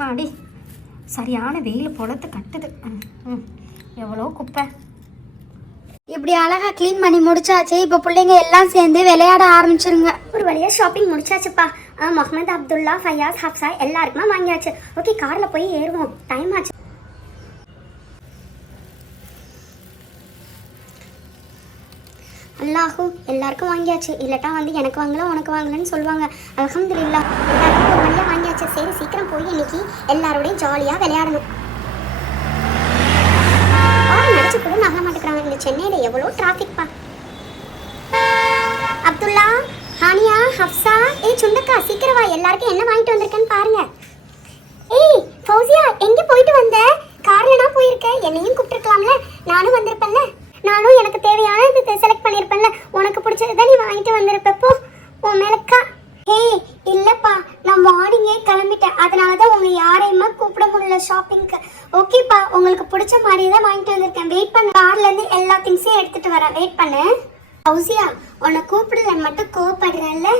மாடி சரியான வெயில் பொழத்து கட்டுது. எவ்வளோ குப்பை. இப்படி அழகா க்ளீன் பண்ணி முடிச்சாச்சு. இப்போ பிள்ளைங்க எல்லாம் சேர்ந்து விளையாட ஆரம்பிச்சிருங்க. ஒரு வழியாக ஷாப்பிங் முடிச்சாச்சுப்பா. முகமது, அப்துல்லா, ஃபயாஸ், ஹப்சா எல்லாருக்குமே வாங்கியாச்சு. ஓகே, காரில் போய் ஏறுவோம், டைம் ஆச்சு. அல்லாஹூ, எல்லாருக்கும் வாங்கியாச்சு. இல்லட்டா வந்து எனக்கு வாங்கல உனக்கு வாங்கலன்னு சொல்லுவாங்க. அல்ஹம்துலில்லாஹ் எல்லாருக்கும் ஒரு வழியாக வாங்கியாச்சு. சரி, சீக்கிரம் போய் இன்னைக்கு எல்லாரோடையும் ஜாலியாக விளையாடணும். நினச்சி கூட நகர மாட்டேங்கிறாங்க. இந்த சென்னையில் எவ்வளோ டிராஃபிக்ப்பா. அப்துல்லா, ஹானியா, ஹப்சா, சுண்டக்கா சீக்கிரம் வா. எல்லாருக்கும் என்ன வாங்கிட்டு வந்திருக்கேன்னு பாருங்க. ஃபௌசியா, எங்கே போயிட்டு வந்த? கார்லனா போயிருக்க, என்னையும் கூப்பிட்டுருக்கலாம்ல, நானும் வந்திருப்பேன்ல. நானும் எனக்கு தேவையானது செலக்ட் பண்ணியிருப்பேன்ல, உனக்கு பிடிச்சது தான் நீ வாங்கிட்டு வந்திருப்பப்போ உன் மேலக்கா. இல்லைப்பா, நான் மார்னிங்கே கிளம்பிட்டேன், அதனால தான் உங்கள் யாரையுமா கூப்பிட முடியல ஷாப்பிங்க்கு. ஓகேப்பா, உங்களுக்கு பிடிச்ச மாதிரி தான் வாங்கிட்டு வந்திருக்கேன். வெயிட் பண்ணு, கார்லேருந்து எல்லா திங்ஸையும் எடுத்துகிட்டு வரேன், வெயிட் பண்ணு. ஃபௌசியா, உன்னை கூப்பிடலன்னு மட்டும் கோவப்படுறேன்ல,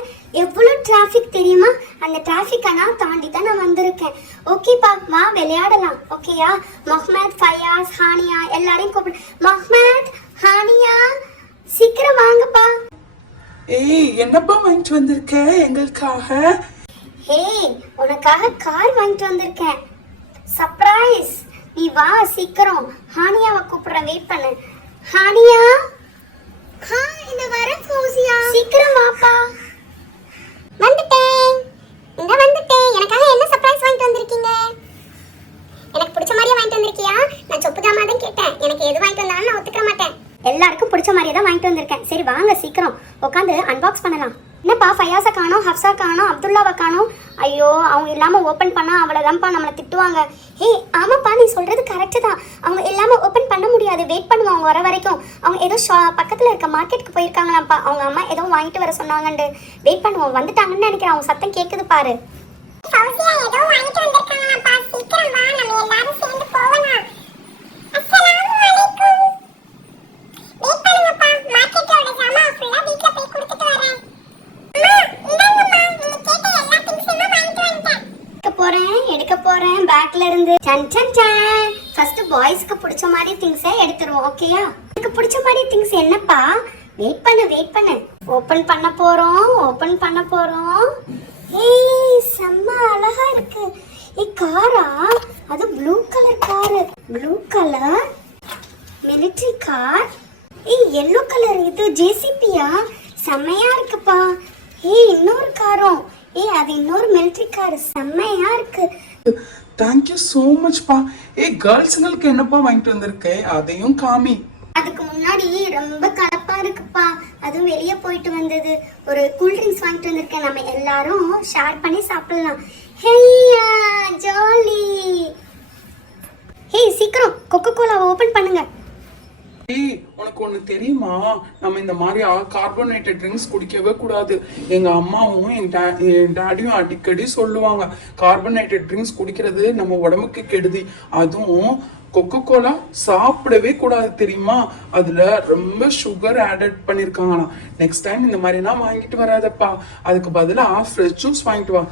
எவ்வளோ டிராஃபிக் தெரியுமா? அந்த டிராஃபிக்கை நான் தாண்டி தான் நான் வந்திருக்கேன். ஓகேப்பா, வா விளையாடலாம். ஓகேயா? முஹம்மத், ஃபயாஸ், ஹானியா எல்லாரையும் கூப்பிடு. முஹம்மத், ஹானியா சீக்கிரம் வாங்கப்பா. என்னப்பா வாங்கிட்டு வந்திருக்க எங்களுக்காக? உனக்காக கார் வாங்கிட்டு வந்திருக்கேன், சர்ப்ரைஸ். நீ வா சீக்கிரம். ஹானியாவை கூப்பிடுறேன், வெயிட் பண்ணு. ஹானியா, இந்த வரேன் ஃபௌசியா, சீக்கிரம் வாப்பா. வந்துட்டேன். எனக்காக என்ன சர்ப்ரைஸ் வாங்கிட்டு வந்திருக்கீங்க? எனக்கு பிடிச்ச மாதிரியே வாங்கிட்டு வந்திருக்கியா? நான் சொப்பு ஜாமா தான் கேட்டேன். எனக்கு எது வாங்கிட்டு வந்தாலும் நான் ஒத்துக்க மாட்டேன். எல்லாருக்கும் பிடிச்ச மாதிரியே தான் வாங்கிட்டு வந்திருக்கேன். சரி வாங்க சீக்கிரம் உட்காந்து அன்பாக்ஸ் பண்ணலாம். என்னப்பா, ஃபயாஸை காணோம், ஹப்சா காணோம், அப்துல்லாவை காணோம். ஐயோ, அவங்க இல்லாமல் ஓப்பன் பண்ணால் அவ்வளோதான்ப்பா நம்மளை திட்டுவாங்க. ஆமாப்பா, நீ சொல்கிறது கரெக்டு தான். அவங்க இல்லாமல் ஓப்பன் பண்ண முடியாது, வெயிட் பண்ணுவோம் அவங்க வர வரைக்கும். அவங்க ஏதோ பக்கத்தில் இருக்க மார்க்கெட்டுக்கு போயிருக்காங்களாம்ப்பா. அவங்க அம்மா ஏதோ வாங்கிட்டு வர சொன்னாங்கண்டு. வெயிட் பண்ணுவோம், வந்துட்டாங்கன்னு நினைக்கிறேன். அவங்க சத்தம் கேட்குது பாரு. எடுக்க போறேன் பேக்ல இருந்து. ஃபர்ஸ்ட் பாய்ஸ்க்கு பிடிச்ச மாதிரி திங்ஸை எடுத்துருவோம். ஓகேயா? எனக்கு பிடிச்ச மாதிரி திங்ஸ் என்னப்பா? வெயிட் பண்ணு. ஓபன் பண்ண போறோம். செம்ம அழகா இருக்கு. காரா? அது blue colour car. Blue colour military car. Yellow colour இது ஜேசிபியா? செம்மையா இருக்குப்பா. இன்னொரு காரும். அது இன்னொரு மிலிட்டரி கார், செம்மையா இருக்கு. Thank you so much பா. கேர்ள்ஸ்ங்களுக்கு என்னப்பா வாங்கிட்டு வந்திருக்கே, அதையும் காமி. அதுக்கு முன்னாடி ரொம்ப கலப்பா இருக்குப்பா, அதுவும் வெளியே போயிட்டு வந்தது. ஒரு கூல் ட்ரிங்க்ஸ் வாங்கிட்டு வந்திருக்கேன், நம்ம எல்லாரும் ஷேர் பண்ணி சாப்பிடலாம். ஹேயா ஜாலி. சீக்கிரம் கொக்கோ கோலாவை ஓபன் பண்ணுங்க. உனக்கு ஒண்ணு தெரியுமா, நம்ம இந்த மாதிரி கார்பனேட்டட் ட்ரிங்க்ஸ் குடிக்கவே கூடாது. எங்க அம்மாவும் என் டாடியும் அடிக்கடி சொல்லுவாங்க, கார்பனேட்டட் ட்ரிங்க்ஸ் குடிக்கிறது நம்ம உடம்புக்கு கெடுதி. அதுவும் கொக்கோ கோலா சாப்பிடவே கூடாது தெரியுமா, அதுல ரொம்ப சுகர் ஆடட் பண்ணிருக்காங்களாம். நெக்ஸ்ட் டைம் இந்த மாதிரினா வாங்கிட்டு வராதப்பா, அதுக்கு பதிலா ஃப்ரெஷ் ஜூஸ் வாங்கிட்டு வா.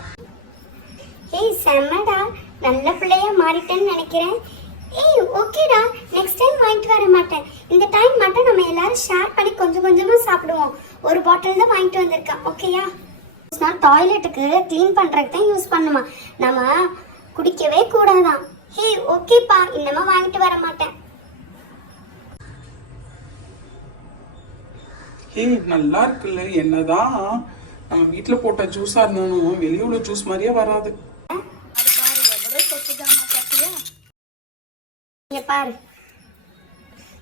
செம்மடா, நல்ல பிள்ளையா மாறிட்டேன்னு நினைக்கிறேன். ஓகேடா, நெக்ஸ்ட் டைம் வாங்கிட்டு வர மாட்டேன். இந்த டைம் மட்டும் நம்ம எல்லாரும் ஷேர் பண்ணி கொஞ்சம் கொஞ்சமா சாப்பிடுவோம். ஒரு பாட்டில் தான் வாங்கிட்டு வந்திருக்கேன். ஓகேயா? டாய்லெட்டுக்கு க்ளீன் பண்றதுக்கு தான் யூஸ் பண்ணுமா, நம்ம குடிக்கவே கூடாதான். ஓகேப்பா, இன்னமா வாங்கிட்டு வர மாட்டேன். நல்லா இருக்குல்ல, என்னதான் நம்ம வீட்டுல போட்ட ஜூஸா இருந்தாலும் வெளியே உள்ள ஜூஸ் மாதிரியே வராது. பாரு,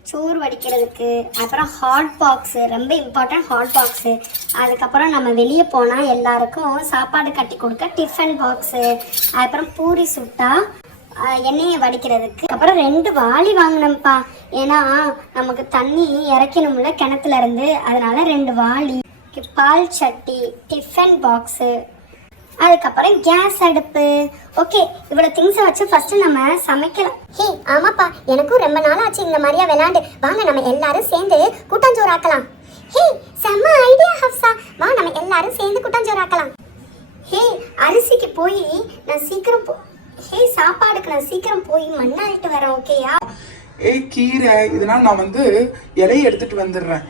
சோறு வடிக்கிறதுக்கு, அப்புறம் ஹாட் பாக்ஸு, ரொம்ப இம்பார்ட்டன்ட் ஹாட் பாக்ஸு. அதுக்கப்புறம் நம்ம வெளியே போனால் எல்லாருக்கும் சாப்பாடு கட்டி கொடுக்க டிஃபன் பாக்ஸு, அப்புறம் பூரி சுட்டா எண்ணெயை வடிக்கிறதுக்கு. அப்புறம் 2 வாளி வாங்கினோம்ப்பா, ஏன்னா நமக்கு தண்ணி இறக்கணும்ல கிணத்துல இருந்து, அதனால 2 வாளி, பால் சட்டி, டிஃபன் பாக்ஸு, அதுக்கப்புறம் கேஸ் அடுப்பு. ஓகே, இவ்வளோ திங்ஸை வச்சு ஃபர்ஸ்ட் நம்ம சமைக்கலாம். ஆமாப்பா, எனக்கும் ரொம்ப நாள் ஆச்சு இந்த மாதிரியா விளையாண்டு. வாங்க நம்ம எல்லாரும் சேர்ந்து கூட்டாஞ்சோறு ஆக்கலாம். செம்ம ஐடியா ஹப்சா, வா நம்ம எல்லாரும் சேர்ந்து கூட்டாஞ்சோறு ஆக்கலாம். அரிசிக்கு போய் நான் சீக்கிரம் ஹே சாப்பாடுக்கு நான் சீக்கிரம் போய் மண்ணாயிட்டு வரேன், ஓகேயா? ஏய் கீரை, இதெல்லாம் நான் வந்து இலையை எடுத்துட்டு வந்துடுறேன்.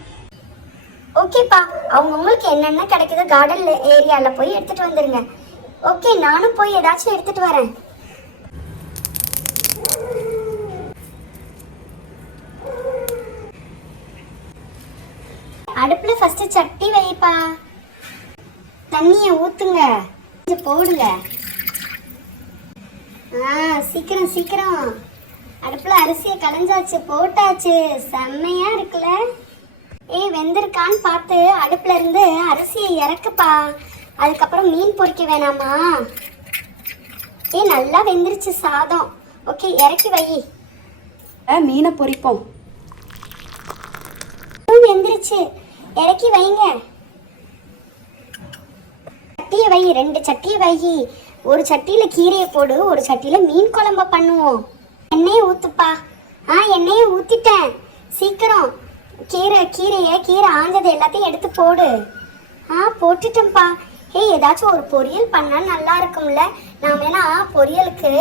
ஓகேப்பா, அவங்கவுங்களுக்கு என்னென்ன கிடைக்குதோ கார்டன் ஏரியால போய் எடுத்துட்டு வந்துருங்க. ஓகே, நானும் போய் ஏதாச்சும் எடுத்துட்டு வரேன். அடுப்புல ஃபர்ஸ்ட் சட்டி வைப்பா, தண்ணியை ஊத்துங்க, போடுங்க. சீக்கிரம் சீக்கிரம். அடுப்புல அரிசியை களைஞ்சாச்சு, போட்டாச்சு. செம்மையா இருக்குல்ல? ஏய் வெந்திருக்கான்னு பார்த்து அடுப்புல இருந்து அரிசியை இறக்குப்பா. அதுக்கப்புறம் மீன் பொரிக்க வேணாமா? ஏய் நல்லா வெந்துருச்சு சாதம். ஓகே, இறக்கி வை. மீனை பொரிப்போம். வெந்துருச்சு, இறக்கி வைங்க. சட்டியை வை, 2 சட்டியை வை. ஒரு சட்டியில கீரையை போடு, ஒரு சட்டியில மீன் குழம்ப பண்ணுவோம். எண்ணெயை ஊத்துப்பா. எண்ணெயை ஊத்திட்டேன். சீக்கிரம் கீரை ஆஞ்சது எல்லாத்தையும் எடுத்து போடு. போட்டுட்டேன்ப்பா. ஏதாச்சும் ஒரு பொரியல் பண்ணா நல்லா இருக்கும்ல? நான் வேணா பொரியலுக்கு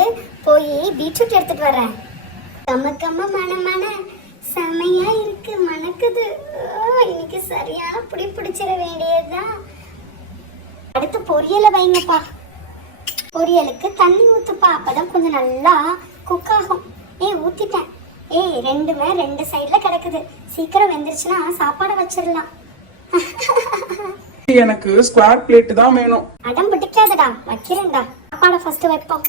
போய் பீட்ரூட் எடுத்துட்டு வரேன். கம்ம மன செமையா இருக்கு, மணக்குது. இன்னைக்கு சரியான பிடிச்சிட வேண்டியதுதான். அடுத்து பொரியலை வைங்கப்பா. பொரியலுக்கு தண்ணி ஊத்துப்பா, அப்பதான் கொஞ்சம் நல்லா குக் ஆகும். ஊத்திட்டேன். ரெண்டுமே 2 சைடுல கிடக்குது. சீக்கிரம் வெந்துருச்சுன்னா சாப்பாடை வச்சிடலாம். எனக்கு ஸ்கொயர் பிளேட் தான் வேணும். அடம் பிடிக்காதடா, வைக்கிறேன்டா. சாப்பாடை ஃபர்ஸ்ட் வைப்போம்.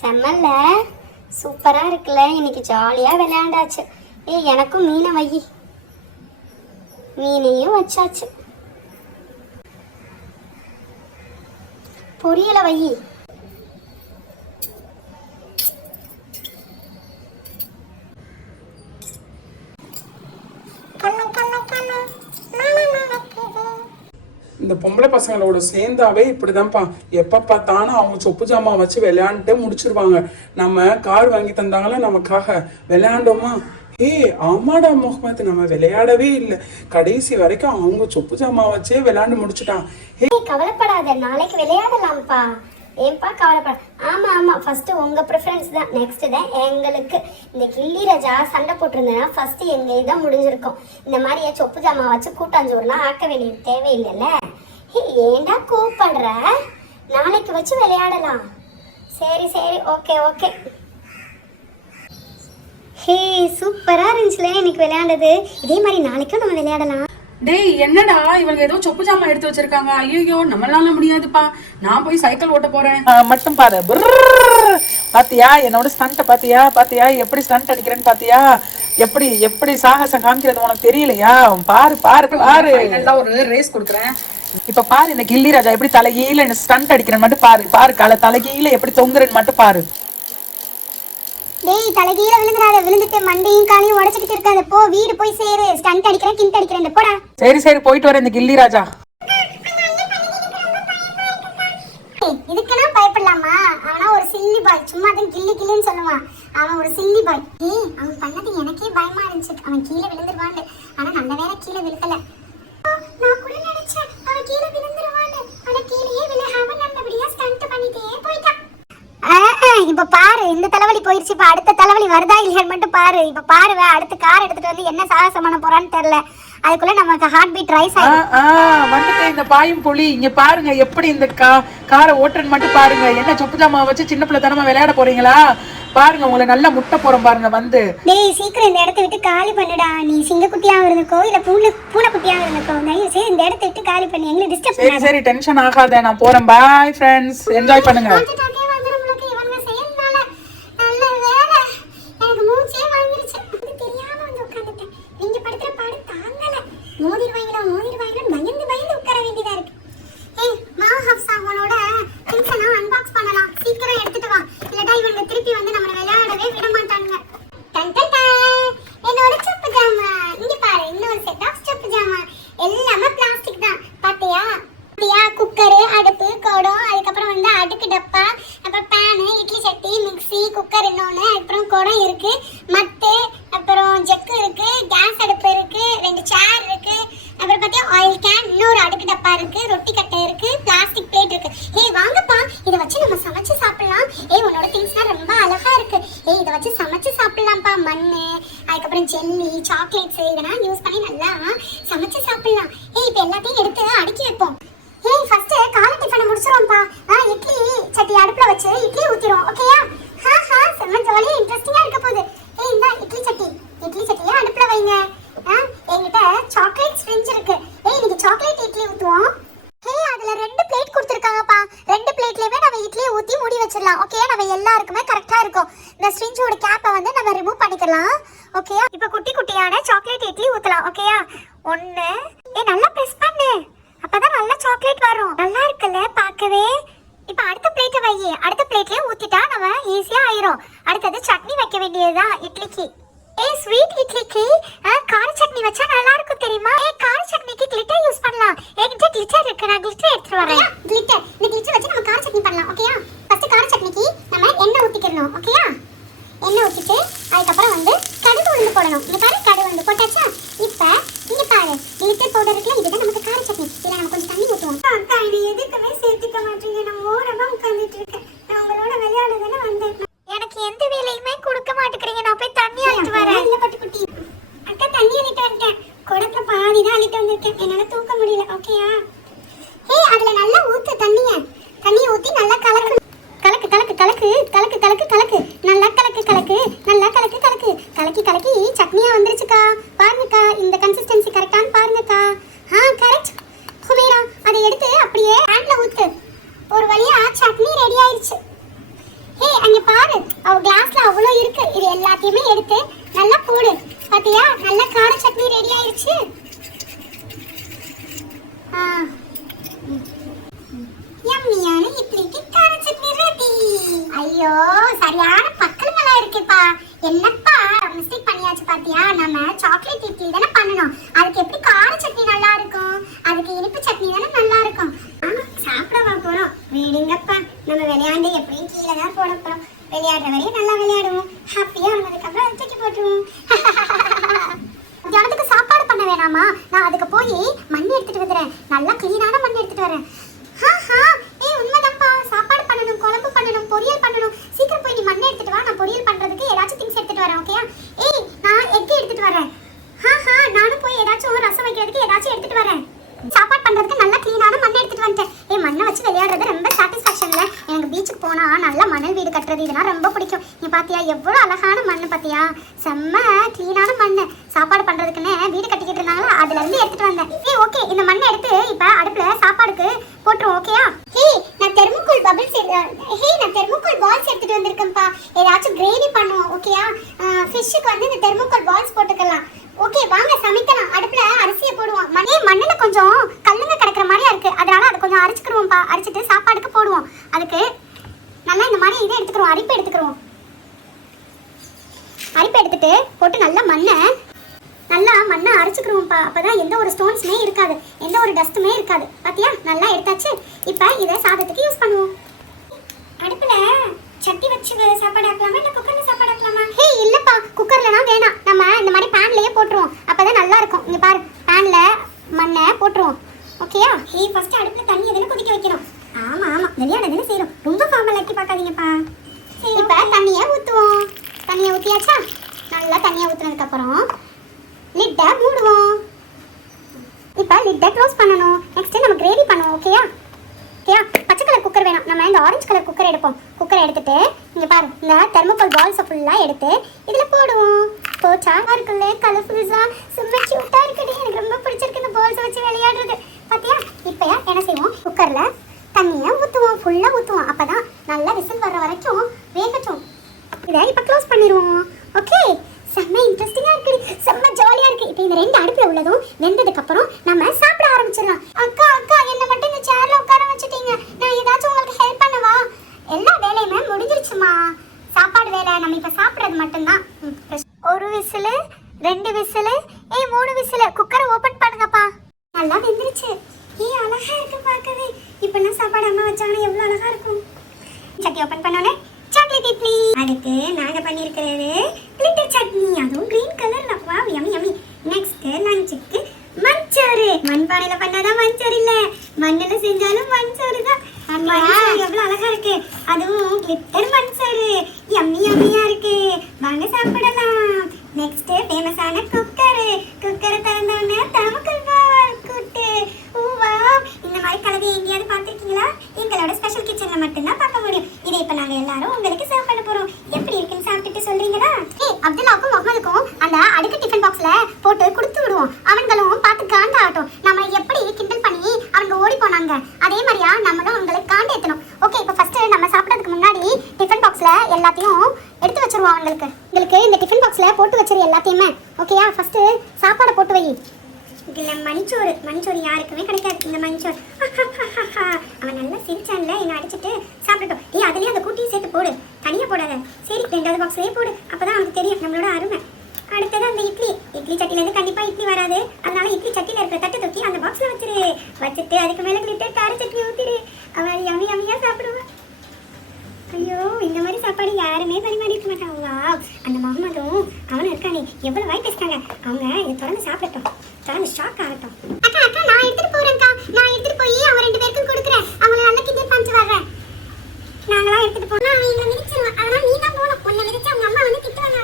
செம்மல்ல, சூப்பரா இருக்குல்ல? இன்னைக்கு ஜாலியா விளையாண்டாச்சு. எனக்கும் மீனை வை. மீனையும் வச்சாச்சு. பொரியலை வை. இந்த பொம்பளை பசங்களோட சேர்ந்தாவே இப்படிதான்ப்பா. எப்ப பார்த்தாலும் அவங்க சொப்பு ஜாமான் வச்சு விளையாண்டுட்டு முடிச்சிருவாங்க. நம்ம கார் வாங்கி தந்தாங்களா நமக்காக, விளையாண்டோமா? ஆமாடா முகமது, நம்ம விளையாடவே இல்லை. கடைசி வரைக்கும் அவங்க சொப்பு ஜாமான் வச்சே விளையாண்டு முடிச்சுட்டான். கவலைப்படாத, நாளைக்கு விளையாடலாம்ப்பா. ஏன்பா கவலைப்பட? ஆமா ஃபர்ஸ்ட் உங்க ப்ரிஃபரன்ஸ் தான், நெக்ஸ்ட் தான் எங்களுக்கு. இந்த கில்லி ராஜா சண்டை போட்டிருந்தேன்னா ஃபர்ஸ்ட் எங்க இதான் முடிஞ்சிருக்கும். இந்த மாதிரியே சொப்பு ஜாமான் வச்சு கூட்டாஞ்சோறுலாம் ஆக்க வேண்டியது தேவையில்லைல்ல. ஏண்டா கூப்பிடுற? நாளைக்கு வச்சு விளையாடலாம். சரி ஓகே. சூப்பரா இருந்துச்சுல இன்னைக்கு விளையாண்டது. இதே மாதிரி நாளைக்கும் நம்ம விளையாடலாம். டேய் என்னடா இவங்க ஏதோ சொப்பு ஜாமான் எடுத்து வச்சிருக்காங்க. ஐயோ நம்மளால முடியாதுப்பா, நான் போய் சைக்கிள் ஓட்ட போறேன். மட்டும் பாரு. பாத்தியா என்னோட ஸ்டண்ட்? பாத்தியா எப்படி ஸ்டண்ட் அடிக்கிறேன்னு? பாத்தியா எப்படி சாகசம் காமிக்கிறது உனக்கு தெரியலையா? பாரு நல்லா ஒரு ரேஸ் கொடுக்குறேன். இப்ப பாரு இந்த கில்லி ராஜா எப்படி தலைகீழ ஸ்டண்ட் அடிக்கிறேன்னு மட்டும் பாரு தலைகீழ எப்படி தொங்குறேன்னு மட்டும் பாரு. டேய் தலைகீழ விழுந்துட்டு மண்டையும் காலையும் உடைச்சிட்டு இருக்காத. போ வீடு போய் சேரு. ஸ்டண்ட் அடிக்கிறேன், கிண்ட் அடிக்கிறேன், போடா. சரி போயிட்டு வரேன் இந்த கில்லி ராஜா. இதுக்குன்னா பயப்படலாமா? அவனா ஒரு சில்லி பாய், சும்மா தான் கில்லின்னு சொல்லுவான். அவன் ஒரு சில்லி பாய். அவன் பண்ணது எனக்கே பயமா இருந்துச்சு. அவன் கீழே விழுந்துருவான்னு. ஆனா நல்ல வேற கீழே விழுகல. நான் கூட நினைச்சேன் அவன் கீழே விழுந்துருவான்னு. ஆனா கீழேயே விழாம நல்லபடியா ஸ்டண்ட் பண்ணிட்டே போயிட்டான். இப்ப பாரு, இந்த தலைவலி போயிருச்சு. இப்ப அடுத்த தலைவலி வருதா இல்லையான்னு மட்டும் பாரு. இப்ப பாரு, அடுத்த கார் எடுத்துட்டு வந்து என்ன சாகசம் பண்ண போறான்னு தெரியல. அதுக்குள்ள நமக்கு ஹார்ட் பீட் ரைஸ் ஆயிடும். வந்துட்டு இந்த பாயும் புலி இங்க பாருங்க எப்படி இந்த காரை ஓட்டுறன்னு மட்டும் பாருங்க. என்ன சொப்பு ஜாமா வச்சு சின்ன பிள்ளை தனமா விளையாட போறீங்களா? பாருங்க உங்களை நல்லா முட்டை போறோம் பாருங்க வந்து. டேய் சீக்கிரம் இந்த இடத்தை விட்டு காலி பண்ணுடா. நீ சிங்கக்குட்டியாக இருந்துக்கோ இல்ல பூனைக்குட்டியாக இருந்துக்கோ, தயவு செய்து இந்த இடத்தை விட்டு காலி பண்ணி எங்களை டிஸ்டர்ப் பண்ணாத. சரி டென்ஷன் ஆகாத, நான் போறேன். பாய் ஃப்ரெண்ட்ஸ், என்ஜாய் பண்ணுங்க. பயந்து உட்கார வேண்டியதா இருக்கு. அவனோட திங்ஸை அன்பாக்ஸ் பண்ணலாம். சீக்கிரம் எடுத்துட்டு வா, இல்லட்டா இவங்க திருப்பி வந்து நம்மள விளையாடவே விட மாட்டாங்க. என்னோட சொப்பு ஜாமான் இங்க பாரு. இன்னொரு செட் ஆஃப் சொப்பு ஜாமான் எல்லாமே பிளாஸ்டிக் தான். பாத்தியா? குக்கரு, அடுப்பு, குடம், அதுக்கப்புறம் வந்து அடுக்கு டப்பா, அப்புறம் பேனு, இட்லி சட்டி, மிக்ஸி, குக்கர் இன்னொன்று, அப்புறம் குடம் இருக்கு, மத்து, அப்புறம் ஜக்கு இருக்கு, கேஸ் அடுப்பு இருக்கு, 2 சேர் இருக்கு, அப்புறம் பார்த்தா ஆயில் கேன், இன்னொரு அடுக்கு டப்பா இருக்கு, ரொட்டி கட்டை முடிச்சிரோம்ப்பா. இட்லி சட்டி அடுப்புல வச்சு இட்லி ஊத்திரோம். ஓகேயா? செம்ம ஜாலியா இன்ட்ரெஸ்டிங்கா இருக்க போகுது. இந்த இட்லி சட்டியை அடுப்புல வைங்க. என்கிட்ட சாக்லேட் ஸ்ப்ரிஞ்ச் இருக்கு. இன்னைக்கு சாக்லேட் இட்லி ஊத்துவோம். அதுல 2 பிளேட் கொடுத்துருக்காங்கப்பா. 2 பிளேட்லயுமே நம்ம இட்லியை ஊத்தி மூடி வச்சிடலாம். ஓகேயா? நம்ம எல்லாருக்குமே கரெக்டா இருக்கும். இந்த ஸ்ப்ரிஞ்சோட கேப்பை வந்து நம்ம ரிமூவ் பண்ணிக்கலாம். ஓகேயா? இப்போ குட்டி குட்டியான சாக்லேட் இட்லி ஊத்தலாம். ஓகேயா? 1 நல்லா பிரஸ் பண்ணு. அப்பதான் நல்ல சாக்லேட் வரும். நல்லா இருக்குல்ல பார்க்கவே. இப்போ அடுத்த பிளேட்டை வை. அடுத்த பிளேட்லயே ஊத்திட்டா நம்ம ஈஸியா ஆயிரும். அடுத்தது சட்னி வைக்க வேண்டியதுதான் இட்லிக்கு. ஸ்வீட் இட்லிக்கு கார சட்னி வச்சா நல்லா இருக்கும் தெரியுமா? கார சட்னிக்கு கிளிட்டர் யூஸ் பண்ணலாம். என்கிட்ட கிளிட்டர் இருக்கு. நான் கிளிட்டர் எடுத்து வரேன். இந்த கிளிட்டர் வச்சு நம்ம கார சட்னி பண்ணலாம். ஓகேயா? ஃபர்ஸ்ட் கார சட்னிக்கு நம்ம எண்ணெய் ஊத்திக்கணும். ஓகேயா? எண்ணெய் ஊத்திட்டு அதுக்கப்புறம் வந்து கடுகு உளுந்து போடணும். இங்க பாரு, கடுகு உளுந்து போட்டாச்சா? இப்போ இங்க பாரு, கிளிட்டர் பவுடர் இருக்குல்ல, இதுதான் நமக்கு கார சட்னி. இதுல நம்ம கொஞ்சம் தண்ணி ஊத்துவோம். அக்கா, இது எதுக்குமே சேர்த்துக்க மாட்டீங்க. நான் ஓரமா உட்கார்ந்துட்டு இருக்கேன். நான் உங்களோட விளையாடுறதுன்னு வந்தேன். எனக்கு எந்த வேலையுமே கொடுக்க மாட்டேங்கிறீங்க. நான் போய் தண்ணி அள்ளிட்டு வரேன். இல்ல பட்டுக்குட்டி, அக்கா தண்ணி அள்ளிட்டு வந்துட்டேன். குடத்துல பாதி தான் அள்ளிட்டு வந்திருக்கேன். என்னால தூக்க முடியல. ஓகேயா? அதுல நல்லா ஊத்து தண்ணியை ஊத்தி நல்லா கலக்கு. நல்லா கலக்கி சட்னியா வந்துருச்சுக்கா. பாருங்கக்கா, இந்த கன்சிஸ்டன்சி கரெக்டான்னு பாருங்கக்கா. கரெக்ட் குமேரா. அதை எடுத்து அப்படியே ஹேண்ட்ல ஊத்து. ஒரு வழியா சட்னி ரெடி ஆயிருச்சு. அங்க பாரு, அவ கிளாஸ்ல அவ்வளோ இருக்கு. இது எல்லாத்தையுமே எடுத்து நல்லா போடு. பாத்தியா, நல்ல கார சட்னி ரெடி ஆயிருச்சு. யம்மியான இட்லிக்கு கார சட்னி ரெடி. ஐயோ, சரியான பக்கங்களா இருக்குப்பா. என்னப்பா மிஸ்டேக் பண்ணியாச்சு பாத்தியா? நம்ம சாக்லேட் இட்லி தானே பண்ணணும். அதுக்கு எப்படி கார சட்னி நல்லா இருக்கும்? அதுக்கு இனிப்பு சட்னி தானே நல்லா இருக்கும். சாப்பிடவா போறோம்? விடுங்கப்பா, நம்ம விளையாண்டு எப்படியும் கீழே தான் போட போறோம். விளையாடுற வரையும் நல்லா விளையாடுவோம். ஹாப்பியா வந்ததுக்கப்புறம் தூக்கி போட்டுருவோம். மத்தியானத்துக்கு சாப்பாடு பண்ண வேணாமா? நான் அதுக்கு போய் மண் எடுத்துட்டு வந்துடுறேன். நல்லா கிளீனான மண் எடுத்துட்டு வரேன். உண்மைதான்ப்பா. சாப்பாடு பண்ணணும், குழம்பு பண்ணணும், பொரியல் பண்ணணும். சீக்கிரம் போய் நீ மண் எடுத்துட்டு வா. நான் பொரியல் பண்றதுக்கு ஏதாச்சும் திங்ஸ் எடுத்துட்டு வரேன். ஓகேயா? நான் எக் எடுத்துட்டு வரேன். நானும் போய் ஏதாச்சும் ரசம் வைக்கிறதுக்கு ஏதாச்சும் எடுத்துட்டு வரேன். சாப்பாடு பண்றதுக்கு நல்லா கிளீனான மண் எடுத்துட்டு வந்துட்டேன். மண்ணை வச்சு விளையாடுறது ரொம்ப சாட்டிஸ்ஃபேக்ஷன்ல. எனக்கு பீச்சுக்கு போனா நல்லா மணல் வீடு கட்டுறது இதெல்லாம் ரொம்ப பிடிக்கும். நீ பாத்தியா எவ்வளவு அழகான மண்ணு பாத்தியா? செம்ம கிளீனான மண்ணு. சாப்பாடு பண்றதுக்குன்னு வீடு கட்டிக்கிட்டு இருந்தாங்களா, அதுல இருந்து எடுத்துட்டு வந்தேன். ஓகே, இந்த மண்ணை எடுத்து இப்ப அடுப்புல சாப்பாடுக்கு போட்டுருவோம். ஓகேயா? நான் தெர்மோகோல் பபிள்ஸ் நான் தெர்மோகோல் பால்ஸ் எடுத்துட்டு வந்திருக்கேன்ப்பா. ஏதாச்சும் கிரேவி பண்ணுவோம். ஓகேயா? ஃபிஷ்ஷுக்கு வந்து இந்த தெர்மோகோல் பால்ஸ் போட்டுக்கலாம். ஓகே, வாங்க சமைக்கலாம். அடுப்புல அரிசியை போடுவோம். மண்ணுல கொஞ்சம் கல்லுங்க கிடக்குற மாதிரியா இருக்கு. அதனால அதை கொஞ்சம் அரைச்சுக்கிடுவோம்ப்பா. அரைச்சிட்டு சாப்பாடுக்கு போடுவோம். அதுக்கு நல்லா இந்த மாதிரி இதை எடுத்துக்கிறோம். அரிப்பு எடுத்துக்கிறோம். அரிப்பு எடுத்துட்டு போட்டு நல்லா மண்ணை அரைச்சுக்கிறோம்ப்பா. அப்பதான் எந்த ஒரு ஸ்டோன்ஸுமே இருக்காது, எந்த ஒரு டஸ்ட்டுமே இருக்காது. பாத்தியா, நல்லா எடுத்தாச்சு. இப்போ இதை சாதத்துக்கு யூஸ் பண்ணுவோம். அடுப்புல சட்டி வச்சு சாப்பாடு ஆக்கலாமா இல்ல குக்கர்ல சாப்பாடு ஆக்கலாமா? இல்லப்பா, குக்கர்லனா வேணாம். நம்ம இந்த மாதிரி பேன்லயே போட்டுருவோம். அப்பதான் நல்லா இருக்கும். இங்க பாரு, பேன்ல மண்ணை போட்டுருவோம். ஓகேயா? ஃபர்ஸ்ட் அடுப்புல தண்ணி எதுன்னு கொதிக்க வைக்கணும். ஆமா விளையாடுறதுன்னு செய்யறோம். ரொம்ப ஃபார்மல் ஆக்கி பார்க்காதீங்கப்பா. இப்ப தண்ணியை ஊத்துவோம். தண்ணியை ஊத்தியாச்சா? நல்லா தண்ணியை ஊத்துனதுக்கு அப்புறம் லிட்டை மூடுவோம். இப்ப லிட்டை க்ளோஸ் பண்ணணும். நெக்ஸ்ட் நம்ம கிரேவி பண்ணுவோம். ஓகேயா? பச்சை கலர் குக்கர் வேணும். நம்ம இந்த ஆரஞ்சு கலர் குக்கர் எடுப்போம். குக்கரை எடுத்துட்டு இங்க பாரு, இந்த தெர்மோகோல் பால்ஸை ஃபுல்லா எடுத்து இதுல போடுவோம். போட்டா இருக்குல்ல, கலர்ஃபுல்ஸா செம்ம கியூட்டா இருக்குடி. எனக்கு ரொம்ப பிடிச்சிருக்கு இந்த பால்ஸை வச்சு விளையாடுறது. பாத்தியா? இப்போ என்ன செய்வோம்? குக்கர்ல தண்ணியை ஊத்துவோம். ஃபுல்லா ஊத்துவோம். அப்பதான் நல்லா விசில் வர்ற வரைக்கும் வேகட்டும். இதை இப்போ க்ளோஸ் பண்ணிடுவோம். ஓகே, செம்ம இன்ட்ரெஸ்டிங்கா இருக்கு, செம்ம ஜாலியா இருக்கு. இப்போ இந்த 2 அடுப்புல உள்ளதும் வெந்ததுக்கு அப்புறம் நம்ம சாப்பிட ஆரம்பிச்சிடலாம். அக்கா என்ன மட்டும் இந்த சேர்ல உட்கார வச்சுட்டீங்க. நான் ஏதாச்சும் உங்களுக்கு ஹெல்ப் பண்ணவா? எல்லா வேலையுமே முடிஞ்சிருச்சுமா. சாப்பாடு வேலை, நம்ம இப்ப சாப்பிடுறது மட்டும்தான். ஒரு விசில், 2 விசில், 3 விசில். குக்கரை ஓபன் பண்ணுங்கப்பா. நல்லா வெந்துருச்சு. அழகா இருக்கு பார்க்கவே. இப்பெல்லாம் சாப்பாடு அம்மா வச்சாங்கன்னா எவ்வளவு அழகா இருக்கும். சட்டி ஓபன் பண்ணோன்னே சாக்லேட் இட்லி. அதுக்கு நாங்க பண்ணிருக்கிறது கிளிட்டர் சட்னி, அதுவும் கிரீன் கலர்ல. Wow, yummy yummy. நெக்ஸ்ட் லஞ்சுக்கு மஞ்சோறு. மண்பானையில பண்ணாதான் மஞ்சோறு இல்ல, மண்ணுல செஞ்சாலும் மஞ்சோறு தான். எவ்வளவு அழகா இருக்கு. அதுவும் கிளிட்டர் மஞ்சோறு. யம்மி யம்மியா இருக்கு. வாங்க சாப்பிடலாம். நெக்ஸ்ட் ஃபேமஸான குக்கரை திறந்தோன்னே தெர்மோகோல் பால் கூட்டு. வாவ், இந்த மாதிரி கலவை எங்கேயாவது பார்த்திருக்கீங்களா? எங்களை ஏத்துறாங்க அதே மாதிரியா நம்மளும் அவங்களுக்கு காண்டு ஏத்தணும். ஓகே, இப்போ ஃபர்ஸ்ட் நம்ம சாப்பிடறதுக்கு முன்னாடி டிஃபன் பாக்ஸ்ல எல்லாத்தையும் எடுத்து வச்சிருவோம். உங்களுக்கு இந்த டிஃபன் பாக்ஸ்ல போட்டு வச்சிரு எல்லாத்தையுமே. ஓகேயா? ஃபர்ஸ்ட் சாப்பாடை போட்டு வை. இதுல மணிச்சோறு யாருக்குமே கிடைக்காது. இந்த மணிச்சோறு அவன் நல்லா சிரிச்சான்ல, என்ன அடிச்சுட்டு சாப்பிட்டுட்டோம். அதுலயே அந்த கூட்டியும் சேர்த்து போடு, தனியா போடாத. சரி, 2வது பாக்ஸ்லயே போடு, அப்பதான் அவனுக்கு தெரியும் நம்மளோட அருமை. அடுத்தது அந்த இட்லி சட்டில இருந்து கண்டிப்பா இட்லி வராது, அதனால இட்லி சட்டில இருக்கிற தட்டை தூக்கி அந்த பாக்ஸ்ல வச்சுட்டு அதுக்கு மேல கிளிட்டர் கார சட்னி ஊத்திடு. அவன் யம்மியா சாப்பிடுவான். ஐயோ, இந்த மாதிரி சாப்பாடு யாருமே பரிமாறிக்க மாட்டாங்க. அந்த முகமதும் அவனும் இருக்கானே, எவ்வளவு வாய் பேசுறாங்க. அவங்க இதை திறந்து சாப்பிடட்டும், திறந்து ஷாக் ஆகட்டும். அக்கா நான் எடுத்துட்டு போறேன்க்கா. நான் எடுத்துட்டு போய் அவன் 2 பேருக்கும் கொடுக்குறேன். அவங்கள நல்லா கிண்டல் பண்ணிட்டு வர்றேன். நாங்களா எடுத்துட்டு போனா அவன் எங்களை மிதிச்சிருவான். அதனால நீ தான் போகணும். உன்னை மிதிச்சு அவங்க அம்மா வந்து திட்டுவாங்க.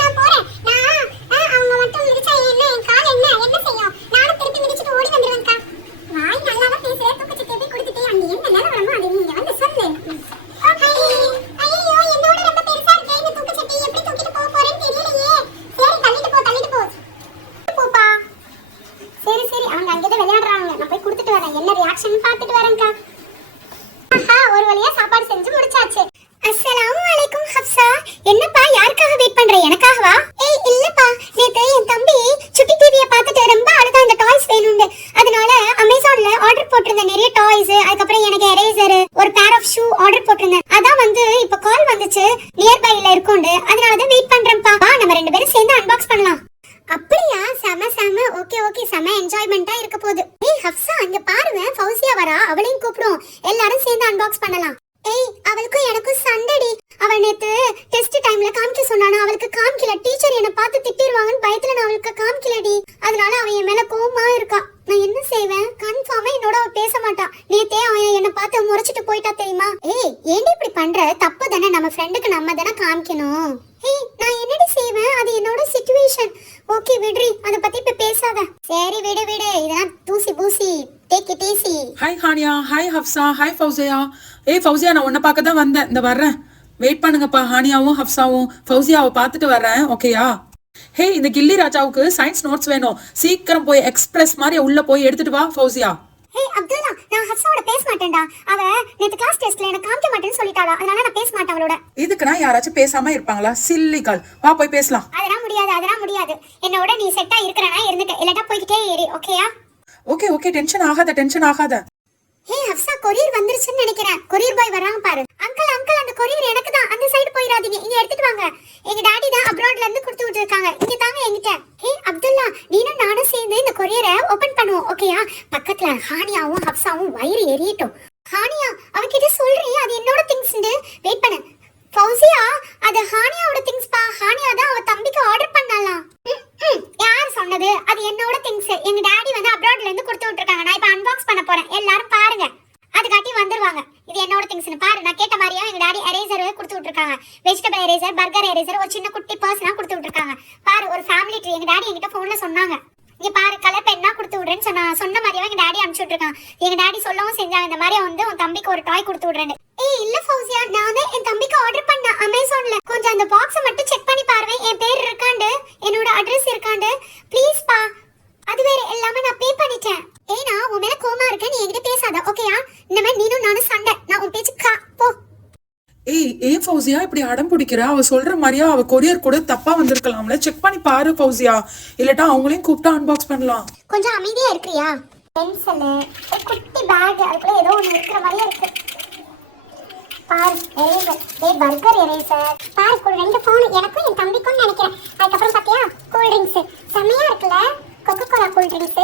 நான் போறேன். அவங்க மட்டும் மிதிச்சா என்ன, என் கால் என்ன செய்யும்? நானும் திருப்பி மிதிச்சுட்டு ஓடி வந்துருவேன்க்கா. வாய் நல்லா தான் பேசுற, தூக்கச்சிட்டு போய் கொடுத்துட்டு அங்க என்ன நிலவரமோ அது நீங்க வந்து சொல்லு. ஐயோ, என்னோட ரொம்ப பெருசா இருக்கே இந்த தூக்கச்சட்டி. எப்படி தூக்கிட்டு போக போறேன்னு தெரியலையே. சரி, தள்ளிட்டு போ. போப்பா. சரி, அவங்க அங்கேயே விளையாடுறாங்க. நான் போய் கொடுத்துட்டு வரேன். என்ன ரியாக்ஷன் பார்த்துட்டு வரேன்க்கா. ஒரு வழியா சாப்பாடு செஞ்சு முடிச்சாச்சு. அஸ்ஸலாமு அலைக்கும் ஹப்சா. என்னப்பா, யாருக்காக வெயிட் பண்ற? எனக்காகவா? ஏய் இல்லப்பா, நேத்து என் தம்பி சுட்டி டிவியை பார்த்துட்டு ரொம்ப அழுதா இந்த டாய்ஸ் வேணும்னு. அதனால அமேசான்ல ஆர்டர் போட்டிருந்தேன் நிறைய டாய்ஸ். அதுக்கப்புறம் எனக்கு எரேசர், ஒரு பேர் ஆஃப் ஷூ ஆர்டர் போட்டிருந்தேன். அதான் வந்து இப்ப கால் வந்துச்சு நியர்பைல இருக்கும்னு. அதனால தான் வெயிட் பண்றேன்ப்பா. நம்ம 2 பேரும் சேர்ந்து அன்பாக்ஸ் பண்ணலாம். அப்படியா? செம. ஓகே, செம என்ஜாய்மெண்டா இருக்க போகுது. ஏய் ஹப்சா, அங்க பாருங்க, ஃபௌசியா வரா. அவளையும் கூப்பிடுவோம், எல்லாரும் சேர்ந்து அன்பாக்ஸ் பண்ணலாம். ஏய், அவளுக்கும் எனக்கும் சண்டடி. அவள் நேத்து டெஸ்ட் டைம்ல காமிக்க சொன்னானா, அவளுக்கு காமிக்கல. டீச்சர் என்ன பார்த்து திட்டிடுவாங்கன்னு பயத்துல நான் அவளுக்கு காமிக்கலடி. அதனால அவன் என் மேல கோவமா இருக்கா. நான் என்ன செய்வேன்? கன்ஃபார்மா என்னோட அவ பேச மாட்டா. நேத்தே அவன் என்ன பார்த்து முறைச்சிட்டு போயிட்டா தெரியுமா? ஏய், ஏன்டி இப்படி பண்ற? தப்பு தானே, நம்ம ஃப்ரெண்டுக்கு நம்ம தானே காமிக்கணும். ஏய், நான் என்னடி செய்வேன்? அது என்னோட சிச்சுவேஷன். ஓகே விடுறி, அத பத்தி இப்ப பேசாத. சரி விடு, இதெல்லாம் தூசி பூசி. Take it easy. Hi Haniya, hi Hafsa, hi Fauzia. ஏய் ஃபௌசியா, நான் உன்னை பார்க்க தான் வந்தேன். இந்த வர்றேன், வெயிட் பண்ணுங்கப்பா. ஹானியாவும் ஹப்சாவும் ஃபௌசியாவை பார்த்துட்டு வர்றேன். ஓகேயா? ஹே, இந்த கில்லி ராஜாவுக்கு சயின்ஸ் நோட்ஸ் வேணும். சீக்கிரம் போய் எக்ஸ்பிரஸ் மாதிரி உள்ள போய் எடுத்துட்டு வா ஃபௌசியா. ஹே அப்துல்லா, நான் ஹப்சாவோட பேச மாட்டேன்டா. அவ நேத்து கிளாஸ் டெஸ்ட்ல எனக்கு காமிக்க மாட்டேன்னு சொல்லிட்டாளா, அதனால நான் பேச மாட்டேன் அவளோட. இதுக்குனா யாராச்சும் பேசாம இருப்பாங்களா? சில்லி கால். வா போய் பேசலாம். அதெல்லாம் முடியாது. என்னோட நீ செட்டா இருக்கறனா இருந்துக்க, இல்லட்டா போய்கிட்டே ஏறி. ஓகேயா? ஓகே, டென்ஷன் ஆகாத. ஹே ஹப்சா, கொரியர் வந்துருச்சுன்னு நினைக்கிறேன். கொரியர் பாய் வராங்க பாரு. அங்கிள் அந்த கொரியர் எனக்கு தான். அந்த சைடு போயிடாதீங்க, இங்க எடுத்துட்டு வாங்க. எங்க டாடி தான் அப்ராட்ல இருந்து கொடுத்து விட்டுருக்காங்க. இங்க தாங்க என்கிட்ட. ஹே அப்துல்லா, நீனும் நானும் சேர்ந்து இந்த கொரியரை ஓபன் பண்ணுவோம். ஓகேயா? பக்கத்துல ஹானியாவும் ஹப்சாவும் வயிறு எரியட்டும். ஹானியா, அவகிட்ட சொல்றேன் அது என்னோட திங்ஸ். வெயிட் பண்ணு. ஃபௌசியா, அது ஹானியாவோட திங்ஸ் பா. ஹானியா தான் அவ தம்பிக்கு ஆர்டர் பண்ணலாம். யார் சொன்னது? அது என்னோட திங்ஸ். எங்க டாடி வந்து அப்ராட்ல இருந்து கொடுத்து விட்டுருக்காங்க. நான் இப்ப அன்பாக்ஸ் பண்ண போறேன். எல்லாரும் பாருங்க, அதுக்காட்டி வந்துருவாங்க. இது என்னோட திங்ஸ்னு பாரு. நான் கேட்ட மாதிரியா எங்க டாடி எரேசர் கொடுத்து விட்டுருக்காங்க. வெஜிடபிள் எரேசர், பர்கர் எரேசர், ஒரு சின்ன குட்டி பர்ஸ்லாம் கொடுத்து விட்டுருக்காங்க. பாரு, ஒரு ஃபேமிலி ட்ரீ. எங்க டாடி என்கிட்ட போன்ல சொன்னாங்க. இங்க பாரு, கலர் பென்னா கொடுத்து விடுறேன்னு சொன்ன மாதிரியா எங்க டாடி அனுப்பிச்சு விட்டுருக்காங்க. எங்க டாடி சொல்லவும் செஞ்சாங்க, இந்த மாதிரி வந்து உன் தம்பிக்கு ஒரு டாய் கொடுத்து விடுறேன்னு. ஏய் இல்ல ஃபௌசியா, நானே என் தம்பிக்கு ஆர்டர் பண்ண அமேசான்ல. கொஞ்சம் அந்த பாக்ஸை மட்டும் செக் பண்ணி பாருங்க. என் பேர் இருக்காண்டு, என்னோட அட்ரஸ் இருக்காண்டு. ப்ளீஸ் பா. அது வேற எல்லாமே நான் பே பண்ணிட்டேன். ஏய், நான் உன் மேல கோமா இருக்கேன், நீ என்கிட்ட பேசாத. ஓகேயா? இந்த மாதிரி நீனும் நானும் சண்டை. நான் உன் பேச்சு போ. ஏய் ஃபௌசியா, இப்படி அடம் பிடிக்கிற? அவ சொல்ற மாதிரியா அவ கொரியர் கூட தப்பா வந்திருக்கலாம்ல. செக் பண்ணி பாரு ஃபௌசியா, இல்லட்டா அவங்களையும் கூப்பிட்டு அன்பாக்ஸ் பண்ணலாம். கொஞ்சம் அமைதியா இருக்கறியா? பென்சில், ஒரு குட்டி பேக், அதுக்குள்ள ஏதோ ஒன்று இருக்கிற மாதிரியே இருக்கு. பாரு, எரேசர். ஏய் பர்கர் எரேசர். பாரு, 2 ஃபோன் எனக்கும் என் தம்பிக்கும் நினைக்கிறேன். அதுக்கப்புறம் பாத்தியா கூல் ட்ரிங்க்ஸ். செமையா இருக்குல்ல கொக்கோ கோலா கூல் ட்ரிங்க்ஸ்.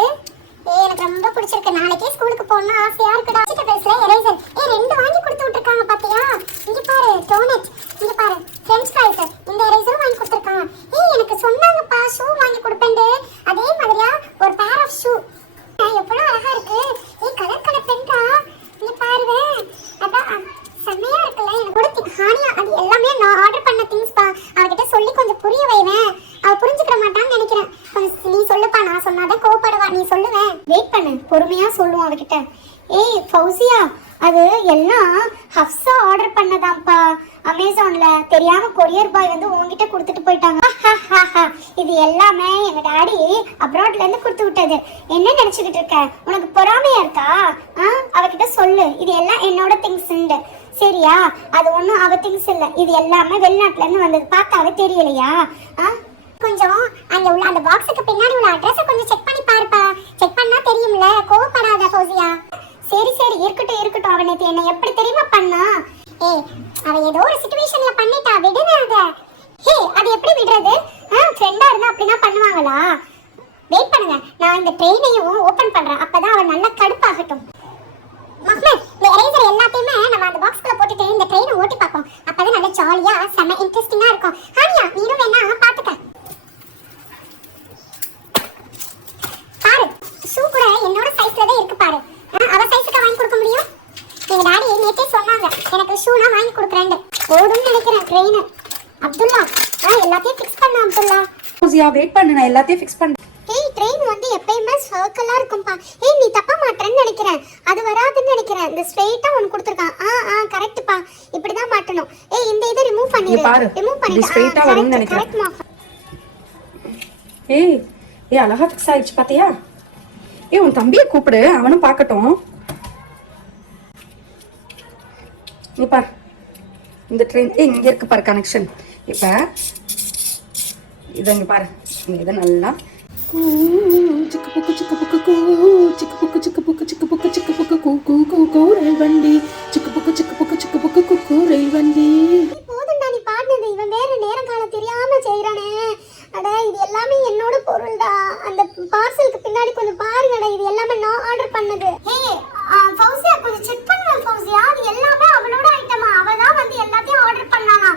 எனக்கு ரொம்ப பிடிச்சிருக்கு. நாளைக்கே ஸ்கூலுக்கு போகணும்னு ஆசையா இருக்குடா. வெஜிடபிள்ஸ்ல எரேசர். 2 வாங்கி கொடுத்து விட்டுருக்காங்க பாத்தியா? இங்க பாரு டோனட், இங்க பாரு ஃப்ரெஞ்ச் ஃப்ரைஸ். இந்த எரேசரும் வாங்கி கொடுத்துருக்காங்க. எனக்கு சொன்னாங்கப்பா ஷூ வாங்கி கொடுப்பேன்னு. அதே மாதிரியா ஒரு பேர் ஆஃப் ஷூ. எவ்வளவு அழகா இருக்கு. கலர் பென்டா. இங்க பாருங்க, அதான் செமையா இருக்குல்ல. எனக்கு கொடுத்து ஹானியா, அது எல்லாமே நான் ஆர்டர் பண்ண திங்ஸ் பா. அவகிட்ட சொல்லி கொஞ்சம் புரிய வைவேன். அவ புரிஞ்சுக்கிற மாட்டான்னு நினைக்கிறேன். நீ சொல்லுப்பா, நான் சொன்னாதான் கோவப்படுவா. நீ சொல்லுவேன். வெயிட் பண்ணு, பொறுமையா சொல்லுவோம் அவகிட்ட. ஏய் ஃபௌசியா, அது எல்லாம் ஹப்சா ஆர்டர் பண்ணதாம்ப்பா அமேசான்ல. தெரியாம கொரியர் பாய் வந்து உங்ககிட்ட கொடுத்துட்டு போயிட்டாங்க. இது எல்லாமே எங்க டாடி அப்ராட்ல இருந்து கொடுத்து விட்டது. என்ன நினைச்சுக்கிட்டு இருக்க? உனக்கு பொறாமையா இருக்கா? சொல்லு இது எல்லாம் என்னோட திங்ஸ் சரியா? அது ஒண்ணும் அவ திங்ஸ் இல்ல, இது எல்லாமே வெளிநாட்டுல இருந்து வந்தது. பார்த்தாவே தெரியலையா? கொஞ்சம் அங்க உள்ள அந்த பாக்ஸுக்கு பின்னாடி உள்ள அட்ரஸ் கொஞ்சம் செக் பண்ணி பாருப்பா. செக் பண்ணா தெரியும்ல, கோவப்படாத ஃபௌசியா. சரி சரி இருக்கட்டும் இருக்கட்டும். அவ நேத்து என்ன எப்படி தெரியுமா பண்ணா? அவ ஏதோ ஒரு சிச்சுவேஷன்ல பண்ணிட்டா, விடுங்க அத. அது எப்படி விடுறது? ஃப்ரெண்டா இருந்தா அப்படினா பண்ணுவாங்களா? வெயிட் பண்ணுங்க, நான் இந்த ட்ரெயினையும் ஓபன் பண்றேன், அப்பதான் அவ நல்லா கடுப்பாகட்டும். மஹ்மத், இந்த எரேசர் எல்லாத்தையுமே நம்ம அந்த பாக்ஸ்க்குள்ள போட்டுட்டு இந்த ட்ரெயினை ஓட்டி பார்ப்போம். அப்பதான் நல்லா ஜாலியா செம இன்ட்ரெஸ்டிங்கா இருக்கும். ஹானியா நீனும் வேணா பாத்துக்க. பாரு, ஷூ கூட என்னோட சைஸ்ல தான் இருக்கு பாரு. அவ சைஸ்க்கு வாங்கி கொடுக்க முடியும்? எங்க டாடி நேத்தே சொன்னாங்க எனக்கு ஷூனா வாங்கி கொடுக்கறேன்னு. ஓடுன்னு நினைக்கிறேன் ட்ரெயின். அப்துல்லா எல்லாத்தையும் ஃபிக்ஸ் பண்ண. அப்துல்லா ஃபௌசியா வெயிட் பண்ணு, நான் எல்லாத்தையும் ஃபிக்ஸ் பண்ணேன். ட்ரெயின் வந்து எப்பயுமே சர்க்கிளா இருக்கும்பா. நீ தப்பா மாட்டறன்னு நினைக்கிறேன், அது வராதுன்னு நினைக்கிறேன். இந்த ஸ்ட்ரைட்டா ஒன்னு கொடுத்திருக்கான். கரெக்ட்பா, இப்படி தான் மாட்டணும். இந்த இத ரிமூவ் பண்ணிரு. ரிமூவ் பண்ணி ஸ்ட்ரைட்டா வரும்னு நினைக்கிறேன். ஏய் அழகா ஃபிக்ஸ் ஆயிடுச்சு பாத்தியா? உன் தம்பியை கூப்பிடு, அவனும் பார்க்கட்டும். நீ பார், இந்த ட்ரெயின் இங்க இருக்கு பாரு கனெக்ஷன். இப்ப இத இங்க பாரு, இத நல்லா சிக்கு புக்கு சிக்கு புக்கு கூ சிக்கு புக்கு சிக்கு புக்கு சிக்கு புக்கு சிக்கு புக்கு கூ கூ கூ கூ ரயில் வண்டி சிக்கு புக்கு சிக்கு புக்கு சிக்கு புக்கு கூ கூ ரயில் வண்டி. போதும்டா நீ பாடுனது. இவன் வேற நேரம் காலம் தெரியாம செய்யறானே. அட இது எல்லாமே என்னோட பொருள்டா. அந்த பார்சலுக்கு பின்னாடி கொஞ்சம் பாருங்கடா, இது எல்லாமே நான் ஆர்டர் பண்ணது. ஃபௌசியா கொஞ்சம் செக் பண்ணுங்க ஃபௌசியா, அது எல்லாமே அவளோட ஐட்டமா. அவ தான் வந்து எல்லாத்தையும் ஆர்டர் பண்ணானா.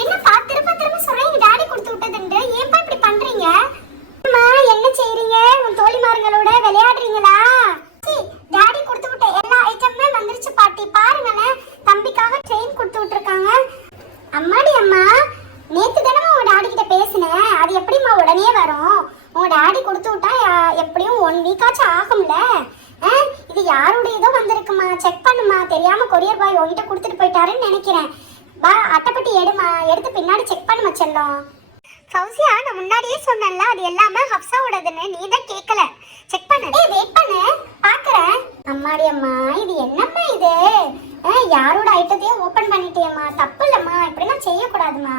என்னப்பா திரும்ப திரும்ப சொல்றீங்க டாடி கொடுத்து விட்டதுன்னு? ஏன்பா இப்படி பண்றீங்க? என்ன செய்றீங்க? உன் தோழிமார்களோட விளையாடுறீங்களா? டாடி கொடுத்து விட்ட எல்லா ஐட்டமுமே வந்துருச்சு பாட்டி. பாருங்களேன், தம்பிக்காக ட்ரெயின் கொடுத்து விட்டுருக்காங்க. அம்மாடி அம்மா, நேத்து தானே உங்க டாடி கிட்ட பேசினேன், அது எப்படிம்மா உடனே வரும்? உங்க டாடி கொடுத்து விட்டா எப்படியும் 1 வீக்காச்சும் ஆகும்ல. இது யாருடையதோ வந்திருக்குமா, செக் பண்ணுமா. தெரியாம கொரியர் பாய் உன்கிட்ட கொடுத்துட்டு போயிட்டாருன்னு நினைக்கிறேன். பா அட்டைப்பட்டி எடுமா, எடுத்து பின்னாடி செக் பண்ணுமா செல்லம். ஃபௌசியா நான் முன்னாடியே சொன்னேன்ல, அது எல்லாமே ஹப்சாவோடதுன்னு, நீ தான் கேட்கல. செக் பண்ணு. வெயிட் பண்ணு, பாக்குறேன். அம்மாடி அம்மா, இது என்னம்மா இது? யாரோட ஐட்டத்தையும் ஓபன் பண்ணிட்டேம்மா. தப்பு இல்லம்மா, இப்படிலாம் செய்யக்கூடாதுமா.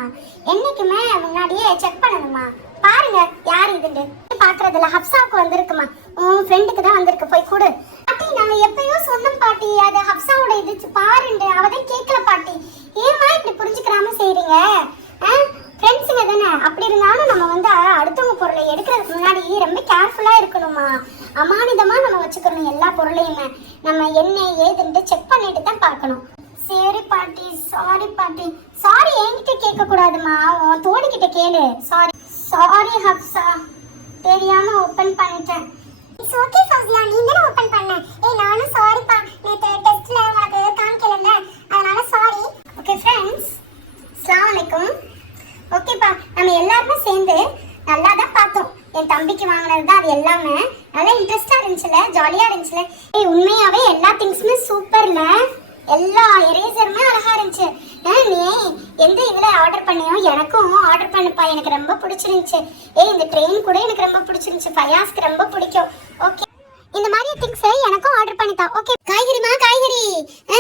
என்னைக்குமே முன்னாடியே செக் பண்ணணுமா. பாருங்க யார் இதுன்னு பாக்குறதுல. ஹப்சாவுக்கு வந்திருக்குமா, உன் ஃப்ரெண்டுக்கு தான் வந்திருக்கு. போய் கொடு பாட்டி. நாங்க எப்பயோ சொன்னோம் பாட்டி, அது ஹப்சாவோட இது பாருண்டு. அவதான் கேட்கல பாட்டி. ஏமா இப்படி புரிஞ்சுக்கிறாம செய்றீங்க? ஃப்ரெண்ட்ஸுங்க தானே, அப்படி இருந்தாலும் நம்ம வந்து அடுத்தவங்க பொருளை எடுக்கிறதுக்கு முன்னாடி ரொம்ப கேர்ஃபுல்லா இருக்கணுமா. அமானிதமா நம்ம வச்சுக்கணும் எல்லா பொருளையுமே. நம்ம என்ன ஏதுன்ட்டு செக் பண்ணிட்டு தான் பார்க்கணும். சரி பாட்டி, சாரி பாட்டி. சாரி என்கிட்ட கேட்க கூடாதுமா, உன் தோழி கிட்ட கேளு. சாரி சாரி ஹப்சா, தெரியாம ஓபன் பண்ணிட்டேன். இட்ஸ் ஓகே ஃபௌசியா, நீ தான ஓபன் பண்ண. நானும் சாரிப்பா, நேத்து டெஸ்ட்ல உனக்கு காமிக்கலல, அதனால சாரி. ஓகே फ्रेंड्स, அஸ்ஸலாமு அலைக்கும். ஓகேப்பா, நம்ம எல்லாருமே சேர்ந்து நல்லா தான் பார்த்தோம். என் தம்பிக்கு வாங்கினது தான் அது எல்லாமே. நல்லா இன்ட்ரெஸ்டா இருந்துச்சுல, ஜாலியா இருந்துச்சுல. உண்மையாவே எல்லா திங்ஸுமே சூப்பர்ல. எல்லா எரேசருமே அழகா இருந்துச்சு. நீ எந்த இதுல ஆர்டர் பண்ணியோ எனக்கும் ஆர்டர் பண்ணுப்பா, எனக்கு ரொம்ப பிடிச்சிருந்துச்சு. இந்த ட்ரெயின் கூட எனக்கு ரொம்ப பிடிச்சிருந்துச்சு. ஃபயாஸ்க்கு ரொம்ப பிடிக்கும். ஓகே, இந்த மாதிரி திங்ஸ் எனக்கும் ஆர்டர் பண்ணிட்டா. ஓகே, காய்கறிமா காய்கறி.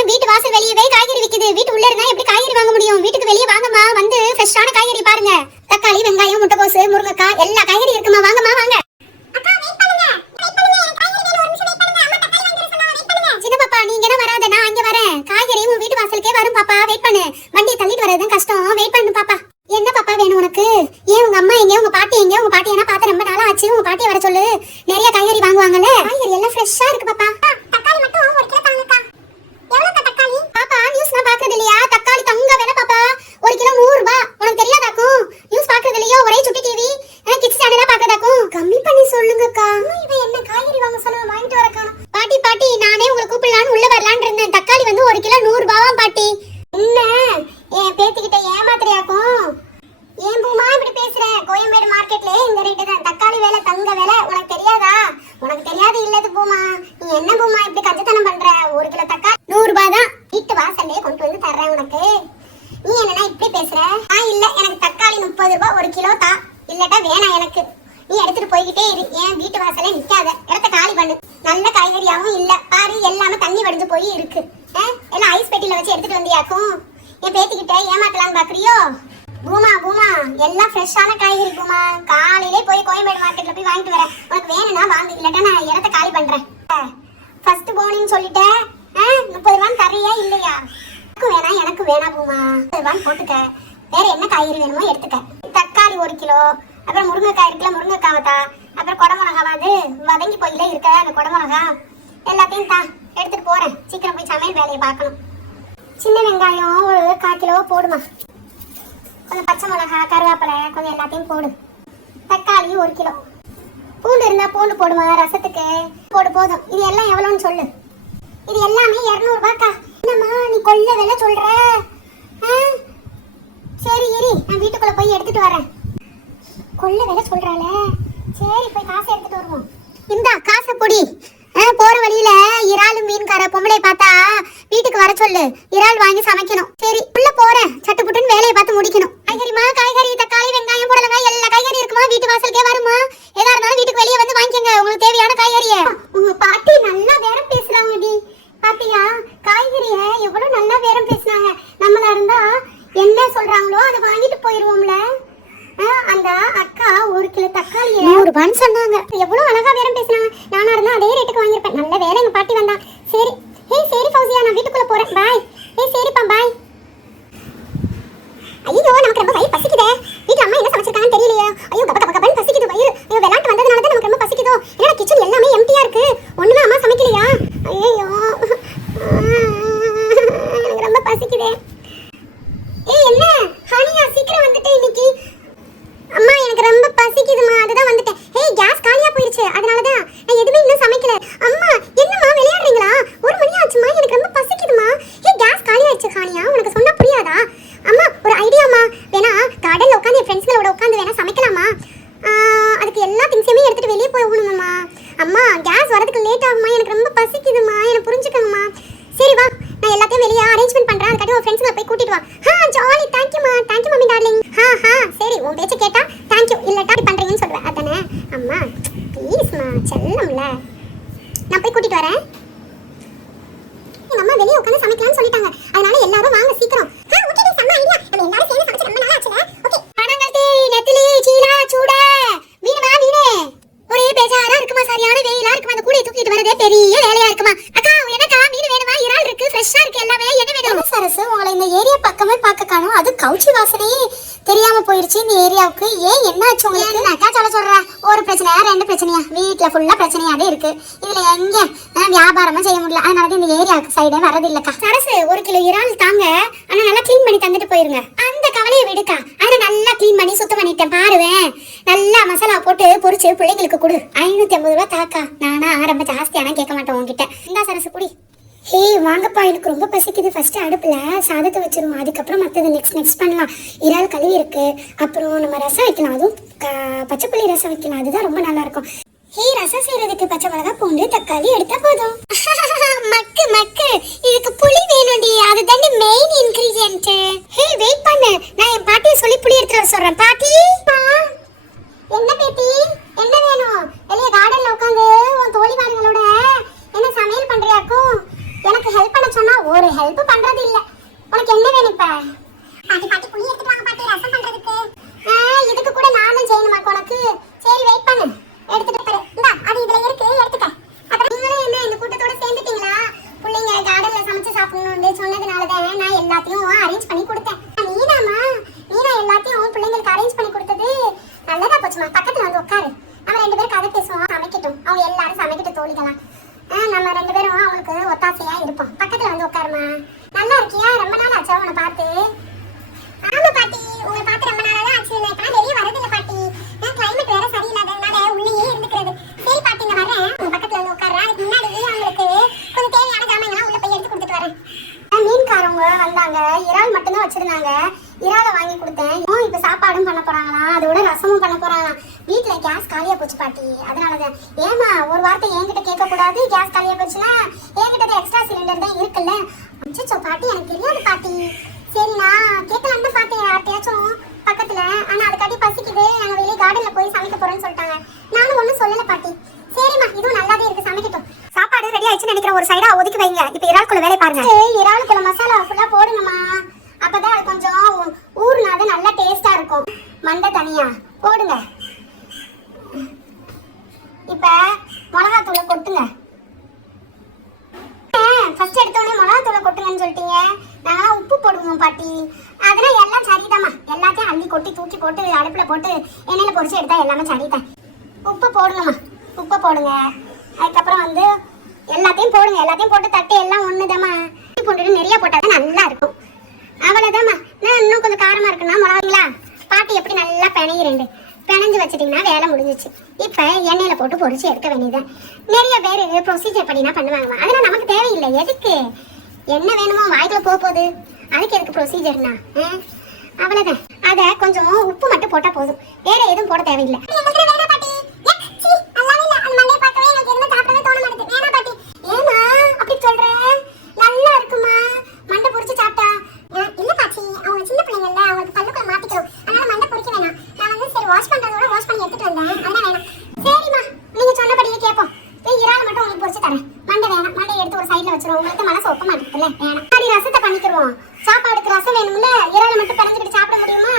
வீட்டு வாசல் வெளியே போய் காய்கறி விக்குது. வீட்டு உள்ள இருந்தா எப்படி காய்கறி வாங்க முடியும்? வீட்டுக்கு வெளியே வாங்கம்மா, வந்து ஃப்ரெஷ்ஷான காய்கறி பாருங்க. தக்காளி, வெங்காயம், முட்டைக்கோசு, முருங்கைக்காய், எல்லா காய்கறி இருக்குமா. வாங்கம்மா வாங்க. சின்ன பாப்பா, நீங்க என்ன வராத, நான் அங்க வரேன். காய்கறி உன் வீட்டு வாசலுக்கே வரும் பாப்பா. வெயிட் பண்ணு, வண்டியை தள்ளிட்டு வரதும் கஷ்டம். வெயிட் பண்ணு பாப்பா. என்ன பாப்பா வேணும் உனக்கு? உங்க அம்மா எங்க, உங்க பாட்டி எங்க? உங்க பாட்டி என்ன பார்த்து ரொம்ப நாளா ஆச்சு. உங்க பாட்டியை வர சொல்லு, நிறைய காய்கறி வாங்குவாங்கல்ல. காய்கறி எல்லாம் ஃப்ரெஷ்ஷா இருக்கு பாப்பா. தக்காளி மட்டும் 1 கிலோ தாங்கக்கா. எவ்வளவு தக்காளி? பாப்பா நியூஸ் நான் பாக்குறது இல்லையா? தக்காளி தங்க விலை பாப்பா. 1 கிலோ 100 ரூபாய். உனக்கு தெரியாதாக்கும்? நியூஸ் பாக்குறது இல்லையோ? ஒரே சுட்டி டிவி கிட்ஸ் சேனலா பாக்குறதாக்கும். கம்மி பண்ணி சொல்லுங்கக்கா. இவ என்ன காய்கறி வாங்க சொன்னா வாங்கிட்டு வர காணோம். பாட்டி பாட்டி, நானே உங்களை கூப்பிடலான்னு உள்ள வரலான்னு இருந்தேன். தக்காளி வந்து 1 கிலோ 100 ரூபாய் பாட்டி. என்ன என் பேத்திக்கிட்ட ஏமாத்துறியாக்கும்? ஏன் பூமா இப்படி பேசுற? கோயம்பேடு மார்க்கெட்ல இந்த ரேட்டு தான். தக்காளி விலை தங்க விலை. உனக்கு தெரியாதா? உனக்கு தெரியாது இல்லது பூமா. நீ என்ன பூமா இப்படி கஞ்சத்தனம் பண்ற? 1 கிலோ தக்காளி 100 ரூபாய் தான். வீட்டு வாசல்லே கொண்டு வந்து தர்றேன் உனக்கு. நீ என்னன்னா இப்படி பேசுற? இல்ல, எனக்கு தக்காளி 30 ரூபாய் 1 கிலோ தா. இல்லட்டா வேணாம் எனக்கு. நீ எடுத்துட்டு போய்கிட்டே இரு. ஏன் வீட்டு வாசல்ல நிக்காத, இடத்த காலி பண்ணு. நல்ல காய்கறியாவும் ஒன்றும் இல்லை பாரு, எல்லாமே தண்ணி வடிஞ்சு போய் இருக்கு. எல்லாம் ஐஸ் பெட்டியில் வச்சு எடுத்துட்டு வந்தியாக்கும். என் பேத்திக்கிட்ட ஏமாத்தலான்னு பார்க்குறியோ? பூமா பூமா, எல்லாம் ஃப்ரெஷ்ஷான காய்கறி பூமா. காலையிலே போய் கோயம்பேடு மார்க்கெட்டில் போய் வாங்கிட்டு வரேன். உனக்கு வேணும்னா வாங்கு, இல்லாட்டா நான் இடத்த காலி பண்ணுறேன். ஃபர்ஸ்ட் போனின்னு சொல்லிட்டேன். 30 ரூபான்னு தரையா இல்லையா? எனக்கு வேணாம் பூமா. 30 ரூபான்னு போட்டுக்க. வேற என்ன காய்கறி வேணுமோ எடுத்துக்க. தக்காளி 1 கிலோ, அப்புறம் முருங்கைக்காய் இருக்குல்ல, முருங்கைக்காவத்தா, அப்புறம் குடமிளகாவது வதங்கி போயில இருக்க அந்த குடமிளகா எல்லாத்தையும் எடுத்துட்டு போறேன். சீக்கிரம் போய் சமையல் வேலையை பார்க்கணும். சின்ன வெங்காயம் ஒரு 1/4 கிலோ போடுமா. கொஞ்சம் பச்சை மிளகா, கருவேப்பிலை கொஞ்சம் எல்லாத்தையும் போடு. தக்காளி 1 கிலோ. பூண்டு இருந்தா பூண்டு போடுமா ரசத்துக்கு. போடு போதும். இது எல்லாம் எவ்வளோன்னு சொல்லு. இது எல்லாமே 200 ரூபாய்க்கா. என்னம்மா நீ கொள்ள விலை சொல்ற? சரி இரு, நான் வீட்டுக்குள்ள போய் எடுத்துட்டு வரேன். கொள்ள விலை சொல்றாள, சரி போய் காசை எடுத்துட்டு வருவோம். இந்தா காசை பொடி. போற வழியில இறால் மீன்கார பொம்பளை பார்த்தா வீட்டுக்கு வர சொல்லு. இறால் வாங்கி சமைக்கணும். சரி உள்ள போறேன். சட்டுப்புட்டுன்னு வேலையை பார்த்து முடிக்கணும். காய்கறிமா, காய்கறி தக்காளி வெங்காயம் புடலங்காய் எல்லா காய்கறி இருக்குமா? வீட்டு வாசலுக்கே வருமா? எதா இருந்தாலும் வீட்டுக்கு வெளியே வந்து வாங்கிக்கங்க உங்களுக்கு தேவையான காய்கறிய. உங்க பாட்டி நல்லா பேரம் பேசுறாங்க டி. பாத்தியா காய்கறிய எவ்வளவு நல்லா பேரம் பேசுனாங்க. நம்மளா இருந்தா என்ன சொல்றாங்களோ அதை வாங்கிட்டு போயிருவோம்ல. அந்த அக்கா 1 கிலோ தக்காளி 100 ரூபான்னு சொன்னாங்க. எவ்வளவு அழகா பேரம் பேசினாங்க. நானா இருந்தா அதே ரேட்டுக்கு வாங்கிருப்பேன். நல்ல வேலை எங்க பாட்டி வந்தா. சரி சரி ஃபௌசியா, நான் வீட்டுக்குள்ள போறேன். பாய். சரிப்பா பாய். ஐயோ நமக்கு ரொம்ப வயிறு பசிக்குதே. வீட்டுல அம்மா என்ன சமைச்சிருக்காங்கன்னு தெரியலையே. ஐயோ கப கப கபன்னு பசிக்குது வயிறு. ஐயோ விளையாட்டு வந்ததுனால தான் நமக்கு ரொம்ப பசிக்குதோ. ஏன்னா கிச்சன் எல்லாமே எம்டியா இருக்கு. ஒண்ணுமே அம்மா சமைக்கலையா? ஐயோ எனக்கு ரொம்ப பசிக்குதே. என்ன ஹனியா சீக்கிரம் வந்துட்டே இன்னைக்கு. அம்மா எனக்கு ரொம்ப பசிக்குதுமா, அதுதான் வந்துட்டேன். கேஸ் காலியா போயிருச்சு, அதனாலதான் நான் எதுவுமே இன்னும் சமைக்கல. அம்மா என்னம்மா விளையாடுறீங்களா? 1 மணி ஆச்சுமா, எனக்கு ரொம்ப பசிக்குதுமா. கேஸ் காலி ஆயிடுச்சு ஹனியா, உனக்கு சொன்னா புரியாதா? அம்மா ஒரு ஐடியாமா, வேணா கார்டன்ல உட்காந்து என் ஃப்ரெண்ட்ஸ்களோட உட்காந்து வேணா சமைக்கலாமா? அதுக்கு எல்லா திங்ஸையுமே எடுத்துட்டு வெளியே போகணுமாம்மா. அம்மா கேஸ் வரதுக்கு லேட் ஆகுமா, எனக்கு ரொம்ப பசிக்குதுமா, எனக்கு புரிஞ்சுக்கங்கம்மா. சரி வா, நான் எல்லாத்தையும் வெளியே அரேஞ்ச்மெண்ட் பண்றேன். அதுக்காட்டி உன் ஃப்ரெண்ட்ஸ்களை போய் கூட்டிட்டு வா. ஜாலி. தேங்க்யூமா, தேங்க்யூ மம்மி டார்லிங். சரி உன் பேச்ச கேட்டா தேங்க்யூ, இல்லட்டா அப்படி பண்றீங்கன்னு சொல்றேன். அதானே அம்மா, ப்ளீஸ்மா செல்லம்ல. நான் போய் கூட்டிட்டு வரேன். எங்க அம்மா வெளியே உட்காந்து சமைக்கலாம்னு சொல்லிட்டாங்க. அதனால எல்லாரும் வாங்க சீக்கிரம். ஓகே டி, செம்ம ஐடியா. நம்ம எல்லாரும் சேர்ந்து சமைச்சு ரொம்ப நாள் ஆச்சுல. ஓகே பணங்கள்டி நெத்திலி சீலா சூட மீனமா மீனே. ஒரே பேஜாரா இருக்குமா, சரியான வெயிலா இருக்குமா. அந்த கூடையை தூக்கிட்டு வரதே பெரிய வேலையா இருக்குமா. அக்கா என்னக்கா மீன் வேணுமா? இறால் இருக்கு, ஃப்ரெஷ்ஷா இருக்கு எல்லாமே. என்ன வேணும்? சரசு உங்களை இந்த ஏரியா பக்கமே பார்க்க காணோம். அது கவுச்சி வாசனையே தெரியாம போயிருச்சு இந்த ஏரியாவுக்கு. ஏன் என்ன ஆச்சு உங்களுக்கு? என்னக்கா சொல்ல ஒரு பிரச்சனையா 2 பிரச்சனையா? வீட்டுல ஃபுல்லா பிரச்சனையாவே இருக்கு. இதுல எங்க வியாபாரமா செய்ய முடியல. அதனால இந்த ஏரியாவுக்கு சைடே வரதில்லக்கா. சரசு 1 கிலோ இறால் தாங்க, ஆனா நல்லா கிளீன் பண்ணி தந்துட்டு போயிருங்க. அந்த கவலையை விடுக்கா. ஆனா நல்லா கிளீன் பண்ணி சுத்தம் பண்ணிட்டேன் பாருவேன். நல்லா மசாலா போட்டு பொரிச்சு பிள்ளைங்களுக்கு கொடு. 550 ரூபாய் தாக்கா. நானா ரொம்ப ஜாஸ்தியானா கேட்க மாட்டேன் உங்ககிட்ட. இந்த சரசு குடி. வாங்கப்பா, எனக்கு ரொம்ப பசிக்குது. ஃபர்ஸ்ட் அடுப்புல சாதத்தை வச்சிருவோம், அதுக்கப்புறம் மற்றது நெக்ஸ்ட் பண்ணலாம். இறால் கழுவி இருக்கு, அப்புறம் நம்ம ரசம் வைக்கலாம். அதுவும் பச்சைப்புளி ரசம் வைக்கலாம், அதுதான் ரொம்ப நல்லா இருக்கும். ரசம் செய்யறதுக்கு பச்சை மிளகா பூண்டு தக்காளி எடுத்தா போதும். மக்கு மக்கு, இதுக்கு புளி வேணும்டி, அதுதான் மெயின் இன்கிரிடியன்ட். வெயிட் பண்ணு, நான் என் பாட்டியை சொல்லி புளி எடுத்துட்டு வர சொல்றேன். பாட்டி என்ன பேட்டி, என்ன வேணும்? வெளியே கார்டன்ல உட்காந்து உன் தோழிவாரிகளோட என்ன சமையல் பண்றியாக்கும்? எனக்கு ஹெல்ப் பண்ண சொன்னா ஒரு ஹெல்ப் பண்றது இல்ல. உனக்கு என்ன வேணும் இப்ப? பாட்டி புளி எடுத்துட்டு வாங்க பாட்டி, ரசம் பண்றதுக்கு. இதுக்கு கூட நானும் செய்யணுமா உனக்கு? சரி வெயிட் பண்ணு, எடுத்துட்டு போறேன். இந்தா அது இதுல இருக்கு, எடுத்துக்க. அப்புறம் நீங்களும் என்ன இந்த கூட்டத்தோட சேர்ந்துட்டீங்களா? பிள்ளைங்க கார்டன்ல சமைச்சு சாப்பிடணும்னு சொன்னதுனால தான் நான் எல்லாத்தையும் அரேஞ்ச் பண்ணி கொடுத்தேன். நீனா எல்லாத்தையும் பிள்ளைங்களுக்கு அரேஞ்ச் பண்ணி கொடுத்தது நல்லதா போச்சுமா. பக்கத்துல வந்து உட்காரு, நம்ம 2 பேரும் கதை பேசுவோம். சமைக்கட்டும், அவங்க எல்லாரும் சமைக்கிட்டு தோழிக்கலாம். நம்ம 2 பேரும் அவங்களுக்கு ஒத்தாசையா இருப்போம். பக்கத்துல வந்து உட்காருமா. நல்லா இருக்கியா? ரொம்ப நாள் ஆச்சா உன்னை பார்த்து? ஆமா பாட்டி, உங்களை பார்த்து ரொம்ப நாளா தான் ஆச்சு. நான் வெளியே வரதில்லை பாட்டி. கிளைமேட் வேற சரியில்லாததுனால உள்ளேயே இருந்துக்கிறது. சரி பாட்டி நான் வரேன், உங்க பக்கத்துல வந்து உட்கார்றேன். அதுக்கு முன்னாடி அவங்களுக்கு கொஞ்சம் தேவையான ஜாமான்லாம் உள்ள போய் எடுத்து கொடுத்துட்டு வரேன். மீன்காரவங்க வந்தாங்க, இறால் மட்டும்தான் வச்சிருந்தாங்க. இறாலை வாங்கி கொடுத்தேன். இப்ப சாப்பாடும் பண்ண போறாங்களா, அதோட ரசமும் பண்ண போறாங்களா. வீட்டுல கேஸ் காலியா போச்சு பாட்டி, அதனாலதான். ஏமா ஒரு வார்த்தை என்கிட்ட கேட்க கூடாது? கேஸ் காலியா போச்சுன்னா என்கிட்ட எக்ஸ்ட்ரா சிலிண்டர் தான் இருக்குல்ல. அச்சோ பாட்டி, எனக்கு தெரியாது பாட்டி. சரி நான் கேட்கலான்னு பார்த்தேன் யார்ட்டையாச்சும் பக்கத்துல. ஆனா அதுக்காட்டி பசிக்குது, நாங்க வெளியே கார்டன்ல போய் சமைக்க போறோம்னு சொல்லிட்டாங்க. நானும் ஒன்னும் சொல்லல பாட்டி. சரிம்மா, இதுவும் நல்லாவே இருக்கு, சமைக்கட்டும். சாப்பாடு ரெடி ஆயிடுச்சுன்னு நினைக்கிற ஒரு சைடா ஒதுக்கி வைங்க. இப்போ இறால்குள்ள வேலை பாருங்க. இறாலுக்குள்ள மசாலா ஃபுல்லா போடுங்கம்மா. அப்பதான் அது கொஞ்சம் ஊறுனாதான் நல்லா டேஸ்டா இருக்கும். மண்டை தனியா போடுங்க. இப்ப மிளகாத்தூளை கொட்டுங்க. ஃபர்ஸ்ட் எடுத்தோடனே மிளகாத்தூளை கொட்டுங்கன்னு சொல்லிட்டீங்க. நாங்களாம் உப்பு போடுவோம் பாட்டி. அதெல்லாம் எல்லாம் சரிதாம்மா. எல்லாத்தையும் அள்ளி கொட்டி தூக்கி போட்டு அடுப்புல போட்டு எண்ணெயில பொரிச்சு எடுத்தா எல்லாமே சரிதான். உப்பு போடுங்கம்மா. உப்பு போடுங்க. அதுக்கப்புறம் வந்து எல்லாத்தையும் போடுங்க. எல்லாத்தையும் போட்டு தட்டி எல்லாம் ஒண்ணுதாம்மா. போட்டுட்டு நிறைய போட்டாதான் நல்லா இருக்கும். அவ்வளவுதாம்மா. நான் இன்னும் கொஞ்சம் காரமா இருக்குன்னா மிளகாங்களா பாட்டி எப்படி நல்லா பிணையிரண்டு பிணைஞ்சு வச்சிட்டீங்கன்னா வேலை முடிஞ்சிச்சு. இப்ப எண்ணெயில போட்டு பொரிச்சு எடுக்க வேண்டியதான். நிறைய பேர் ப்ரொசீஜர் படினா பண்ணுவாங்கம்மா. அதெல்லாம் நமக்கு தேவையில்லை. எதுக்கு என்ன வேணுமோ வாய்க்குள்ள போகுது, அதுக்கு எதுக்கு ப்ரொசீஜர்னா? அவ்வளவுதான். அத கொஞ்சம் உப்பு மட்டும் போட்டா போதும். வேற எதுவும் போட தேவையில்லை. ஏமா அப்படி சொல்ற? நல்லா இருக்குமா மண்டை பொரிச்சு சாப்பிட்டா? இல்ல பாச்சி, அவங்க சின்ன பிள்ளைங்கல்ல, அவங்களுக்கு பல்லுக்குள்ள மாட்டிக்கிறோம். அதனால மண்டை பொரிக்க வேணாம். நான் வந்து சரி வாஷ் பண்றதோட வாஷ் பண்ணி எடுத்துட்டு வந்தேன். அதெல்லாம் வேணாம். சரிம்மா, நீங்க சொன்னபடியே கேட்போம். இறால் மட்டும் உங்களுக்கு பொரிச்சு தரேன். மண்டை வேணாம். மண்டை எடுத்து ஒரு சைடுல வச்சிரும். உங்களுக்கு மனசு ஒப்ப மாட்டேங்குதுல்ல, வேணாம். அப்படி ரசத்தை பண்ணிக்கிறோம். சாப்பாடுக்கு ரசம் வேணும்ல, இறாலை மட்டும் பிணைஞ்சிட்டு சாப்பிட முடியுமா?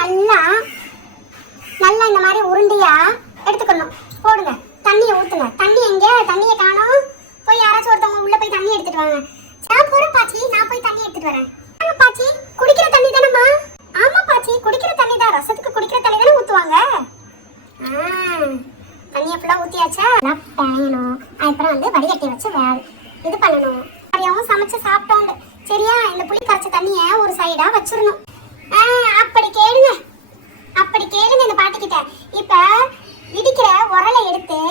நல்லா நல்லா இந்த மாதிரி உருண்டியா எடுத்துக்கணும். போடுங்க. தண்ணியை ஊத்துங்க. தண்ணி எங்க? தண்ணியை காணோம். போய் யாராச்சும் ஒருத்தவங்க உள்ள போய் தண்ணி எடுத்துட்டு வாங்க. நான் போறேன் பாச்சி. நான் போய் தண்ணி எடுத்துட்டு வரேன். ஆமா பாச்சி, குடிக்கிற தண்ணி தானம்மா? ஆமா பாச்சி, குடிக்கிற தண்ணி தான். ரசத்துக்கு குடிக்கிற தண்ணி தானே ஊத்துவாங்க. தண்ணியை ஃபுல்லா ஊத்தியாச்சா? பிணையணும். அதுக்கப்புறம் வந்து வடிகட்டி வச்சு இது பண்ணணும். நிறையாவும் சமைச்சு சாப்பிட்டோம். சரியா? இந்த புளி கரைச்ச தண்ணியை ஒரு சைடா வச்சிடணும். அப்படி கேளுங்க. அப்படி கேளுங்க இந்த பாட்டுக்கிட்ட. இப்ப இடிக்கிற உரலை எடுத்து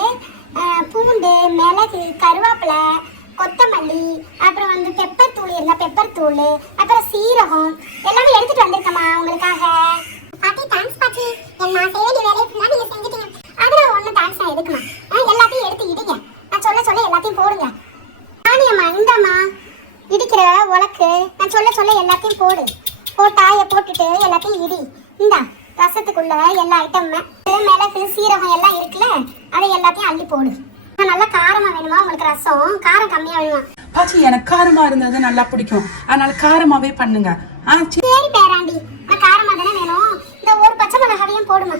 பூண்டு, மிளகு, கருவேப்பிலை, கொத்தமல்லி, அப்புறம் வந்து பெப்பர் தூள் இருந்தா பெப்பர் தூள், அப்புறம் சீரகம் எல்லாமே எடுத்துட்டு வந்திருக்கமா உங்களுக்காக. பாட்டி தேங்க்ஸ் பாட்டி. நான் செய்ய வேண்டிய வேலையை ஃபுல்லா நீங்க செஞ்சுட்டீங்க. அதெல்லாம் ஒன்றும் தேங்க்ஸ் நான் எதுக்குமா. எல்லாத்தையும் எடுத்து இடிங்க. நான் சொல்ல சொல்ல எல்லாத்தையும் போடுங்க. ராணியம்மா இந்தாம்மா இடிக்கிற உலக்கு. நான் சொல்ல சொல்ல எல்லாத்தையும் போடு. போட்டாய போட்டுட்டு எல்லாத்தையும் இடி. இந்தா ரசத்துக்குள்ள எல்லா ஐட்டமுமே மிளகு, சீரகம் எல்லாம் இருக்குல்ல, அதை எல்லாத்தையும் அள்ளி போடு. நல்லா காரமா வேணுமா உங்களுக்கு ரசம்? காரம் கம்மியா வேணுமா? பாச்சி, எனக்கு காரமா இருந்தது நல்லா பிடிக்கும். அதனால காரமாவே பண்ணுங்க. சரி பேராண்டி, நான் காரமா தானே வேணும். இந்த ஒரு பச்சை மிளகாவையும் போடுமா.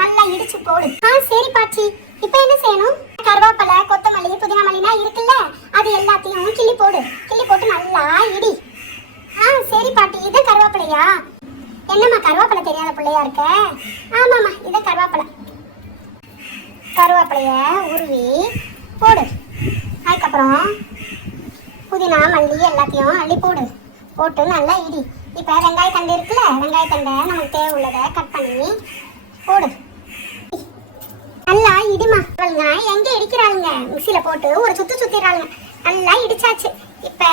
நல்லா இடிச்சு போடு. சரி பாச்சி. இப்ப என்ன செய்யணும்? கருவேப்பிலை, கொத்தமல்லி, புதினா மல்லினா இருக்குல்ல, அது எல்லாத்தையும் கிள்ளி போடு. கிள்ளி போட்டு நல்லா இடி. சரி பாட்டி. இது கருவேப்பிலையா? என்னம்மா கருவேப்பிலை தெரியாத பிள்ளையா இருக்க? ஆமாம்மா, இது கருவேப்பிலை. கருவேப்பிலைய உருவி போடு. அதுக்கப்புறம் புதினா மல்லி எல்லாத்தையும் அள்ளி போடு. போட்டு நல்லா இடி. இப்போ வெங்காய தண்டு இருக்குல்ல, வெங்காய தண்டை நமக்கு தேவை உள்ளதை கட் பண்ணி போடு. நல்லா இடிமா. எங்க இடிக்கிறாளுங்க? மிக்சியில போட்டு ஒரு சுத்து சுத்திடுறாளுங்க. நல்லா இடிச்சாச்சு. இப்போ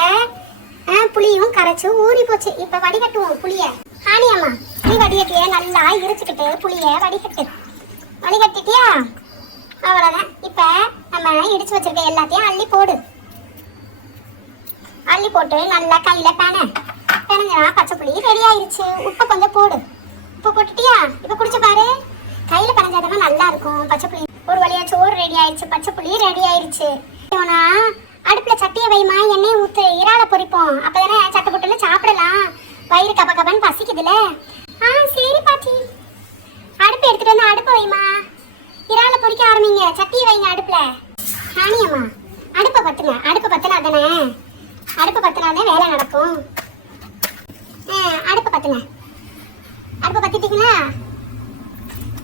புளியும் கரைச்சு ஊறி போச்சு. இப்போ வடிகட்டுவோம் புளிய. ஆனியம்மா, புளி வடிகட்டிய நல்லா இரிச்சுக்கிட்டு புளிய வடிகட்டு. வடிகட்டிட்டியா? அவ்வளோதான். இப்போ நம்ம இடிச்சு வச்சிருக்க எல்லாத்தையும் அள்ளி போடு. அள்ளி போட்டு நல்லா கையில பிணைஞ்சா பச்சை புளி ரெடி ஆயிடுச்சு. உப்பை கொஞ்சம் போடு. உப்பு போட்டுட்டியா? இப்போ குடிச்சு பாரு. கையில பிணைஞ்சாதான் நல்லா இருக்கும். பச்சை புளி ஒரு வழியா சோறு ரெடி ஆயிடுச்சு. பச்சை புளி ரெடி ஆயிடுச்சு. அடுப்புல சட்டியை வைமா, எண்ணெய் ஊத்து. இறால பொரிப்போம். அப்பதானே சட்டை போட்டுல சாப்பிடலாம். வயிறு கப கபன்னு பசிக்குதுல. சரி பாட்டி. அடுப்பு எடுத்துட்டு வந்து அடுப்பு வைமா. இறால பொரிக்க ஆரம்பிங்க. சட்டியை வைங்க அடுப்புல. ராணியம்மா, அடுப்பை பத்துங்க. அடுப்பு பத்தினா தானே, அடுப்பு பத்தினாலே வேலை நடக்கும். அடுப்பு பத்துங்க. அடுப்பு பத்திட்டீங்களா?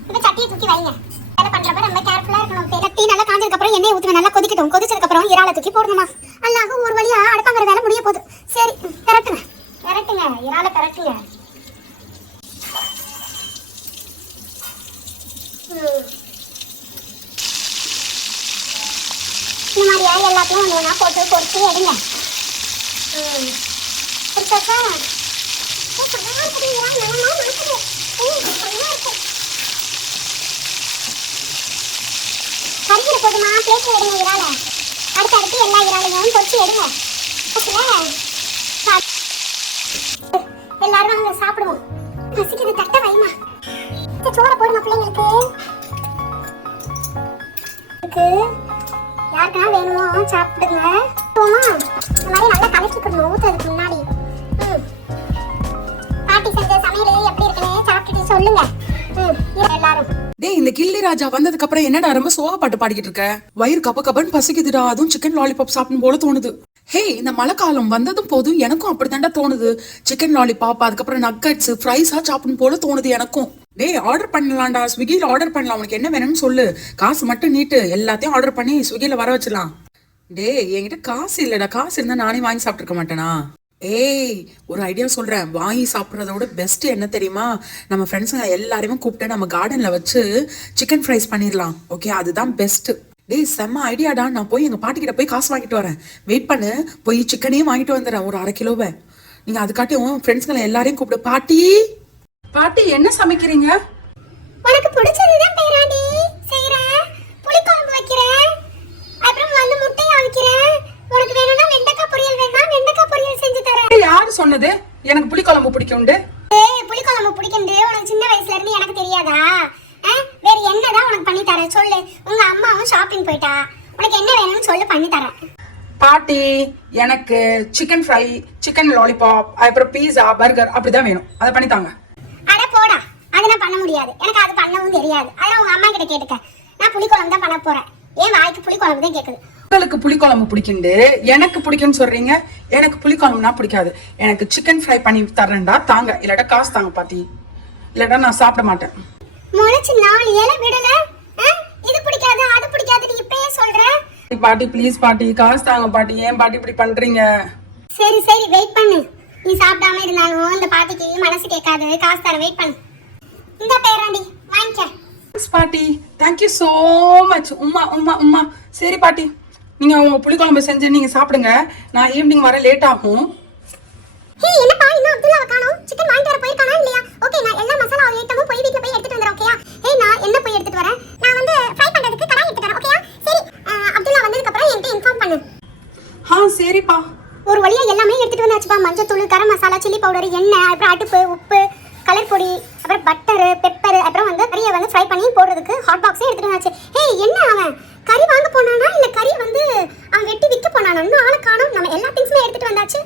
இப்ப சட்டியை தூக்கி வைங்க. வேலை பண்றப்ப ரொம்ப கேர்ஃபுல்லா இருக்கணும். சட்டி நல்லா காஞ்சதுக்கு அப்புறம் எண்ணெய் ஊத்துங்க. நல்லா கொதிக்கட்டும். கொதிச்சதுக்கு அப்புறம் இறால தூக்கி போடுங்கம்மா. அல்லாஹ் ஒரு வழியா அடுப்பாங்கிற வேலை முடிய போகுது. சரி, பெரட்டுங்க பெரட்டுங்க. இறால பெரட்டுங்க. இந்த மாதிரியா எல்லாத்தையும் ஒன்று ஒன்றா போட்டு பொறிச்சு எடுங்க. பிடிச்சாச்சா? கறிக்கிற போதுமா? பிளேட்ல எடுங்க இறால. அடுத்து எல்லா இறாலையும் பொறிச்சு எடுங்க. எல்லாரும் வாங்க சாப்பிடுவோம். பசிக்குது. தட்டை வைமா. சோறை போடுமா பிள்ளைங்களுக்கு. யாருக்கெல்லாம் வேணுமோ சாப்பிடுங்க. போமா இந்த மாதிரி நல்லா கலக்கிக்கணும் ஊத்துறதுக்கு முன்னாடி. பாட்டி செஞ்ச சமையல் எப்படி இருக்குன்னு சாப்பிட்டுட்டு சொல்லுங்க. எல்லாரும் டேய் இந்த கில்லி ராஜா வந்ததுக்கு அப்புறம் என்னடா ரொம்ப சோக பாட்டு பாடிக்கிட்டு இருக்க? வயிறு கப்ப கப்பன்னு பசிக்குதுடா, அதுவும் சிக்கன் லாலிபாப் சாப்பிடும் போல தோணுது. ஹே இந்த மழை காலம் வந்ததும் போதும் எனக்கும் அப்படித்தாண்டா தோணுது. சிக்கன் லாலிபாப் அதுக்கப்புறம் நக்கட்ஸ் ஃப்ரைஸா சாப்பிடும் போல தோணுது எனக்கும். டேய் ஆர்டர் பண்ணலாம்டா, ஸ்விக்கில ஆர்டர் பண்ணலாம். உனக்கு என்ன வேணும்னு சொல்லு, காசு மட்டும் நீட்டு, எல்லாத்தையும் ஆர்டர் பண்ணி ஸ்விக்கில வர வச்சிடலாம். டேய் என்கிட்ட காசு இல்லடா, காசு இருந்தா நானே வாங்கி சாப்பிட்டுருக்க மாட்டேனா? ஏய் ஒரு ஐடியா சொல்றேன், வாங்கி சாப்பிட்றத விட பெஸ்ட் என்ன தெரியுமா? நம்ம ஃப்ரெண்ட்ஸுங்க எல்லாரையுமே கூப்பிட்டு நம்ம கார்டன்ல வச்சு சிக்கன் ஃப்ரைஸ் பண்ணிடலாம். ஓகே அதுதான் பெஸ்ட். டேய் செம்ம ஐடியாடா. நான் போய் எங்க பாட்டிக்கிட்ட போய் காசு வாங்கிட்டு வரேன். வெயிட் பண்ணு, போய் சிக்கனையும் வாங்கிட்டு வந்துடுறேன் ஒரு 1/2 கிலோவை. நீங்க அதுக்காட்டியும் ஃப்ரெண்ட்ஸுங்களை எல்லாரையும் கூப்பிடு. பாட்டி பாட்டி என்ன சமைக்கிறீங்க? உனக்கு பிடிச்சதுதான் பேராண்டி செய்றேன். புளிக்குழம்பு வைக்கிறேன், அப்புறம் வந்து முட்டை அவிக்கிறேன். உனக்கு வேணும்னா வெண்டைக்காய் பொரியல் வேணா வெண்டைக்காய் பொரியல் செஞ்சு தரேன். யாரு சொன்னது எனக்கு புளிக்குழம்பு பிடிக்கும்ண்டு? ஏய் புளிக்குழம்பு பிடிக்கும்னு உனக்கு சின்ன வயசுல இருந்து எனக்கு தெரியாதா? வேற என்னதான் உனக்கு பண்ணி தரேன் சொல்லு. உங்க அம்மாவும் ஷாப்பிங் போயிட்டா, உனக்கு என்ன வேணும்னு சொல்லு பண்ணி தரேன். பாட்டி எனக்கு சிக்கன் ஃப்ரை, சிக்கன் லாலிபாப், அப்புறம் பீஸா, பர்கர் அப்படிதான் வேணும். அதை பண்ணித்தாங்க. அட போடா, அதை நான் பண்ண முடியாது, எனக்கு அது பண்ணவும் தெரியாது. அதெல்லாம் உங்க அம்மா கிட்ட கேட்டுக்க. நான் புளிக்குழம்பு தான் பண்ண போறேன். ஏன் வாய்க்கு புளிக்குழம்பு தான் கேக்குது. உங்களுக்கு புளிக்குழம்பு பிடிக்குண்டு, எனக்கு பிடிக்கும்னு சொல்றீங்க. எனக்கு புளிக்குழம்புனா பிடிக்காது. எனக்கு சிக்கன் ஃப்ரை பண்ணி தரேன்டா, தாங்க. இல்லாட்டா காசு தாங்க பாட்டி, இல்லாட்டா நான் சாப்பிட மாட்டேன். முளைச்சு 4 இலை விடல, இது பிடிக்காது அது பிடிக்காது நீ இப்பயே சொல்ற. பாட்டி ப்ளீஸ் பாட்டி, காசு தாங்க பாட்டி. ஏன் பாட்டி இப்படி பண்றீங்க? சரி சரி வெயிட் பண்ணு. நீ சாப்பிடாம இருந்தாலும் இந்த பாட்டிக்கு மனசு கேட்காது. காசு தர வெயிட் பண்ணு. இந்த பேராண்டி வாங்கிக்க. பாட்டி தேங்க்யூ சோ மச். உம்மா உம்மா உம்மா. சரி பாட்டி, நீங்க உங்க புளிக்குழம்பு செஞ்சு நீங்க சாப்பிடுங்க. நான் ஈவினிங் வர லேட் ஆகும். ஹே என்னப்பா இன்னும் அப்துல்லாவை காணோம்? சிக்கன் வாங்கிட்டு வர போயிருக்கானா இல்லையா? ஓகே நான் எல்லா மசாலா ஐட்டமும் போய் வீட்ல போய் எடுத்துட்டு வந்துறேன். ஓகேயா? ஹே நான் என்ன போய் எடுத்துட்டு வரேன். நான் வந்து ஃப்ரை பண்றதுக்கு கடாய் எடுத்துட்டு வரேன். ஓகேயா? சரி அப்துல்லா வந்ததுக்கு அப்புறம் என்கிட்ட இன்ஃபார்ம் பண்ணு. சரிப்பா. ஒரு வழியா எல்லாமே எடுத்துட்டு வந்தாச்சுப்பா. மஞ்சள் தூள், கரம் மசாலா, சில்லி பவுடர், எண்ணெய், அப்புறம் அடுப்பு, உப்பு, கலர் பொடி, அப்புறம் பட்டர், பெப்பர், அப்புறம் வந்து கறியை வந்து ஃப்ரை பண்ணி போடுறதுக்கு ஹாட் பாக்ஸே எடுத்துட்டு வந்தாச்சு. ஹே என்ன அவன் கறி வாங்க போனானா இல்ல கறி வந்து அவன் வெட்டி விற்க போனானா? இன்னும் ஆளை காணோம். நம்ம எல்லா திங்ஸுமே எடுத்துட்டு வந்தாச்சு.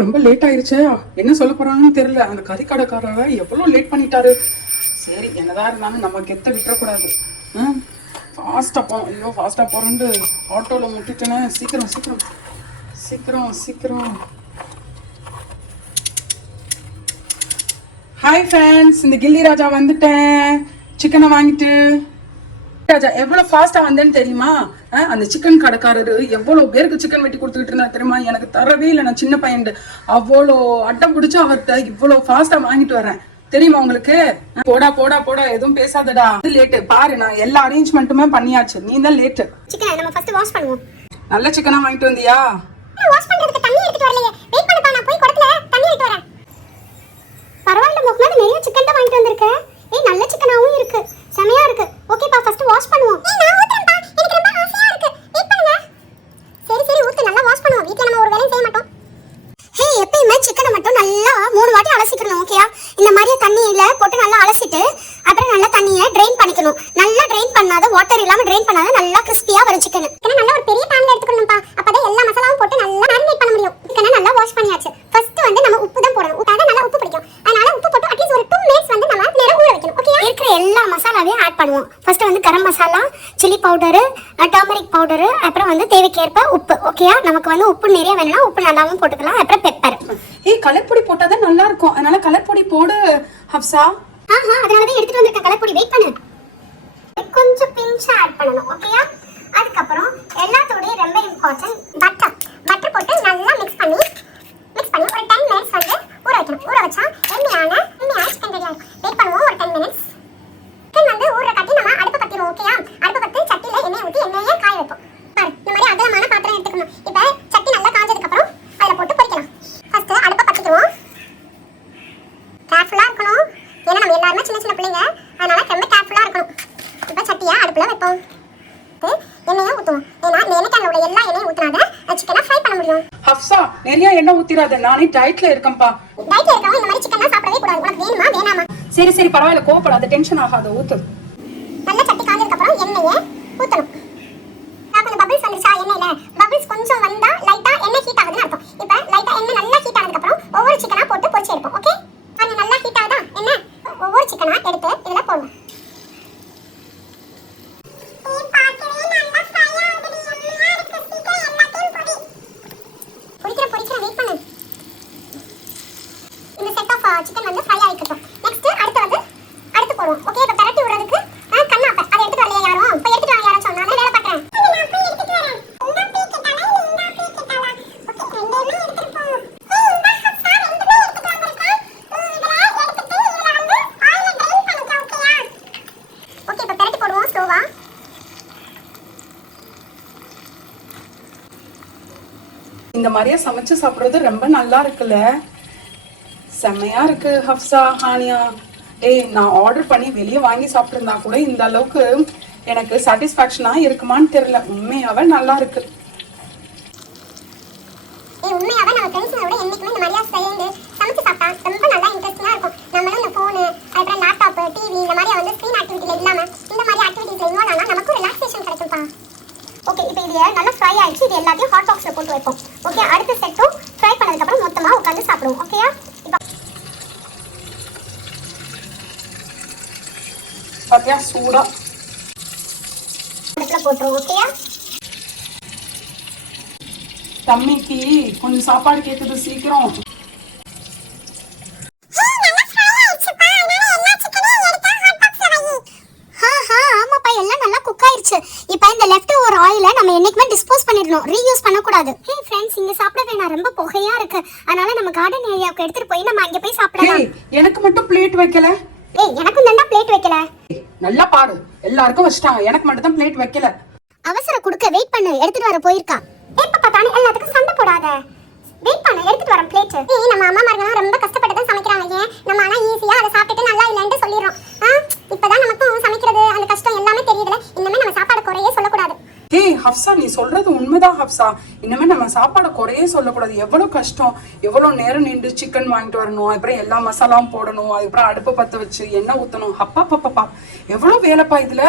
ரொம்ப லேட் ஆயிருச்சு. என்ன சொல்ல போறாங்கன்னு தெரியல. அந்த கறி கடைக்காரங்க எவ்வளவு லேட் பண்ணிட்டாரு. சரி என்னதான் இருந்தாலும் நம்ம கெத்த விட்டுறக்கூடாது. ஃபாஸ்டா போறோம். ஐயோ ஃபாஸ்டா போறேன்ட்டு ஆட்டோல முட்டிட்டேனே. சீக்கிரம் சீக்கிரம் சீக்கிரம் சீக்கிரம். ஹாய் ஃப்ரெண்ட்ஸ், இந்த கில்லி ராஜா வந்துட்டேன் சிக்கனை வாங்கிட்டு. ராஜா எவ்வளவு ஃபாஸ்டா வந்தேன்னு தெரியுமா? அந்த சிக்கன் கடைக்காரரு எவ்வளவு பேருக்கு சிக்கன் வெட்டி கொடுத்துக்கிட்டு இருந்தா தெரியுமா? எனக்கு தரவே இல்லை. நான் சின்ன பையன் அவ்வளோ அட்டம் பிடிச்சு அவர்கிட்ட இவ்வளவு ஃபாஸ்டா வாங்கிட்டு வரேன் தெரியுமா உங்களுக்கு? போடா போடா போடா, எதுவும் பேசாதடா. லேட்டு பாரு, நான் எல்லா அரேஞ்ச்மெண்ட்டுமே பண்ணியாச்சு. நீ தான் லேட்டு. சிக்கன் நம்ம ஃபர்ஸ்ட் வாஷ் பண்ணுவோம். நல்ல சிக்கனா வாங்கிட்டு வந்தியா? வாஷ் பண்றதுக்கு தண்ணி எடுத்துட்டு வரலையே. வெயிட் பண்ணுப்பா, நான் போய் குடத்துல தண்ணி எடுத்து வரேன். பரவாயில்லை முகமது, நிறைய சிக்கன் தான் வாங்கிட்டு வந்திருக்க. ஏய் நல்ல சிக்கனாவும் இருக்கு, செமையா இருக்கு. ஓகேப்பா ஃபர்ஸ்ட் வாஷ் பண்ணுவோம். நான் ஊத்துறேன்ப்பா, எனக்கு ரொம்ப ஆசையா இருக்கு. வெயிட் பண்ணுங்க. சரி சரி ஊத்து, நல்லா வாஷ் பண்ணுவோம். வீட்ல நம்ம ஒரு வேலையும் செய்ய மாட்டோம். ஹே எப்பயுமே சிக்கனை மட்டும் நல்லா 3 வாட்டி அலசிக்கணும். ஓகேயா? இந்த மாதிரி தண்ணியில போட்டு நல்லா அலசிட்டு அப்புறம் நல்லா தண்ணியை ட்ரெயின் பண்ணிக்கணும். நல்லா ட்ரெயின் பண்ணாத, வாட்டர் இல்லாம ட்ரெயின் பண்ணாத நல்லா கிறிஸ்பியா வரும் சிக்கன். நல்லா ஒரு பெரிய பேன்ல எடுத்துக்கணும்ப்பா. அப்பதான் எல்லா மசாலாவும் போட்டு நல்லா மேரினேட் பண்ண முடியும். சிக்கனை நல்லா வாஷ் பண்ணியாச்சு. ஃபர்ஸ்ட் வந்து நம்ம உப்பு தான் போடணும். உப்பாக நல்லா உப்பு பிடிக்கும். அதனால உப்பு போட்டு அட்லீஸ்ட் ஒரு 2 மினிட்ஸ் வந்து நம்ம நேரம் ஊற வைக்கணும். ஓகேயா? இருக்கிற எல்லா மசாலாவையும் ஆட் பண்ணுவோம். ஃபர்ஸ்ட் வந்து garam masala, chilli powder, turmeric powder, அப்புறம் வந்து தேவைக்கேற்ப உப்பு. ஓகேயா? நமக்கு வந்து உப்பு நிறைய வேணும்னா உப்பு நல்லாவும் போட்டுக்கலாம். அப்புறம் பெப்பர். ஏய் கலர் பொடி போட்டாதான் நல்லா இருக்கும். அதனால கலர் பொடி போடு ஹப்சா. அதனால தான் எடுத்துட்டு வந்திருக்க கலர் பொடி. வெயிட் பண்ணு. கொஞ்சம் பிஞ்சா ஆட் பண்ணணும். ஓகேயா? அதுக்கப்புறம் எல்லாத்தோடய ரொம்ப இம்பார்ட்டன்ட் பட்டர். பட்டர் போட்டு நல்லா மிக்ஸ் பண்ணி ஒரு 10 மினிட்ஸ் வந்து ஊற வைக்கணும். ஊற வச்சா எம்மியான சிக்கன் ரெடி ஆகும். வெயிட் பண்ணுவோம் ஒரு 10 மினிட்ஸ். சிக்கன் வந்து ஊற கட்டி நம்ம அடுப்பு பத்திடுவோம். ஓகேயா? அடுப்பு பத்தி சட்டியில எண்ணெய் ஊற்றி எண்ணெயை காய வைப்போம். பாரு இந்த மாதிரி அகலமான பாத்திரம் எடுத்துக்கணும். இப்போ சட்டி நல்லா காஞ்சதுக்கு அப்புறம் அதில் போட்டு பொரிக்கலாம். ஃபர்ஸ்ட் அடுப்பை பத்திடுவோம். கேர்ஃபுல்லா இருக்கணும். ஏன்னா நம்ம எல்லாருமே சின்ன சின்ன பிள்ளைங்க, அதனால ரொம்ப கேர்ஃபுல்லா இருக்கணும். இப்போ சட்டியை அடுப்புல வைப்போம். எண்ணெயை ஊற்றுவோம். ஏன்னா இந்த எண்ணெய்க்கான உள்ள எல்லா எண்ணெயும் ஊற்றினாதான் சிக்கனை ஃப்ரை பண்ண முடியும். ஹப்சா நிறைய எண்ணெய் ஊத்திராத, நானே டயட்ல இருக்கேன்ப்பா. டயட்ல இருக்கவங்க இந்த மாதிரி சிக்கன்லாம் சாப்பிடவே கூடாது. உனக்கு வேணுமா வேணாமா? சரி சரி பரவாயில்ல, கோவப்படாத, டென்ஷன் ஆகாத, ஊத்து. நல்ல சட்டி காஞ்சதுக்கு அப்புறம் இந்த மாதிரியே சமைச்சு சாப்பிடுறது ரொம்ப நல்லா இருக்குல்ல. செம்மையா இருக்கு ஹப்சா, ஹானியா. ஏய், நான் ஆர்டர் பண்ணி வெளியே வாங்கி சாப்பிட்டுருந்தா கூட இந்த அளவுக்கு எனக்கு சாட்டிஸ்ஃபேக்ஷனா இருக்குமான்னு தெரியல. உண்மையாவே நல்லா இருக்கு. உண்மையாவே நம்ம ஃப்ரெண்ட்ஸோட என்னைக்குமே இந்த மாதிரியா சேர்ந்து சமைச்சு சாப்பிட்டா ரொம்ப நல்லா இன்ட்ரெஸ்டிங்கா இருக்கும். நம்மளும் இந்த போனு, அப்புறம் லேப்டாப், டிவி இந்த மாதிரி வந்து ஸ்க்ரீன் ஆக்டிவிட்டில இல்லாம இந்த மாதிரி ஆக்டிவிட்டிஸ்ல இன்வால்வ் ஆனா நமக்கு ரிலாக்ஸேஷன் கிடைக்கும்பா. ஓகே, இப்போ இது நல்லா ஃப்ரை ஆயிடுச்சு. இது எல்லாத்தையும் ஹாட் பாக்ஸ்ல போட்டு வைப்போம். ஓகே, அடுத்த செட்டும் ஃப்ரை பண்ணதுக்கு அப்புறம் மொத்தமா உட்கார்ந்து சாப்பிடுவோம். ஓகேயா? இப்போ பாத்தியா சூடா அடுப்புல போட்டுருவோம். ஓகேயா? தம்மிக்கு கொஞ்சம் சாப்பாடு கேக்குது, சீக்கிரம். ஆமாப்பா, எல்லாம் நல்லா குக் ஆயிருச்சு. இப்போ இந்த லெஃப்ட் ஓவர் ஆயில நம்ம என்னைக்குமே டிஸ்போஸ் பண்ணிடணும், ரீயூஸ் பண்ண கூடாது. ஹே फ्रेंड्स, இங்க சாப்பிட வேணாம், ரொம்ப புகையா இருக்கு. அதனால நம்ம கார்டன் ஏரியாவுக்கு எடுத்துட்டு போய் நம்ம அங்க போய் சாப்பிடலாம். எனக்கு மட்டும் பிளேட் வைக்கல. ஏய், எனக்கும் தான்டா பிளேட் வைக்கல. நல்லா பாரு, எல்லாருக்கும் வச்சிட்டாங்க, எனக்கு மட்டும் தான் பிளேட் வைக்கல. அவசர குடுக்க வெயிட் பண்ணு, எடுத்துட்டு வர போயிருக்கா. எப்ப பார்த்தாலும் எல்லாத்துக்கும் சண்டை போடாத. வெயிட் பண்ணு, எடுத்துட்டு வரேன் பிளேட். ஏய், நம்ம அம்மாமார்லாம் ரொம்ப கஷ்டப்பட்டு தான் சமைக்கறாங்க. ஏன் நம்ம ஆனா ஈஸியா அதை சாப்பிட்டுட்டு நல்லா இல்லன்னு சொல்லிரோம். இப்பதான் நமக்கும் சமைக்கிறது அந்த கஷ்டம் எல்லாமே தெரியுதுல. இன்னமே நம்ம சாப்பாடு குறையே சொல்லக்கூடாது. ஏய் ஹப்சா, நீ சொல்றது உண்மைதான் ஹப்சா. இனிமே நம்ம சாப்பாடு குறையே சொல்லக்கூடாது. எவ்வளவு கஷ்டம், எவ்வளவு நேரம் நின்று சிக்கன் வாங்கிட்டு வரணும், அப்புறம் எல்லா மசாலாவும் போடணும், அதுக்கப்புறம் அடுப்பு பத்த வச்சு எண்ணெய் ஊத்தணும். அப்பா பாப்பா, எவ்வளவு வேலைப்பா இதுல.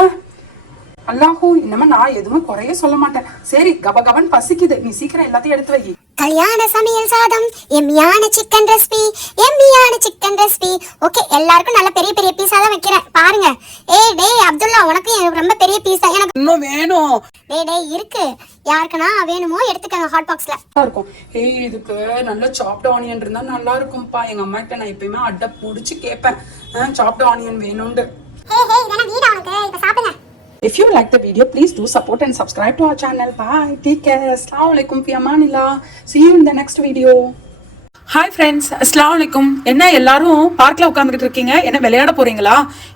அல்லாஹூ, இனிமே நான் எதுவும் குறைய சொல்ல மாட்டேன். சரி, கபகபன் பசிக்குது, நீ சீக்கிரம் எல்லாத்தையும் எடுத்து வை. கல்யாண சமையல் சாதம், எம்மியான சிக்கன் ரெசிபி, எம்மியான சிக்கன் ரெசிபி. ஓகே, எல்லாருக்கும் நல்ல பெரிய பெரிய பீஸா தான் வைக்கிறேன் பாருங்க. ஏய் டேய் அப்துல்லா, உனக்கு ரொம்ப பெரிய பீஸா. எனக்கு இன்னும் வேணும். டேய் இருக்கு, யாருக்குனா வேணுமோ எடுத்துக்கங்க ஹாட் பாக்ஸ்ல இருக்கும். ஏய், இதுக்கு நல்ல சாப்ட் ஆனியன் இருந்தா நல்லா இருக்கும்பா. எங்க அம்மா கிட்ட நான் எப்பயுமே அட்டை புடிச்சு கேட்பேன், சாப்ட் ஆனியன் வேணும்னு. ஹே இதெல்லாம் வீடா உனக்கு? இப்ப சாப்பிடுங்க. If you like the video, please do support and subscribe to our channel. Bye. Take care. Assalamualaikum. Fi amanillah. See you in the next video. Hi friends, அஸ்ஸலாமு அலைக்கும். என்ன எல்லாரும் பார்க்ல உட்காந்துக்கிட்டு இருக்கீங்க? என்ன விளையாட போறீங்களா?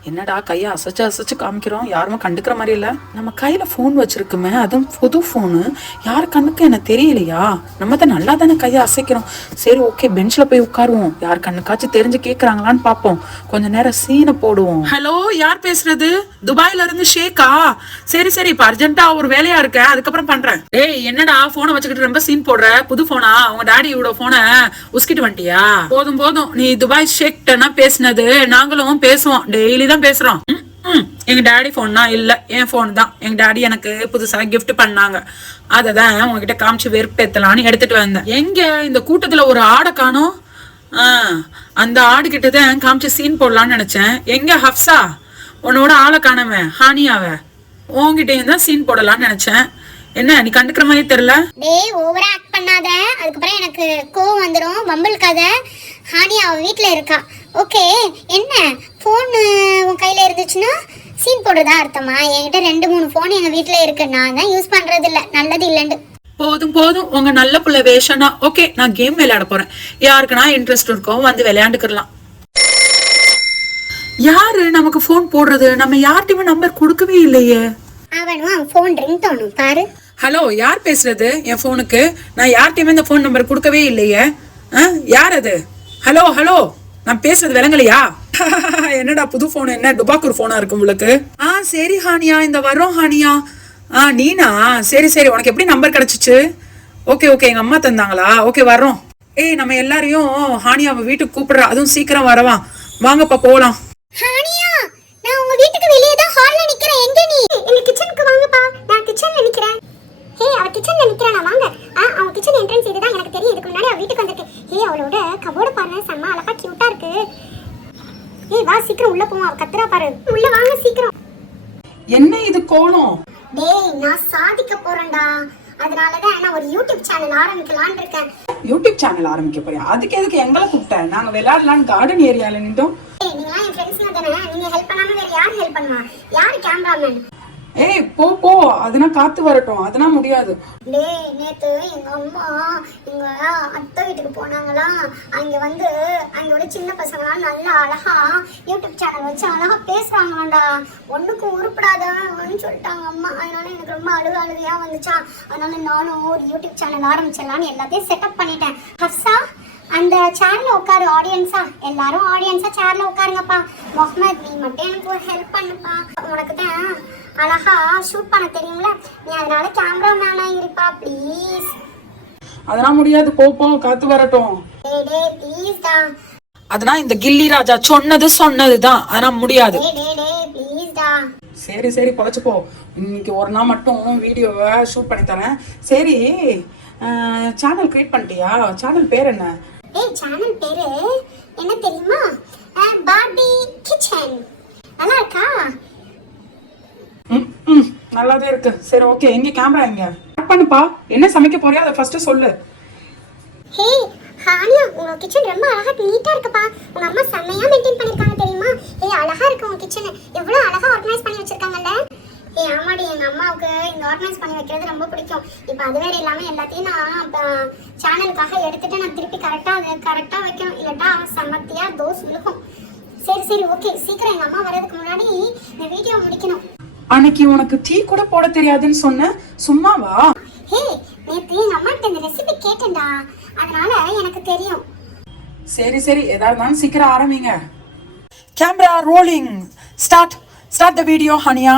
என்னடா கையை அசைச்சு காமிக்கிறோம், யாரும் கண்டுக்கிற மாதிரி இல்லை. நம்ம கையில ஃபோன் வச்சிருக்குமே, அதுவும் புது ஃபோனு, யார் கண்ணுக்கு என்ன தெரியலையா? நம்ம தான் நல்லா தானே கையை அசைக்கிறோம். சரி ஓகே, பெஞ்சில் போய் உட்காருவோம். யார் கண்ணுக்காச்சும் தெரிஞ்சு கேட்குறாங்களான்னு பார்ப்போம். கொஞ்ச நேரம் சீனை போடுவோம். ஹலோ, யார் பேசுறது? துபாயில இருந்து ஷேக்கா? சரி சரி, இப்போ அர்ஜென்ட்டா ஒரு வேலையா இருக்கேன், அதுக்கப்புறம் பண்றேன். ஏய், என்னடா போனை வச்சுக்கிட்டு ரொம்ப சீன் போடுற? புது போனா? உங்க டாடியோட போனை உஸ்கிட்டு வந்துட்டியா? போதும் போதும், நீ துபாய் ஷேக்டனா பேசினது நாங்களும் பேசுவோம், டெய்லி தான் பேசுறோம். எங்க டாடி போன்னா இல்ல, என் போன் தான். எங்க டாடி எனக்கு புதுசா கிஃப்ட் பண்ணாங்க, அததான் உங்ககிட்ட காமிச்சு வெறுப்பேத்தலான்னு எடுத்துட்டு வந்தேன். எங்க இந்த கூட்டத்துல ஒரு ஆடை காணோம். அந்த ஆடு கிட்டதான் காமிச்சு சீன் போடலான்னு நினைச்சேன். எங்க ஹப்சா, உன்னோட ஆளை காணாம ஹானியாவ உன்கிட்டயும் தான் சீன் போடலான்னு நினைச்சேன். என்ன நீ கண்டுக்கிற மாதிரி தெரியல? டேய், ஓவரா ஆக்ட் பண்ணாத, அதுக்கப்புறம் எனக்கு கோவம் வந்துடும். வம்பல் கதை. ஹானியா அவ வீட்ல இருக்கா. ஓகே, என்ன போன் உன் கையில இருந்துச்சுன்னா சீன் போடுறதா அர்த்தமா? என்கிட்ட 2-3 போன் எங்க வீட்ல இருக்கு, நான் தான் யூஸ் பண்றது இல்ல, நல்லது இல்லன்னு. போதும் போதும், உங்க நல்ல புள்ள வேஷனா. ஓகே, நான் கேம் விளையாட போறேன். யாருக்குன்னா இன்ட்ரெஸ்ட் இருக்கும் வந்து விளையாண்டுக்கலாம். யாரு நமக்கு போன் போடுறது? நம்ம யார்கிட்டயுமே நம்பர் கொடுக்கவே இல்லையே. அவனும் போன் ரிங் டோனும் பாரு. ஹலோ, யார் பேசுறது? என் போனுக்கு நான் யார்கிட்டயுமே இந்த போன் நம்பர் கொடுக்கவே இல்லையே. யார் அது? ஹலோ ஹலோ, நான் பேசுறது விளங்கலையா? என்னடா புது போன், என்ன டுபாக்கூர் போனா இருக்கு உங்களுக்கு? சரி ஹானியா, இந்த வரோம் ஹானியா. நீனா? சரி சரி, உனக்கு எப்படி நம்பர் கிடைச்சிச்சு? ஓகே ஓகே, எங்க அம்மா தந்தாங்களா? ஓகே வர்றோம். ஏய், நம்ம எல்லாரையும் ஹானியாவை வீட்டுக்கு கூப்பிடுறா, அதுவும் சீக்கிரம் வரவா. வாங்கப்பா போலாம். ஹானியா, நான் உங்க வீட்டுக்கு வெளியே தான் ஹால்ல நிக்கிறேன். எங்க நீ? எங்க கிச்சனுக்கு வாங்கப்பா, நான் கிச்சன்ல நிக்கிறேன். ஹே, அவ கிச்சன்ல நிக்கறானா? வாங்க. அவ கிச்சன் என்ட்ரன்ஸ் இதுதான், எனக்கு தெரியும். இதுக்கு முன்னாடி அவ வீட்டுக்கு வந்திருக்கேன். ஹே, அவளோட கபோர்டு பாருங்க, செம்ம அழகா கியூட்டா இருக்கு. ஹே வா, சீக்கிரம் உள்ள போவோம். அவ கத்துறா பாரு. உள்ள வாங்க சீக்கிரம். என்ன இது கோலம்? டேய், நான் சாதிக்க போறேன்டா, அதனாலதான் நான் ஒரு யூடியூப் சேனல் ஆரம்பிக்கலாம்னு இருக்கேன். யூடியூப் சேனல் ஆரம்பிக்க போறியா? அதுக்கு எதுக்கு எங்களை கூப்பிட்டேன்? நாங்க விளையாடலான்னு கார்டன் ஏரியால நின்றோம். நீங்களாம் என் ஃப்ரெண்ட்ஸ்லாம் தானே, நீங்க ஹெல்ப் பண்ணாம வேற யார் ஹெல்ப் பண்ணுவா? யார் கேமராமேன்? ஏய் போ போ, அதெல்லாம் காத்து வரட்டும், அதெல்லாம் முடியாது. டேய் நேத்து எங்க அம்மா எங்க அத்தை வீட்டுக்கு போனாங்களாம். அங்க ஒரு சின்ன பசங்களாம் நல்லா அழகா யூடியூப் சேனல் வச்சு அழகா பேசுறாங்களாண்டா. ஒண்ணுக்கு உருப்படாதன்னு சொல்லிட்டாங்க அம்மா. அதனால எனக்கு ரொம்ப அழுகையா வந்துச்சா. அதனால நானும் ஒரு யூடியூப் சேனல் ஆரம்பிச்சிடலான்னு எல்லாத்தையும் செட்டப் பண்ணிட்டேன். ஹப்சா அந்த சேர்ல உட்காரு, ஆடியன்ஸா எல்லாரும் ஆடியன்ஸா சேர்ல உட்காருங்கப்பா. முகமது நீ மட்டும் எனக்கு ஒரு ஹெல்ப் பண்ணுப்பா. உனக்கு தான் அழகா ஷூட் பண்ண தெரியும்ல, நீ அதனால கேமராமேனா இருப்பா ப்ளீஸ். அதெல்லாம் முடியாது, போ போ, காத்து வரட்டும். டேய் ப்ளீஸ் டா. அதெல்லாம் இந்த கில்லி ராஜா சொன்னதுதான், அதெல்லாம் முடியாது. டேய் ப்ளீஸ் டா. சரி சரி, பொழைச்சு போ. இன்னைக்கு ஒரு நாள் மட்டும் வீடியோவை ஷூட் பண்ணி தரேன். சரி, சேனல் கிரியேட் பண்ணிட்டியா? சேனல் பேர் என்ன? சேனல் பேரு என்ன தெரியுமா? Barbie kitchen. நல்லா இருக்கா? நல்லாதான் இருக்கு. சரி ஓகே, எங்க கேமரா எங்க? ஸ்டார்ட் பண்ணுப்பா. என்ன சமைக்க போறியா அதை ஃபர்ஸ்ட் சொல்லு. ஹே ஹானியா, உங்க கிச்சன் ரொம்ப அழகா நீட்டா இருக்குப்பா. உங்க அம்மா செம்மையா மெயின்டைன் பண்ணிருக்காங்க தெரியுமா? அழகா இருக்கு உங்க கிச்சன். எவ்வளவு அழகா ஆர்கனைஸ் பண்ணி வச்சிருக்காங்கல்ல. ஆமாடி, எங்க அம்மாவுக்கு இந்த ஆர்கனைஸ் பண்ணி வைக்கிறது ரொம்ப பிடிக்கும். இப்போ அது வேற இல்லாம எல்லாத்தையும் நான் சேனலுக்காக எடுத்துட்டு நான் திருப்பி கரெக்டா வைக்கணும். இல்லட்டா சமத்தியா தோசை விழுக்கும். சரி ஓகே, சீக்கிரம் எங்க அம்மா வர்றதுக்கு முன்னாடி இந்த வீடியோ முடிக்கணும். அன்னைக்கு உனக்கு டீ கூட போட தெரியாதுன்னு சொன்ன, சும்மாவா? ஹே நேத்து எங்க அம்மா கிட்ட இந்த ரெசிபி கேட்டேன்டா, அதனால எனக்கு தெரியும். சரி எதா இருந்தாலும் சீக்கிரம் ஆரம்பிங்க. Camera rolling. Start the video Haniya.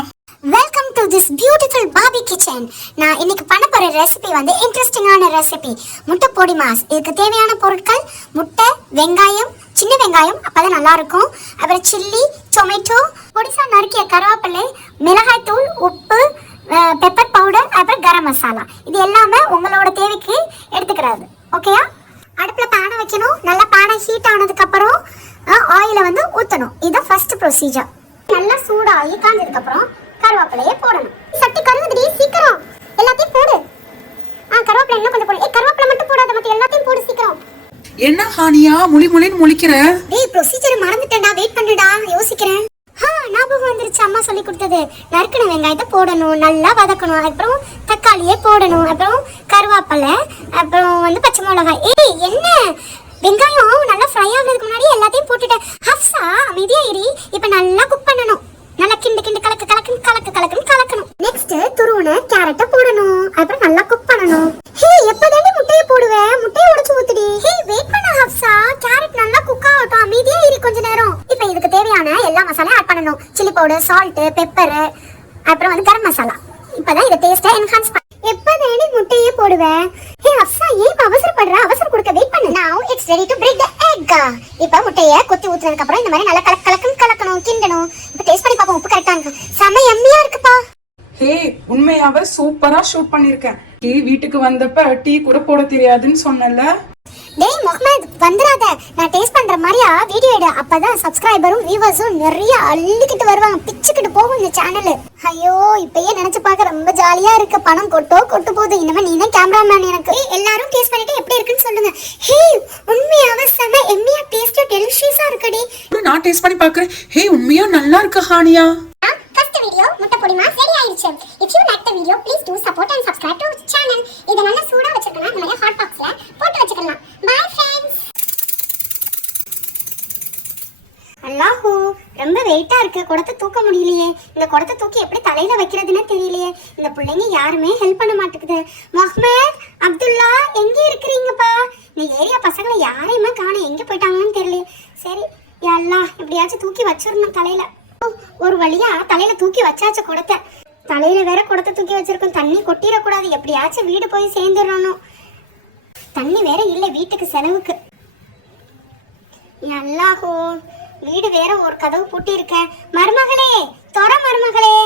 Welcome to this beautiful Barbie kitchen. நான் இன்னைக்கு பண்ண போற ரெசிபி இன்ட்ரெஸ்டிங்கான ரெசிபி. முட்டை பொடி மாஸ். இதுக்கு தேவையான பொருட்கள் முட்டை, வெங்காயம், சின்ன வெங்காயம், அப்பதான் நல்லா இருக்கும். அப்புறம் சில்லி, டொமேட்டோ, பொடிசா நறுக்கிய கருவேப்பிலை, மிளகாய் தூள், உப்பு, பெப்பர் பவுடர், அப்புறம் கரம் மசாலா. இது எல்லாமே உங்களோட தேவைக்கு எடுத்துக்கிறது. ஓகேயா? அடுப்புல பானை வைக்கணும். நல்லா பானை ஹீட் ஆனதுக்கு அப்புறம் ஆயில ஊத்தணும். இதுதான் ஃபர்ஸ்ட் ப்ரொசீஜர். நல்லா சூடாகி காஞ்சதுக்கு அப்புறம் கருவேப்பிலையே போடணும். சட்டி கருவுதுடி, சீக்கிரம் எல்லாத்தையும் போடு. கருவேப்பிலை இன்னும் கொஞ்சம் போடு. கருவேப்பிலை மட்டும் போடாத, மத்த எல்லாத்தையும் போடு சீக்கிரம். என்ன ஹானியா முழின்னு முழிக்கிற? டேய் ப்ரொசீஜர் மறந்துட்டேன்டா, வெயிட் பண்ணுடா, யோசிக்கிறேன். ஞாபகம் வந்துருச்சு, அம்மா சொல்லி கொடுத்தது. நறுக்கின வெங்காயத்தை போடணும், நல்லா வதக்கணும். அப்புறம் தக்காளியே போடணும், அப்புறம் கருவேப்பிலை, அப்புறம் பச்சை மிளகாய். என்ன வெங்காயம் நல்லா ஃப்ரை ஆகிறதுக்கு முன்னாடி எல்லாத்தையும் போட்டுட்டேன். ஹப்சா அமைதியா இரு. இப்போ நல்லா குக் பண்ணணும். நல்லா கிண்டு கலக்கணும். நெக்ஸ்ட் துருவன கேரட்டை போடணும். அப்புறம் நல்லா குக் பண்ணணும். எப்பதாண்டி முட்டையை போடுவேன்? முட்டையை உடைச்சு ஊத்துடி. வெயிட் பண்ண ஹப்சா, கேரட் நல்லா குக் ஆகட்டும். அமைதியா இரு கொஞ்ச நேரம். இப்போ இதுக்கு தேவையான எல்லா மசாலா ஆட் பண்ணணும். சில்லி பவுடர், சால்ட், பெப்பர், அப்புறம் கரம் மசாலா. இப்பதான் இத டேஸ்டா என்ஹான்ஸ் பண்ண. எப்பதாண்டி முட்டையே போடுவேன்? ஹப்சா ஏன் அவசரப்படுற? அவசரம் கொடுக்க வெயிட் பண்ணு. Now it's ready to break the egg. இப்போ முட்டையை கொத்தி ஊத்துனதுக்கு அப்புறம் இந்த மாதிரி நல்லா கலக்கணும், கிண்டணும். இப்போ டேஸ்ட் பண்ணி பாப்போம் உப்பு கரெக்ட்டா இருக்கு. செம எம்மியா இருக்குப்பா. ஹே, உண்மையாவே சூப்பரா ஷூட் பண்ணிருக்கேன். வீட்டுக்கு வந்தப்ப டீ கூட போட தெரியாதுன்னு சொன்னல. டேய் முகமது, வந்துராத. நான் டேஸ்ட் பண்ற மாதிரியா வீடியோ எடு. அப்பதான் சப்ஸ்கிரைபரும் வியூவர்ஸும் நிறைய அள்ளிக்கிட்டு வருவாங்க, பிச்சுக்கிட்டு போகும் இந்த சேனல். ஐயோ, இப்பயே நினைச்சு பார்க்க ரொம்ப ஜாலியா இருக்கு. பணம் கொட்டு போகுது. இனிமே நீ தான் கேமராமேன் எனக்கு. எல்லாரும் டேஸ்ட் பண்ணிட்டு எப்படி இருக்குன்னு சொல்லுங்க. ஹே, உண்மையாவே செம எம்மியா டேஸ்டா டெலிஷியஸா இருக்குடி. நான் டேஸ்ட் பண்ணி பார்க்கறேன். ஹே, உண்மையா நல்லா இருக்கு ஹானியா. ஃபர்ஸ்ட் வீடியோ முட்டை பொடி மாஸ் ரெடி ஆயிருச்சு. If you like the video, please do support and subscribe to our channel. இத நல்லா சூடா வச்சிருக்கேன். இந்த மாதிரி ஹாட் பாக்ஸ்ல போட்டு வச்சுக்கலாம். Bye friends. அல்லாஹூ, ரொம்ப வெயிட்டா இருக்கு. குடத்தை தூக்க முடியலையே. இந்த குடத்தை தூக்கி எப்படி தலையில வைக்கிறதுன்னு தெரியலையே. இந்த பிள்ளைங்க யாருமே ஹெல்ப் பண்ண மாட்டேங்குது. முகமது, அப்துல்லா, எங்க இருக்கிறீங்கப்பா? இந்த ஏரியா பசங்களை யாரையுமே காணோம். எங்க போயிட்டாங்கன்னு தெரியல. சரி யா அல்லாஹ், எப்படியாச்சும் தூக்கி வச்சிரணும் தலையில. ஒரு வழியா தலையில தூக்கி வச்சாச்சு குடத்தை. தலையில வேற குடத்தை தூக்கி வச்சிருக்கோம். தண்ணி கொட்டிடக்கூடாது. எப்படியாச்சும் வீடு போய் சேர்ந்துடணும். தண்ணி வேற இல்லை வீட்டுக்கு செலவுக்கு. அல்லாஹோ, வீடு வேற ஒரு கதவு பூட்டி இருக்க. மருமகளே, தொற மருமகளே.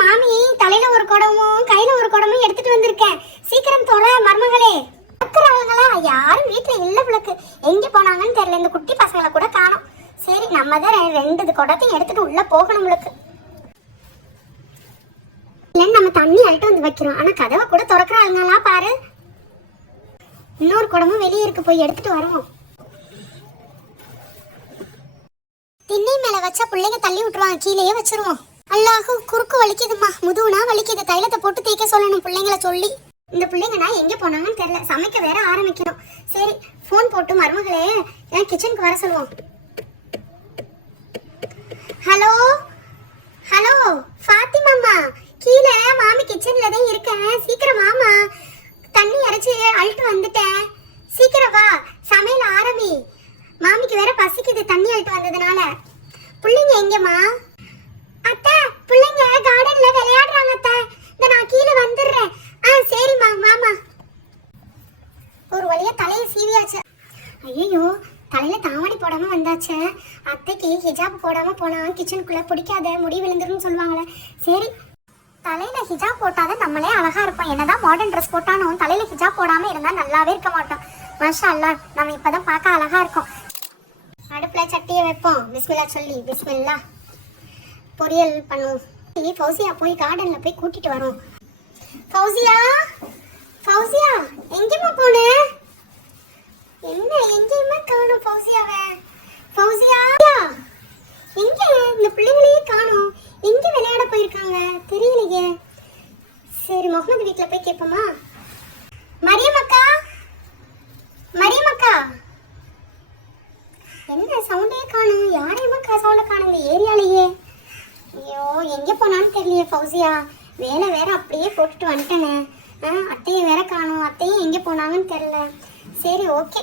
மாமி தலையில ஒரு குடமும் கையில ஒரு குடமும் எடுத்துட்டு வந்திருக்கேன். சீக்கிரம் தொற மருமகளே. இருக்கிறவங்களா யாரும் வீட்டுல இல்ல. பிள்ளைக்கு எங்க போனாங்கன்னு தெரியல. இந்த குட்டி பசங்களை கூட காணோம். சரி, நம்ம தான் 2 குடத்தையும் எடுத்துட்டு உள்ள போகணும். உங்களுக்கு இல்லைன்னு நம்ம தண்ணி அழுட்டு வந்து வைக்கிறோம். ஆனா கதவை கூட திறக்கிறாங்களா பாரு. இன்னொரு குடமும் வெளியே இருக்கு, போய் எடுத்துட்டு வருவோம். திண்ணை மேல வச்சா பிள்ளைங்க தள்ளி விட்டுருவாங்க, கீழேயே வச்சிருவோம். அல்லாஹு குறுக்கு வலிக்குதுமா, முதுகுனா வலிக்குது. தைலத்தை போட்டு தேய்க்க சொல்லணும் பிள்ளைங்களை சொல்லி. இந்த பிள்ளைங்க நான் எங்கே போனாங்கன்னு தெரியல. சமைக்க வேற ஆரம்பிக்கணும். சரி, ஃபோன் போட்டு மருமகளே என் கிச்சனுக்கு வர சொல்லுவோம். ஹலோ ஹலோ ஃபாத்திமாம்மா, கீழே மாமி கிச்சன்ல தான் இருக்கேன். சீக்கிரம் வாமா, தண்ணி இறைச்சி அழுட்டு வந்துட்டேன். சீக்கிரம் வா, சமையல் ஆரம்பி. மாமிக்கு வேற பசிக்குது தண்ணி அழுட்டு வந்ததுனால. பிள்ளைங்க எங்கம்மா? அத்தை, பிள்ளைங்க கார்டன்ல விளையாடுறாங்க அத்தை. இந்த நான் கீழே வந்துடுறேன். சரிம்மா வாமா. ஒரு வழியா தலையை சீவியாச்சு. ஐயோ, தலையில தாவணி போடாம வந்தாச்சு. அத்தைக்கு ஹிஜாப் போடாம போனா கிச்சனுக்குள்ள பிடிக்காத, முடி விழுந்துருன்னு சொல்லுவாங்களே. சரி, தலையில ஹிஜாப் போட்டாதான் நம்மளே அழகா இருப்போம். என்னதான் மாடர்ன் ட்ரெஸ் போட்டாலும் தலையில ஹிஜாப் போடாம இருந்தா நல்லாவே இருக்க மாட்டோம். மாஷா அல்லாஹ், நம்ம இப்பதான் பார்க்க அழகா இருக்கோம். அடுப்புல சட்டியை வைப்போம், பிஸ்மில்லா சொல்லி. பிஸ்மில்லா. பொரியல் பண்ணுவோம். ஃபௌசியா போய் கார்டன்ல போய் கூட்டிட்டு வரோம். ஃபௌசியா, ஃபௌசியா எங்கேம்மா போன? என்ன எங்கேயுமே காணோம் ஃபௌசியாவை. ஃபௌசியா எங்க? இந்த பிள்ளைங்களையே காணோம். எங்க விளையாட போயிருக்காங்க தெரியலையே. சரி, முகமது வீட்டுல போய் கேட்போமா? மரியம் அக்கா, மரியம் அக்கா, என்ன சவுண்டே காணும்? யாரையுமா சவுண்ட காணும் இந்த ஏரியாலேயே. ஐயோ, எங்க போனான்னு தெரியலையே ஃபௌசியா. வேலை வேற அப்படியே போட்டுட்டு வந்துட்டேனே. அத்தையை வேற காணும். அத்தையும் எங்கே போனாங்கன்னு தெரியல. சரி, ஓகே,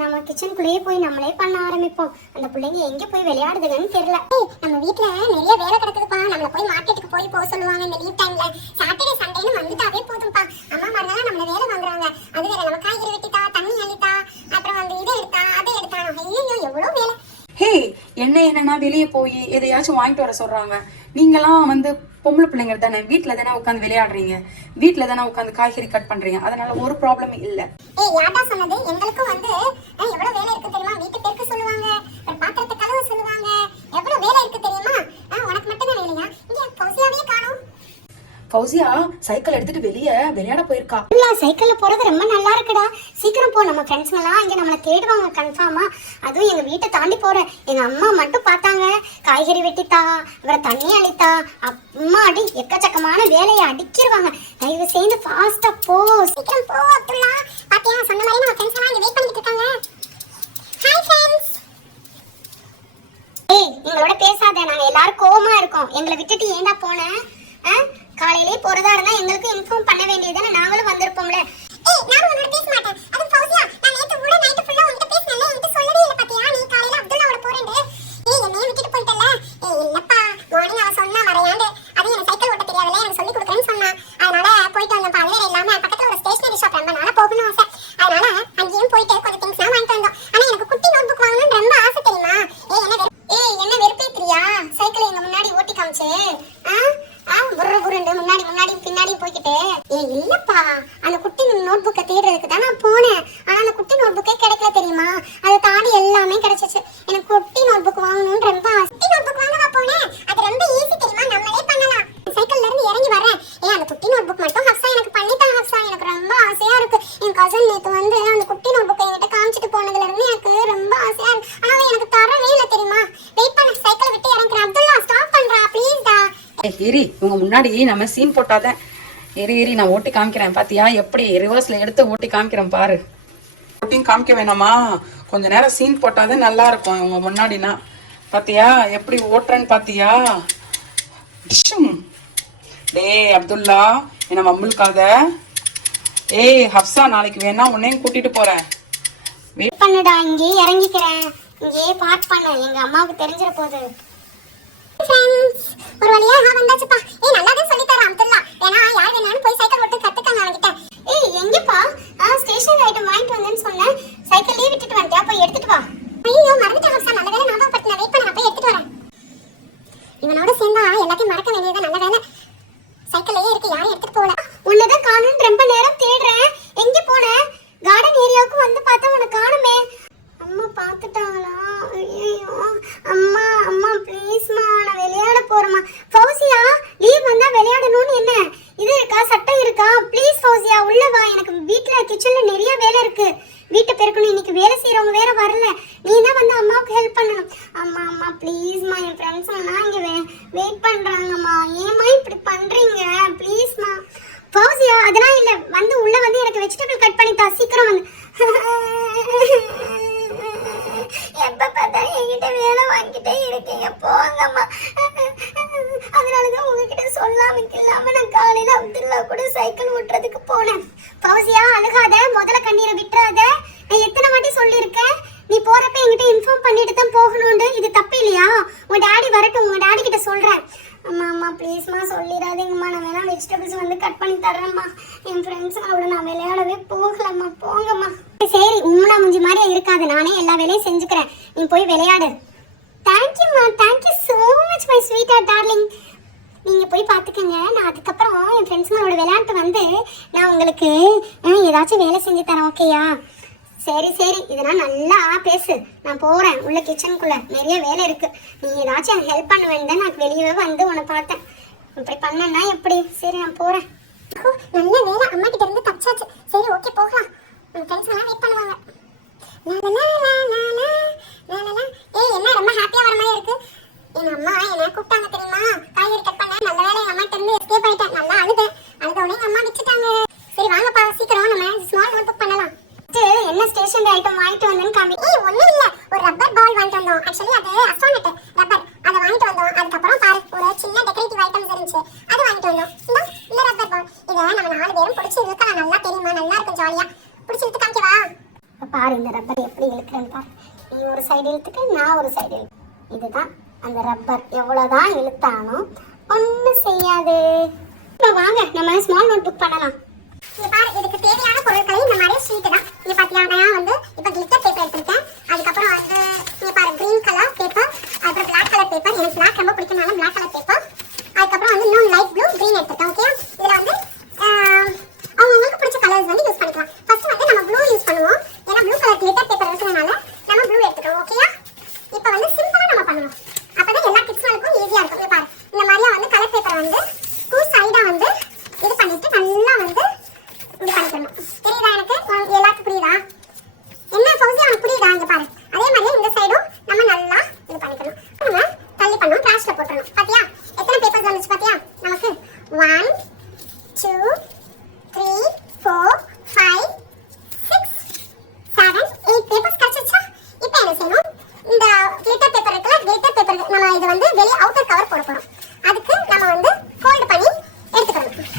நம்ம கிச்சனுக்குள்ளேயே போய் நம்மளே பண்ண ஆரம்பிப்போம். அந்த பிள்ளைங்க எங்கே போய் விளையாடுதுங்கன்னு தெரியல. நம்ம வீட்டில் நிறைய வேலை கிடக்குதுப்பா. நம்மளை போய் மார்க்கெட்டுக்கு போக சொல்லுவாங்க இந்த லீவ் டைம்ல. சாட்டர்டே சண்டேன்னு வந்துட்டாவே போதும்ப்பா. அம்மா மறுநாள் நம்மளை வேலை வாங்குறாங்க. அது வேற, நம்ம காய்கறி வெட்டித்தா, தண்ணி அழித்தா, அப்புறம் வந்து இதை எடுத்தா அதை எடுத்தா. ஐயோ, எவ்வளோ வேலை. ஹே, என்னன்னா வெளியே போய் எதையாச்சும் வாங்கிட்டு வர சொல்றாங்க. நீங்களாம் வந்து பொம்பளை பிள்ளைங்க தானே, வீட்டுல தானே உட்காந்து விளையாடுறீங்க, வீட்டுல தானே உட்காந்து காய்கறி கட் பண்றீங்க. அதனால ஒரு ப்ராப்ளமும் இல்ல. யார்டா சொன்னது? எங்களுக்கும் வந்து எவ்வளவு வேலை இருக்கு தெரியுமா? வீட்டு பெருக்கு சொல்லுவாங்க, பாத்திரத்தை கழுவ சொல்லுவாங்க. எவ்வளவு வேலை இருக்கு தெரியுமா? உனக்கு மட்டும் தான் வேலையா? இங்க ஃபௌசியாவே காணோம். ஃபௌசியா சைக்கிள் எடுத்துட்டு வெளியே விளையாட போயிருக்கா. இல்ல, சைக்கிள்ல போறது ரொம்ப நல்லா இருக்குடா. சீக்கிரம் போ, நம்ம ஃப்ரெண்ட்ஸ் எல்லாம் இங்க நம்மள தேடுவாங்க கன்ஃபார்மா. அதுவும் எங்க வீட்டை தாண்டி போறேன். எங்க அம்மா மட்டும் பார்த்தாங்க, காய்கறி வெட்டித்தா, அப்புறம் தண்ணி அழித்தா, அம்மா அடி எக்கச்சக்கமான வேலையை அடிக்கிருவாங்க. தயவு செய்து ஃபாஸ்டா போ, சீக்கிரம் போ. அப்துல்லா, பாத்தியா சொன்ன மாதிரி நம்ம ஃப்ரெண்ட்ஸ் எல்லாம் இங்க வெயிட் பண்ணிட்டு இருக்காங்க. Hi friends. ஏய், எங்களோட பேசாத, நாங்க எல்லாரும் கோவமா இருக்கோம். எங்களை விட்டுட்டு ஏன்டா போன? காலையிலே போறதா இருந்தா எங்களுக்கு இன்ஃபார்ம் பண்ண வேண்டியதுதானே, நாங்களும் வந்திருப்போம்ல. ஏய், நான் உன்னோட பேச மாட்டேன். அது ஃபௌசியா, நான் நேத்து கூட நைட் ஃபுல்லா உன்கிட்ட பேசனல, என்கிட்ட சொல்லவே இல்ல பாத்தியா? நீ காலையில அப்துல்லாவோட போறேன்னு. ஏய், என்னைய விட்டுட்டு போயிட்டல. ஏய், இல்லப்பா, மார்னிங் அவ சொன்னா வரையாண்டு. அது எனக்கு சைக்கிள் ஓட்ட தெரியாதுல, எனக்கு சொல்லி கொடுக்கறேன்னு சொன்னா. அதனால போயிட்டு வந்தோம். பால்வேற இல்லாம பக்கத்துல ஒரு ஸ்டேஷனரி ஷாப் ரொம்ப நாளா போகணும் ஆசை. அதனால அங்கேயும் போயிட்டு கொஞ்சம் திங்ஸ்லாம் வாங்கிட்டு வந்தோம். ஆனா எனக்கு குட்டி நோட் புக் வாங்கணும்னு ரொம்ப ஆசை தெரியுமா? என்ன வெறுப்பேத்துறியா? சைக்கிள் எங்க முன்னாடி ஓட்டி காமிச்சு முன்னாடி பின்னாடி போய்கிட்டு. இல்லப்பா, அந்த குட்டி நோட் புக்கை தேடுறதுக்கு தான் நான் போனேன். ஆனா அந்த குட்டி நோட் புக்கே கிடைக்கல தெரியுமா? அதை தாண்டி எல்லாமே கிடைச்சிச்சு. எனக்கு குட்டி நோட் புக் வாங்கணும்னு ரொம்ப ஆசை. குட்டி நோட் புக் வாங்கவா போனேன்? அது ரொம்ப ஈஸி தெரியுமா, நம்மளே பண்ணலாம். சைக்கிள்ல இருந்து இறங்கி வரேன். அந்த குட்டி நோட் புக் மட்டும் ஹப்சா எனக்கு பண்ணித்தான் ஹப்சா. எனக்கு ரொம்ப ஆசையா இருக்கு. என் கசன் நேத்து வந்து அந்த குட்டி நோட் புக்கை என்கிட்ட காமிச்சிட்டு போனதுல இருந்து எனக்கு ரொம்ப ஆசையா இருக்கு. ஆனா எனக்கு தரவே இல்லை தெரியுமா? வெயிட் பண்ண, சைக்கிளை விட்டு இறங்குறேன். அப்துல்லா, ஸ்டாப் பண்றா ப்ளீஸ்டா. ஏறி உங்க முன்னாடி நம்ம சீன் போட்டாதான். ஏறி நான் ஓட்டி காமிக்கிறேன். பாத்தியா எப்படி ரிவர்ஸ்ல எடுத்து ஓட்டி காமிக்கிறேன் பாரு. ஓட்டிங் காமிக்க வேணாமா? கொஞ்ச நேரம் சீன் போட்டாதான் நல்லா இருக்கும் உங்க முன்னாடினா. பாத்தியா எப்படி ஓட்டுறேன்னு பாத்தியா? டேய் அப்துல்லா, என்ன மம்முல்காத. ஏய் ஹப்சா, நாளைக்கு வேணா உன்னையும் கூட்டிட்டு போறேன். வெயிட் பண்ணுடா, இங்கே இறங்கிக்கிறேன். இங்கே பார்க் பண்ண, எங்க அம்மாவுக்கு தெரிஞ்சிட போகுது. ஃப்ரெண்ட்ஸ், ஒரு வழியா வந்தாச்சுப்பா. ஏய், நல்லா தான் சொல்லி தரேன் அப்துல்லா. ஏன்னா யார் வேணாலும் போய் சைக்கிள் ஓட்டு கத்துக்கங்க அவன்கிட்ட. ஏய், எங்கப்பா? ஸ்டேஷனரி ஐட்டம் வாங்கிட்டு வந்தேன்னு சொன்னேன். சைக்கிள்லயே விட்டுட்டு வந்துட்டியா? போய் எடுத்துட்டு வா. ஐயோ, மறந்துட்டேன் ஹப்சா. நல்ல வேளை ஞாபகப்படுத்தின. வெயிட் பண்ண, நான் போய் எடுத்துட்டு வரேன். இவனோட சேர்ந்தா எல்லாத்தையும் மறக்க வேண்டியது. நல்ல வேளை சைக்கிள்லயே இருக்கு, யாரும் எடுத்துட்டு போகல. உள்ளதான் காணும்னு ரொம்ப நேரம் தேடுறேன். எங்க போன? கார்டன் ஏரியாவுக்கு வந்து பார்த்தா உனக்கு காணுமே. அம்மா பார்த்துட்டாங்களா? ஐயோ, அம்மா அம்மா ப்ளீஸ்மா, நான் விளையாட போறேம்மா. ஃபௌசியா, லீவ் வந்தா விளையாடணும்னு என்ன இது இருக்கா? சட்டம் இருக்கா? ப்ளீஸ் ஃபௌசியா, உள்ள வா. எனக்கு வீட்ல கிச்சன்ல நிறைய வேலை இருக்கு. வீட்டை பெருக்கணும். இன்னைக்கு வேலை செய்யறவங்க வேற வரல. நீ தான் வந்து அம்மாவுக்கு ஹெல்ப் பண்ணணும். அம்மா அம்மா ப்ளீஸ்மா, என் ஃப்ரெண்ட்ஸ் எல்லாம் இங்க வெயிட் பண்றாங்கம்மா. ஏமா இப்படி பண்றீங்க? ப்ளீஸ்மா. ஃபௌசியா அதெல்லாம் இல்ல, வந்து உள்ள வந்து எனக்கு வெஜிடபிள் கட் பண்ணி தா, சீக்கிரம் வந்து. எப்ப பார்த்தா என்கிட்ட வேலை வாங்கிட்டே இருக்கீங்க, போங்கம்மா. அதனாலதான் உங்ககிட்ட சொல்லாம இல்லாம நான் காலையில அப்துல்லா கூட சைக்கிள் ஓட்டுறதுக்கு போனேன். ஃபௌசியா அழுகாத, முதல்ல கண்ணீரை விட்டுறாத. நான் எத்தனை வாட்டி சொல்லியிருக்கேன், நீ போறப்ப என்கிட்ட இன்ஃபார்ம் பண்ணிட்டு தான் போகணும்னு. இது தப்பு இல்லையா? உங்க டாடி வரட்டும், உங்க டாடி கிட்ட சொல்றேன். அம்மா அம்மா ப்ளீஸ்மா சொல்லிடாதீங்கம்மா, நான் வேணா வெஜிடபிள்ஸ் வந்து கட் பண்ணி தர்றேம்மா. என் ஃப்ரெண்ட்ஸுங்களோட நான் விளையாடவே போகலம்மா, போங்கம்மா. சரி, உம்னா முஞ்சி மாதிரி இருக்காது, நானே எல்லா வேலையும் செஞ்சுக்கிறேன், நீ போய் விளையாடு. தேங்க்யூம்மா, thank you so much my sweet darling. நீங்கள் போய் பார்த்துக்கங்க. நான் அதுக்கப்புறம் என் ஃப்ரெண்ட்ஸுங்களோட விளையாட்டு வந்து நான் உங்களுக்கு ஏதாச்சும் வேலை செஞ்சு தரேன், ஓகேயா? சரி சரி, இதெல்லாம் நல்லா பேசு. நான் போகிறேன் உள்ள கிச்சனுக்குள்ளே, நிறைய வேலை இருக்குது. நீ ஏதாச்சும் எனக்கு ஹெல்ப் பண்ண வேண்டாம். நான் வெளியவே வந்து உன்னை பார்த்தேன், இப்படி பண்ணேன்னா எப்படி? சரி நான் போகிறேன். நல்ல வேலை, அம்மா கிட்ட இருந்து தப்பிச்சாச்சு. சரி ஓகே போகலாம், என் ஃப்ரெண்ட்ஸ்லாம் வெயிட் பண்ணுவாங்க. ஏய் என்ன ரொம்ப ஹாப்பியாக வர மாதிரி இருக்கு. எங்கள் அம்மா என்ன கூப்பிட்டாங்க தெரியுமா, காய்கறி கட் பண்ண. நல்ல வேலை எங்கள் அம்மா கிட்ட இருந்து எஸ்கேப் ஆகிட்டேன். நல்லா அழுதேன், அழுதோடனே எங்கள் அம்மா வச்சுட்டாங்க. சரி வாங்கப்பா சீக்கிரம் நம்ம ஸ்மால் நோட் புக் பண்ணலாம். என்ன ஸ்டேஷனரி ஐட்டம் வாங்கிட்டு வந்தேன்னு காமி. ஒன்றும் இல்லை, ஒரு ரப்பர் பால் வாங்கிட்டு வந்தோம். ஆக்சுவலி அது அஸ்ட்ரானட் ரப்பர், அதை வாங்கிட்டு வந்தோம். அதுக்கப்புறம் பாரு ஒரு சின்ன டெக்கரேட்டிவ் ஐட்டம்ஸ் இருந்துச்சு, அதை வாங்கிட்டு வந்தோம். இந்த ரப்பர் பால் இதை நம்ம 4 பேரும் பிடிச்சி இழுக்கலாம். நல்லா தெரியுமா, நல்லா இருக்கும், ஜாலியாக பிடிச்சி இழுத்து காமிக்கவா? பாரு இந்த ரப்பர் எப்படி இழுக்கிறேன்னு பாரு. நீ ஒரு சைடு இழுத்துக்கு, நான் ஒரு சைடு இழுத்து. இதுதான் அந்த ரப்பர், எவ்வளோதான் இழுத்தாலும் ஒன்றும் செய்யாது. இப்போ வாங்க நம்ம ஸ்மால் நோட் புக் பண்ணலாம். இங்க பாரு, இதுக்கு தேவையான பொருட்களை இந்த மாதிரி ஷீட் தான். இங்க பாத்தியா, நான் வந்து இப்போ கிளிட்டர் பேப்பர் எடுத்துருக்கேன். அதுக்கப்புறம் வந்து இங்க பாரு கிரீன் கலர் பேப்பர், அப்புறம் பிளாக் கலர் பேப்பர். எனக்கு பிளாக் ரொம்ப பிடிக்கும்னால பிளாக் கலர் பேப்பர். அதுக்கப்புறம் வந்து இன்னும் லைட் ப்ளூ கிரீன் எடுத்துருக்கேன். ஓகே, இதுல வந்து அவங்களுக்கு பிடிச்ச கலர்ஸ் வந்து யூஸ் பண்ணிக்கலாம். ஃபர்ஸ்ட் வந்து நம்ம ப்ளூ யூஸ் பண்ணுவோம், ஏன்னா ப்ளூ கலர் கிளிட்டர் பேப்பர் இருக்கிறதுனால நம்ம ப்ளூ எடுத்துக்கிறோம். ஓகேயா? இப்போ வந்து சிம்பிளா நம்ம பண்ணணும், அப்பதான் எல்லா கிட்ஸ்களுக்கும் ஈஸியா இருக்கும். இங்க பாரு, இந்த மாதிரியா வந்து கலர் பேப்பர் வந்து 2 சைடா வந்து இது பண்ணிட்டு நல்லா வந்து இது பண்ணிக்கணும். தெரியுதா எனக்கு? எல்லாருக்கும் புரியுதா? என்ன ஃபௌசி உனக்கு புரியுதா? இங்க பாரு, அதே மாதிரியே இந்த சைடும் நம்ம நல்லா இது பண்ணிக்கணும். நம்ம தள்ளி பண்ணோம், ட்ராஷ்ல போட்டுறணும். பாத்தியா எத்தனை பேப்பர்ஸ் வந்துச்சு? பாத்தியா நமக்கு 1 2 3 4 5 6 7 8 பேப்பர்ஸ் கிடைச்சிச்சா? இப்போ என்ன செய்யணும், இந்த கிளிட்டர் பேப்பர் இருக்குல்ல, கிளிட்டர் பேப்பர் நம்ம இது வந்து வெளியே அவுட்டர் கவர் போட போறோம். அதுக்கு நம்ம வந்து ஃபோல்ட் பண்ணி எடுத்துக்கணும்.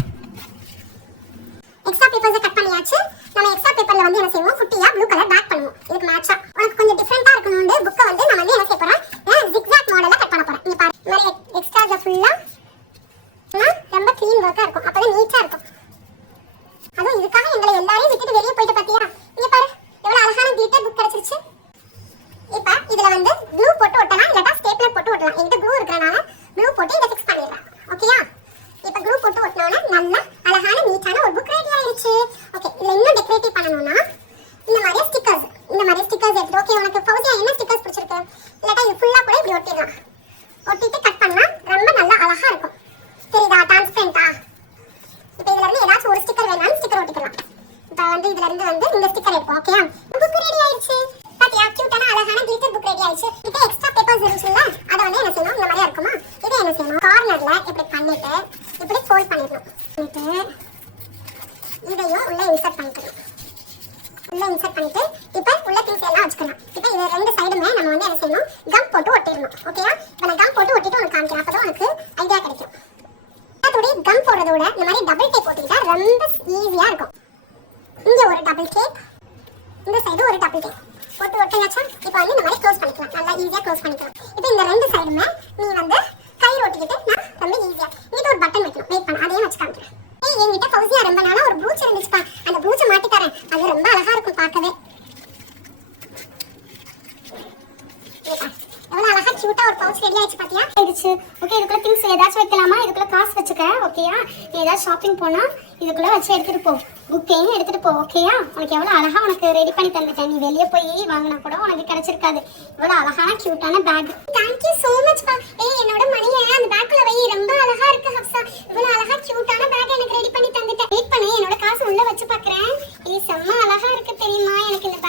எக்ஸ்ட்ரா பேப்பர்ஸ் கட் பண்ணியாச்சு. நம்ம எக்ஸ்ட்ரா பேப்பர்ல வந்து என்ன செய்வோம், குட்டியா ப்ளூ கலர் பேக் பண்ணுவோம். இதுக்கு மேட்சா உனக்கு கொஞ்சம் டிஃபரெண்டா இருக்கணும்னு புக்கை வந்து நம்ம வந்து என்ன செய்ய போறோம், ஜிக்ஸாக் மாடல்ல கட் பண்ண போறோம். இங்க பாரு, இந்த மாதிரி எக்ஸ்ட்ரால ஃபுல்லா ரொம்ப க்ளீன் ஒர்க்கா இருக்கும், அப்பதான் நீட்டா இருக்கும். அதுவும் இதுக்காக எங்களை எல்லாரையும் விட்டுட்டு வெளியே போயிட்டு பாத்தியா? இங்க பாரு எவ்வளவு அழகான கிளிட்டர் புக் கிடைச்சிருச்சு. இப்போ இதுல வந்து ப்ளூ போட்டு ஒட்டலாம், இல்லட்டா ஸ்டேப்லர் போட்டு ஒட்டலாம். என்கிட்ட ப்ளூ இருக்கறனால ப்ளூ போட்டு இத ஃபிக்ஸ் பண்ணிடுறேன். ஓகேயா? இப்போ ப்ளூ போட்டு ஒட்டனோம்னா நல்ல அழகான நீட்டான ஒரு புக் ரெடி ஆயிருச்சு. ஓகே, இதுல இன்னும் டெக்கரேட்டிவ் பண்ணனும்னா இந்த மாதிரி ஸ்டிக்கர்ஸ் எடுத்து. ஓகே, உனக்கு ஃபௌசியா என்ன ஸ்டிக்கர்ஸ் பிடிச்சிருக்கு? இல்லட்டா இது ஃபுல்லா கூட இப்படி ஒட்டிடலாம். ஒட்டிட்டு கட் பண்ணா ரொம்ப நல்லா அழகா இருக்கும். தெரியுதா டிரான்ஸ்பரண்டா? இப்போ இதுல இருந்து ஏதாச்சும் ஒரு ஸ்டிக்கர் வேணாலும் ஸ்டிக்கர் ஒட்டிக்கலாம். இப்போ வந்து இதுல இருந்து வந்து இந்த ஸ்டிக்கர் எடுப்போம். ஓகேயா? புக் ரெடி ஆயிருச்சு. பாத்தியா கியூட்டான அழகான கிளிட்டர் புக் ரெடி ஆயிருச்சு. இப்போ எக்ஸ்ட்ரா பேப்பர்ஸ் இருந்துச்சுல, அத வந்து என்ன செய்யணும், இந்த மாதிரியா இருக்குமா, இதை என்ன செய்யணும், கார்னர்ல இப்படி பண்ணிட்டு இப்படி ஃபோல்ட் பண்ணிடணும். இதையும் உள்ள இன்சர்ட் பண்ணிக்கணும். உள்ள இன்சர்ட் பண்ணிட்டு இப்போ உள்ள திங்ஸ் எல்லாம் வச்சுக்கலாம். இப்போ இது ரெண்டு சைடுமே நம்ம வந்து என்ன செய்யணும், கம் போட்டு ஒட்டிடணும். ஓகேயா? இப்போ நான் கம் போட்டு ஒட்டிட்டு உனக்கு காமிக்கிறேன், அப்பதான் உனக்கு ஐடியா கிடைக்கும். அதோட கம் போடுறதோட இந்த மாதிரி டபுள் டேப் போட்டுக்கிட்டா ரொம்ப ஈஸியா இருக்கும். இங்க ஒரு டபுள் டேப், இந்த சைடு ஒரு டபுள் டேப் போட்டு ஒட்டியாச்சா? இப்போ வந்து இந்த மாதிரி க்ளோஸ் பண்ணிக்கலாம், நல்லா ஈஸியா க்ளோஸ் பண்ணிக்கலாம். இப்போ இந்த ரெண்டு சைடுமே நீ வந்து கயிறு ஒட்டிக்கிட்டு நான் ரொம்ப ஈஸியா இங்கிட்ட ஒரு பட்டன் வைக்கணும். வெயிட் பண்ண, அதையும் வச்சு காமிக்கிறேன். என்கிட்ட ஃபௌசியா ரொம்ப நாளா ஒரு ப்ளூச் இருந்துச்சுப்பா, அந்த ப்ளூச்சை மாட்டி தரேன். அது ரொம்ப அழகா இருக்கும் பார்க்கவே. எவ்வளவு அழகா கியூட்டா ஒரு பவுச் ரெடி ஆயிடுச்சு பாத்தியா? ஆயிடுச்சு. ஓகே, இதுக்குள்ள திங்ஸ் ஏதாச்சும் வைக்கலாமா? இதுக்குள்ள காசு வச்சுக்க. ஓகேயா? நீ ஏதாவது ஷாப்பிங் போனா இதுக்குள்ள வச்சு எடுத்துட்டு போ, புக்கையும் எடுத்துட்டு போ. ஓகேயா? உனக்கு எவ்வளவு அழகா உனக்கு ரெடி பண்ணி தந்துட்டேன். நீ வெளியே போய் வாங்கினா கூட உனக்கு கிடைச்சிருக்காது. இவ்வளவு அழகான கியூட்டான பேக். தேங்க்யூ சோ மச் பா. என்னோட மணியை அந்த பேக்குள்ள வை, ரொம்ப அழகா இருக்கு ஹப்சா. இவ்வளவு அழகா கியூட்டான பேக் எனக்கு ரெடி பண்ணி தந்துட்டேன். வெயிட் பண்ணு, என்னோட காசு உள்ள வச்சு பாக்குறேன். செம்ம அழகா இருக்கு தெரியுமா? எனக்கு இந்த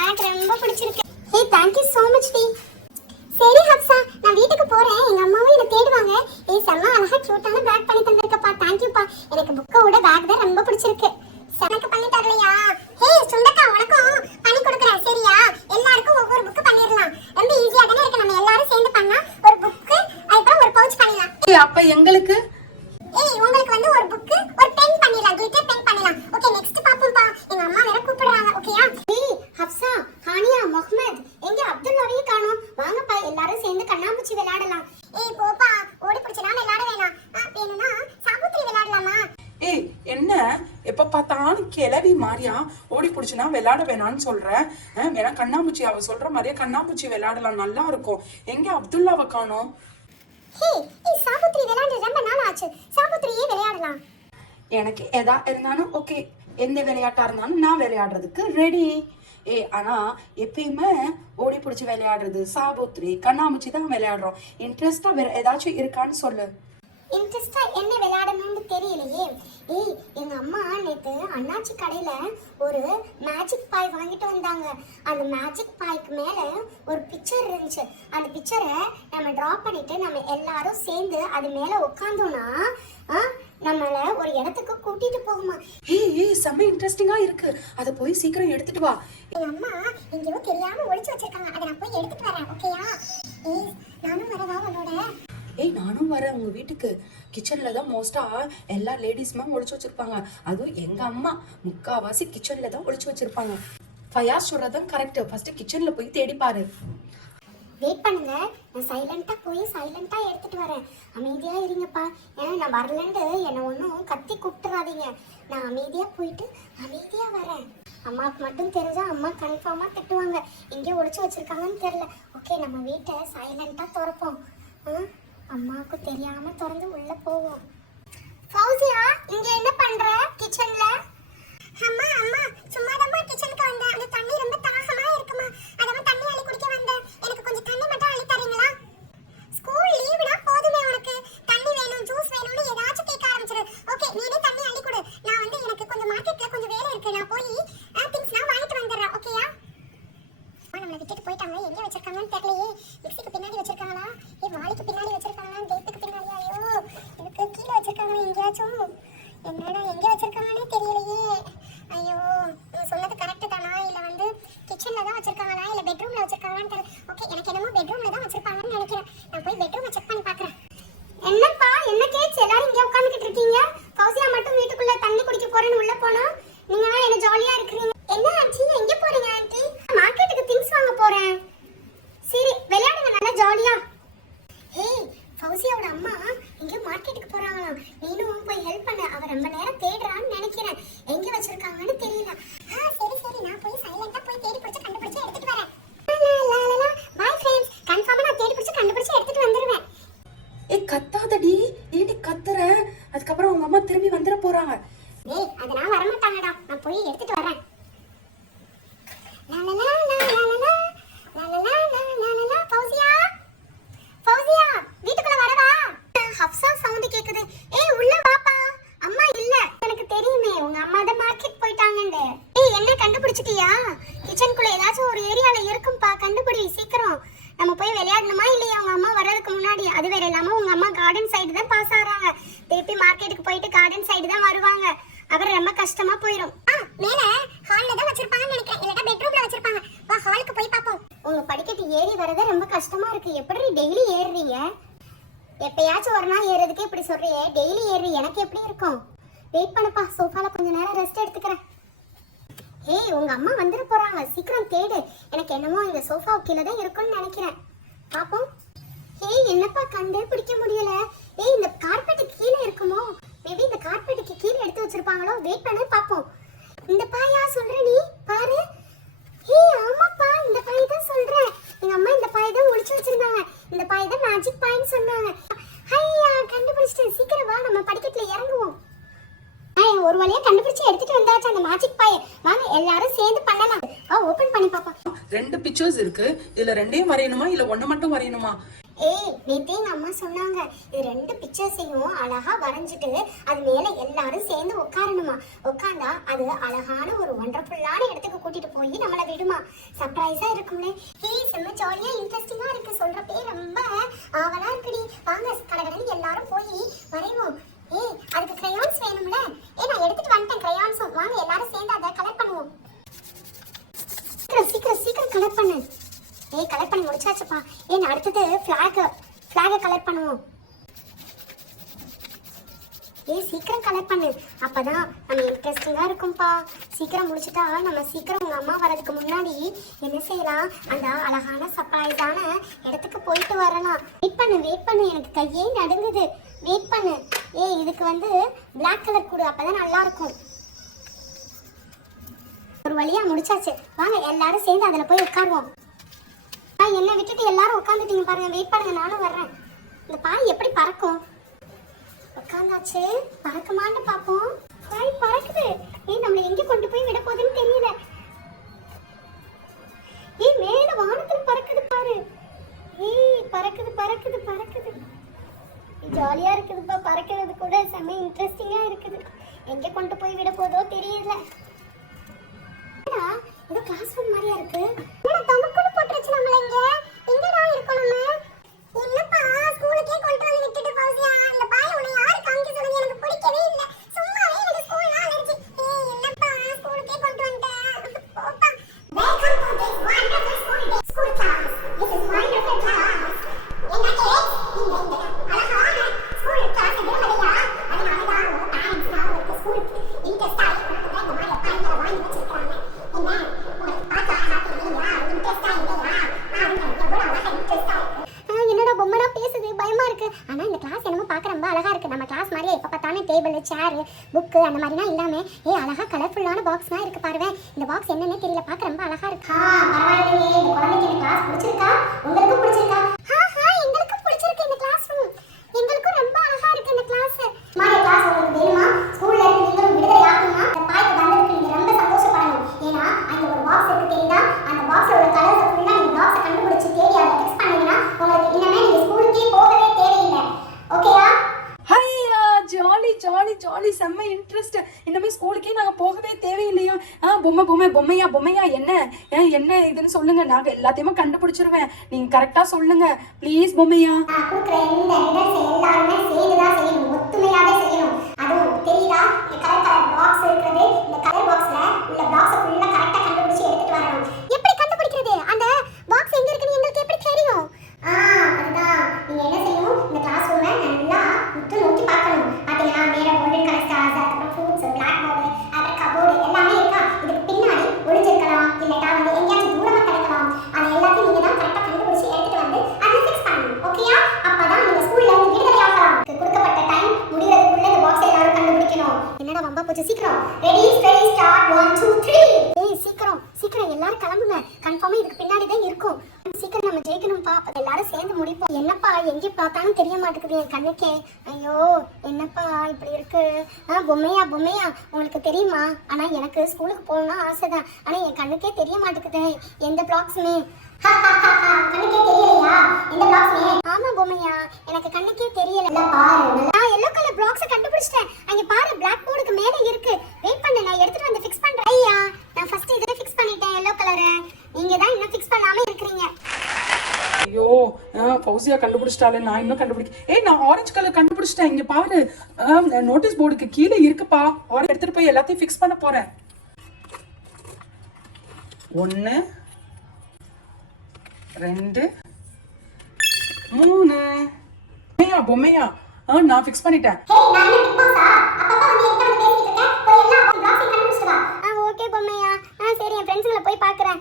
பார்த்தாலும் கிளவி மாறியா ஓடி பிடிச்சுனா விளையாட வேணான்னு சொல்றேன். வேணா கண்ணாமூச்சி அவ சொல்ற மாதிரியே கண்ணாமூச்சி விளையாடலாம், நல்லா இருக்கும். எங்க அப்துல்லாவை காணோம்? ஹே சாபுத்ரி விளையாண்டு ரொம்ப நாள் ஆச்சு, சாபுத்ரியே விளையாடலாம். எனக்கு எதா இருந்தாலும் ஓகே, எந்த விளையாட்டா இருந்தாலும் நான் விளையாடுறதுக்கு ரெடி. ஆனா எப்பயுமே ஓடி பிடிச்சி விளையாடுறது, சாபுத்ரி, கண்ணாமூச்சி தான் விளையாடுறோம். இன்ட்ரெஸ்டா வேற ஏதாச்சும் இருக்கான்னு சொல்லு. இன்ட்ரெஸ்டா என்ன விளையாடணும்னு தெரியலையே. எங்க அம்மா நேத்து அண்ணாச்சி கடையில ஒரு மேஜிக் பாய் வாங்கிட்டு வந்தாங்க. அந்த மேஜிக் பாய்க்கு மேல ஒரு பிக்சர் இருந்துச்சு. அந்த பிக்சரை நம்ம டிரா பண்ணிட்டு நம்ம எல்லாரும் சேர்ந்து அது மேல உட்காந்தோம்னா நம்மள ஒரு இடத்துக்கு கூட்டிட்டு போகுமா. செம்ம இன்ட்ரெஸ்டிங்கா இருக்கு, அதை போய் சீக்கிரம் எடுத்துட்டு வா. எங்க அம்மா எங்கேயோ தெரியாம ஒளிச்சு வச்சிருக்காங்க, அதை நான் போய் எடுத்துட்டு வரேன். ஓகேயா? நானும் வரவா உன்னோட? நானும் வரேன் உங்க வீட்டுக்கு. கிச்சன்ல தான் மோஸ்டா எல்லா லேடிஸ்மே ஒளிச்சு வச்சிருப்பாங்க. அதுவும் எங்க அம்மா முக்காவாசி கிச்சன்ல தான் ஒளிச்சு வச்சிருப்பாங்க. ஃபயாஸ் சொல்றதும் கரெக்ட். ஃபர்ஸ்ட் கிச்சன்ல போய் தேடி பாரு. வெயிட் பண்ணுங்க, நான் சைலண்டா போய் சைலண்டா எடுத்துட்டு வரேன். அமைதியா இருங்கப்பா. நான் வரலன்னு என்னை ஒன்றும் கத்தி கூப்பிட்டுறாதீங்க. நான் அமைதியா போயிட்டு அமைதியா வரேன். அம்மாவுக்கு மட்டும் தெரிஞ்சா அம்மா கன்ஃபார்மா திட்டுவாங்க, எங்கே ஒளிச்சு வச்சிருக்காங்கன்னு தெரியல. ஓகே, நம்ம வீட்டை சைலண்டா திறப்போம். அம்மாவுக்கு தெரியாம திறந்து உள்ள போவோம். ஃபௌசியா, இங்க என்ன பண்ற கிச்சன்ல? அம்மா அம்மா சும்மாதாம்மா கிச்சனுக்கு வந்தேன். அந்த தண்ணி ரொம்ப தாகமா இருக்குமா, அதான் தண்ணி அள்ளி குடிக்க வந்தேன். எனக்கு கொஞ்சம் தண்ணி மட்டும் அள்ளி தரீங்களா? ஸ்கூல் லீவுனா போதுமே, உனக்கு தண்ணி வேணும் ஜூஸ் வேணும்னு ஏதாச்சும் கேட்க ஆரம்பிச்சிரு. ஓகே, நீனே தண்ணி அள்ளி கொடு. நான் வந்து எனக்கு கொஞ்சம் மார்க்கெட்ல கொஞ்சம் வேலை இருக்கு, நான் போய் திங்ஸ்லாம் வாங்கிட்டு வந்துடுறேன். ஓகேயா? நம்மளை விட்டுட்டு போயிட்டாங்க, எங்க வச்சிருக்காங்கன்னு தெரியலையே. மிக்ஸிக்கு பின்னாடி வச்சிருக்காங்களா, வாளிக்கு பின்னாடி வச்சிருக்காங்களா, கேட்டுக்கு பின்னாடி? ஐயோ, எனக்கு கீழே வச்சிருக்காங்களா எங்கேயாச்சும்? என்னடா எங்க வச்சிருக்காங்கன்னே தெரியலையே. ஐயோ, நீ சொன்னது கரெக்ட் தானா, இல்ல வந்து கிச்சன்ல தான் வச்சிருக்காங்களா, இல்ல பெட்ரூம்ல வச்சிருக்காங்களான்னு தெரியல. ஓகே, எனக்கு என்னமோ பெட்ரூம்ல தான் வச்சிருப்பாங்கன்னு நினைக்கிறேன். நான் போய் பெட்ரூமை செக் பண்ணி பார்க்கறேன். என்னப்பா, என்ன கேட்ஸ் எல்லாரும் இங்கே உட்காந்துக்கிட்டு இருக்கீங்க? ஃபௌசியா மட்டும் வீட்டுக்குள்ள தண்ணி குடிக்க போறேன்னு உள்ள போனா, நீங்க என்ன ஜாலியா இருக்கிறீங்க? என்ன ஆண்டி, எங்க போறீங்க ஆண்டி? மார்க்கெட்டுக்கு திங்ஸ் வாங்க போறேன். சரி, விளையாடுங்க நல்லா ஜாலியா. ஃபௌசியாவோட அம்மா எங்கேயோ மார்க்கெட்டுக்கு போறாங்களாம், நீனும் போய் ஹெல்ப் பண்ண. அவ ரொம்ப நேரம் தேடுறான்னு நினைக்கிறேன், எங்க வச்சிருக்காங்கன்னு தெரியல. சரி சரி, நான் போய் சைலண்டா போய் தேடி பிடிச்சு கண்டுபிடிச்சு எடுத்துட்டு வரேன். பை ஃப்ரெண்ட்ஸ், கன்ஃபார்மா நான் தேடி பிடிச்சு கண்டுபிடிச்சு எடுத்துட்டு வந்துருவேன். கத்தாதடி, ஏடி கத்துற? அதுக்கப்புறம் உங்க அம்மா திரும்பி வந்துட போறாங்க. அதெல்லாம் வரமாட்டாங்கடா, நான் போய் எடுத்துட்டு வரேன். ஃபௌசியா, ஃபௌசியா, வீட்டுக்குள்ள வரவா? ஹப்சா சவுண்ட் கேக்குது. உள்ள வாப்பா. அம்மா இல்ல, எனக்கு தெரியுமே உங்க அம்மா தான் மார்க்கெட் போயிட்டாங்கன்னு. என்ன கண்டுபிடிச்சிட்டியா? கிச்சனுக்குள்ள ஏதாச்சும் ஒரு ஏரியால இருக்கும்பா, கண்டுபிடி சீக்கிரம். நம்ம போய் விளையாடணுமா இல்லையா உங்க அம்மா வர்றதுக்கு முன்னாடி? அது வேற இல்லாம உங்க அம்மா கார்டன் சைடு தான் பாஸ் ஆறாங்க, திருப்பி மார்க்கெட்டுக்கு போயிட்டு கார்டன் சைடு தான் வருவாங்க. அப்புறம் ரொம்ப கஷ்டமா போயிடும். மேல ஹால்ல தான் வச்சிருப்பாங்கன்னு நினைக்கிறேன், இல்ல பெட்ரூம்ல வச்சிருப்பாங்க. வா ஹாலுக்கு போய் பாப்போம். உங்க படிக்கட்டு ஏறி வரதே ரொம்ப கஷ்டமா இருக்கு, எப்படி டெய்லி ஏறுறீங்க? எப்பயாச்சும் ஒரு நாள் ஏறதுக்கு இப்படி சொல்றியே, டெய்லி ஏறி எனக்கு எப்படி இருக்கும்? வெயிட் பண்ணப்பா, சோஃபால கொஞ்ச நேரம் ரெஸ்ட் எடுத்துக்கிறேன். உங்க அம்மா வந்துட போறாங்க, சீக்கிரம் தேடு. எனக்கு என்னமோ இந்த சோஃபா கீழே தான் இருக்கும்னு நினைக்கிறேன். பாப்போம். என்னப்பா கண்டே பிடிக்க முடியல. இந்த கார்பெட்டுக்கு கீழே இருக்குமோ? மேபி இந்த கார்பெட்டுக்கு கீழே எடுத்து வச்சிருப்பாங்களோ? வெயிட் பண்ணி பாப்போம். இந்த பாயா சொல்ற நீ? பாரு. ஆமாப்பா, இந்த பாய் தான் சொல்றேன். எங்க அம்மா இந்த பாய் தான் ஒளிச்சு வச்சிருந்தாங்க. இந்த பாய் தான் மேஜிக் பாய்ன்னு சொன்னாங்க. ஐயா, கண்டுபிடிச்சிட்டேன். சீக்கிரம் வா, நம்ம படிக்கட்டுல இறங்குவோம். ஒரு வழியா கண்டுபிடிச்சு எடுத்துட்டு வந்தாச்சு அந்த மேஜிக் பாய். வாங்க எல்லாரும் சேர்ந்து பண்ணலாம். ஓபன் பண்ணி பாப்போம். 2 பிக்சர்ஸ் இருக்கு, இதுல 2யும் வரையணுமா இல்ல 1 மட்டும் வரையணுமா? நேத்தே எங்க அம்மா சொன்னாங்க, இது 2 பிக்சர்ஸையும் அழகா வரைஞ்சிட்டு அது மேல எல்லாரும் சேர்ந்து உட்காரணுமா. உட்கார்ந்தா அது அழகான ஒரு ஒண்டர்ஃபுல்லான இடத்துக்கு கூட்டிட்டு போய் நம்மள விடுமா. சர்ப்ரைஸா இருக்கும்னே. செம்ம ஜாலியா இன்ட்ரெஸ்டிங்கா இருக்கு, சொல்றப்பே ரொம்ப ஆவலா இருக்குடி. வாங்க கடகடன்னு எல்லாரும் போய் வரைவோம். அதுக்கு கிரையான்ஸ் வேணும்ல? நான் எடுத்துட்டு வந்துட்டேன் கிரையான்ஸும். வாங்க எல்லாரும் சேர்ந்து அதை கலர் பண்ணுவோம். சீக்கிரம் சீக்கிரம் கலர் பண்ணு. கலர் பண்ணி முடிச்சாச்சுப்பா. அடுத்தது ஃபிளாக கலர் பண்ணுவோம். சீக்கிரம் கலர் பண்ணு, அப்பதான் நம்ம இன்ட்ரெஸ்டிங்கா இருக்கும்பா. சீக்கிரம் முடிச்சுட்டா நம்ம சீக்கிரம் உங்க அம்மா வரதுக்கு முன்னாடி என்ன செய்யலாம், அந்த அழகான சர்ப்ரைஸான இடத்துக்கு போயிட்டு வரலாம். வெயிட் பண்ணு, எனக்கு கையே நடுங்குது. வெயிட் பண்ணு. இதுக்கு வந்து பிளாக் கலர் கொடு, அப்பதான் நல்லா இருக்கும். ஒரு வழியா முடிச்சாச்சு. வாங்க எல்லாரும் சேர்ந்து அதுல போய் உட்காருவோம். என்னை விட்டுட்டு எல்லாரும் உட்காந்துட்டீங்க பாருங்க. வெயிட் பண்ணுங்க, நானும் வர்றேன். இந்த பாய் எப்படி பறக்கும்? உட்காந்தாச்சு, பறக்குமான்னு பார்ப்போம். பாய் பறக்குது. நம்மளை எங்க கொண்டு போய் விட போகுதுன்னு தெரியல. மேல வானத்துல பறக்குது பாரு. பறக்குது பறக்குது பறக்குது. ஜாலியா இருக்குதுப்பா, பறக்கிறது கூட செம்ம இன்ட்ரெஸ்டிங்கா இருக்குது. எங்க கொண்டு போய் விட போதோ தெரியல. இது கிளாஸ் ரூம் மாதிரியா இருக்கு. என்னடா தமக்குன்னு போட்டுருச்சு நம்மள இங்க. எங்கடா இருக்கோம் நம்ம? இல்லப்பா, ஸ்கூலுக்கே கொண்டு வந்து விட்டுட்டு ஃபௌசியா. அந்த பாய் உன்னை யாரு காமிக்க சொன்னது? எனக்கு பிடிக்கவே இல்ல. சும்மாவே எனக்கு ஸ்கூல்ல அலர்ஜி. இல்லப்பா, ஸ்கூலுக்கே கொண்டு வந்துட்டேன். போப்பா. Welcome to this wonderful school class. This is wonderful class. என்ன கேட்ஸ்? இந்த அழகான ஸ்கூல் கிளாஸ் விரும்பலையா? அதனால தான் உங்க பேரண்ட்ஸ் நான் உங்களுக்கு ஸ்கூலுக்கு இன்ட்ரெஸ்ட் ஆகி கொடுத்துட்டு இந்த மாதிரி பாயில வாங்கி வச்சிருக்காங்க. என்ன உங்களுக்கு பார்க்க அழகா தெரியலையா? இன்ட்ரெஸ்டா இல்லையா? எவ்வளவு அழகா இன்ட்ரெஸ்டா இருக்கு. என்னடா பொம்மரா பேசுது, பயமா இருக்கு. ஆனா இந்த கிளாஸ் என்னமோ பார்க்க ரொம்ப அழகா இருக்கு. நம்ம கிளாஸ் மாதிரியே எப்ப பார்த்தாலும் டேபிள், சேர், புக் அந்த மாதிரிலாம் இல்லாம அழகா கலர்ஃபுல்லான பாக்ஸ்லாம் இருக்கு பாருவேன். இந்த பாக்ஸ் என்னன்னே தெரியல, பார்க்க ரொம்ப அழகா இருக்கு. பரவாயில்லையே, இந்த குழந்தைக்கு இந்த கிளாஸ் பிடிச்சிருக்கா? உங்களுக்கும் பிடிச்சிருக்கா? எங்களுக்கும் பிடிச்சிருக்கு இந்த கிளாஸ் ரூம். எங்களுக்கும் ரொம்ப அழகா இருக்கு இந்த கிளாஸ். மாதிரி கிளாஸ் உங்களுக்கு வேணுமா? ஸ்கூல்ல இருந்து நீங்களும் விடுதலை ஆகணும்னா இந்த பாய்க்கு வந்ததுக்கு நீங்க ரொம்ப சந்தோஷப்படணும். ஏன்னா அங்க ஒரு பாக்ஸ் இருக்கு தெரியுதா? அந்த பாக்ஸ்ல உள்ள கலர்ஸ் ஃபுல்லா நீங்க பாக்ஸை கண்டுபிடிச்சு தேடி அதை ஃபிக்ஸ் பண்ணீங்கன்னா உங்களுக்கு இனிமே நீங்க ஸ்கூலுக்கே போகவே தேவையில்லை. ஓகேயா? ஹையா, ஜாலி ஜாலி ஜாலி, செம்ம இன்ட்ரெஸ்ட். இனிமேல் ஸ்கூலுக்கே நாங்கள் போகவே தேவையில்லையா? பொம்மையா என்ன இதுன்னு சொல்லுங்க. நாங்கள் எல்லாத்தையுமே கண்டுபிடிச்சிருவேன். நீங்கள் கரெக்டாக சொல்லுங்க ப்ளீஸ் பொம்மையா. நான் கொடுக்குற இந்த ரிடல்ஸ் எல்லாருமே சேர்ந்து தான் செய்யணும், ஒத்துமையாவே செய்யணும். அதுவும் தெரியுதா? இந்த கலர் பாக்ஸ் இருக்குது. இந்த கலர் பாக்ஸ்ல உள்ள பாக்ஸை ஃபுல்லா கரெக்டா கண்டுபிடிச்சு எடுத்துட்டு வரணும். எப்படி கண்டுபிடிக்கிறது? அந்த பாக்ஸ் எங்க இருக்குன்னு எங்களுக்கு எப்படி தெரியும்? அதுதான் நீங்க என்ன செய்யணும், இந்த கிளாஸ் ரூமை நல்லா உத்து நோக்கி பார்க்கணும். பாத்தீங்கன்னா மேல கோல்டன் கலர் ஸ்டார்ஸ், அப்புறம் ஃப்ரூட்ஸ், பிளாக் போர்டு, அப்புறம் கபோர்டு எல்லாமே இருக்கா. இதுக்கு பின்னாடி ஒளிஞ்சிருக்கலாம், இல்லட்டா வந்து எங்கேயாச்சும் தூரமா கிடக்கலாம். அது எல்லாத்தையும் நீங்க தான் கரெக்டா கண்டுபிடிச்சு எடுத்துட்டு வந்து அதை ஃபிக்ஸ் பண்ணணும். ஓகேயா? அப்பதான் நீங்க ஸ்கூல்ல இருந்து விடுதலை ஆகலாம். கொடுக்கப்பட்ட டைம் முடியறதுக்குள்ள இந்த பாக்ஸ் எல்லாரும் கண்டுபிடிக்கணும். என்னடா வம்பா போச்சு, சீக்கிரம். Ready study start 1 2 3. சீக்கிரம் எல்லாரும் கிளம்புங்க. கன்ஃபார்மா இதுக்கு பின்னாடி தான் இருக்கும். சீக்கிரம் நம்ம ஜெயிக்கணும்ப்பா. எல்லாரும் சேர்ந்து முடிப்போம். என்னப்பா எங்கே பார்த்தாலும் தெரிய மாட்டேங்குது என் கண்ணுக்கே. ஐயோ என்னப்பா இப்படி இருக்கு? பொம்மையா உங்களுக்கு தெரியுமா? ஆனா எனக்கு ஸ்கூலுக்கு போகணும்னா ஆசைதான். ஆனா என் கண்ணுக்கே தெரிய மாட்டேங்குது எந்த பிளாக்ஸுமே. கண்ணுக்கே தெரியலையா எந்த பிளாக்ஸுமே? ஆமா பொம்மையா, எனக்கு கண்ணுக்கே தெரியல. நான் எல்லோ கலர் பிளாக்ஸை கண்டுபிடிச்சிட்டேன். அங்க பாரு, பிளாக் போர்டுக்கு மேல இருக்கு. வெயிட் பண்ணு, நான் எடுத்துட்டு வந்து ஃபிக்ஸ் பண்றேன். ஐயா, நான் ஃபர்ஸ்ட் இதை ஃபிக்ஸ் பண்ணிட்டேன் எல்லோ கலர். நீங்க தான் இன்னும் ஃபிக்ஸ் பண்ணாம இருக்கீங்க. ஐயோ ஃபௌசியா கண்டுபிடிச்சிட்டாலே, நான் இன்னும் கண்டுபிடிக்க. நான் ஆரஞ்சு கலர் கண்டுபிடிச்சிட்டேன். இங்க பாரு, நோட்டீஸ் போர்டுக்கு கீழே இருக்குப்பா. ஆரஞ்சு எடுத்துட்டு போய் எல்லாத்தையும் ஃபிக்ஸ் பண்ண போறேன். 1 2 3. பொம்மையா நான் ஃபிக்ஸ் பண்ணிட்டேன். ஓகே பொம்மையா, சரி என் ஃப்ரெண்ட்ஸ்களை போய் பார்க்கறேன்.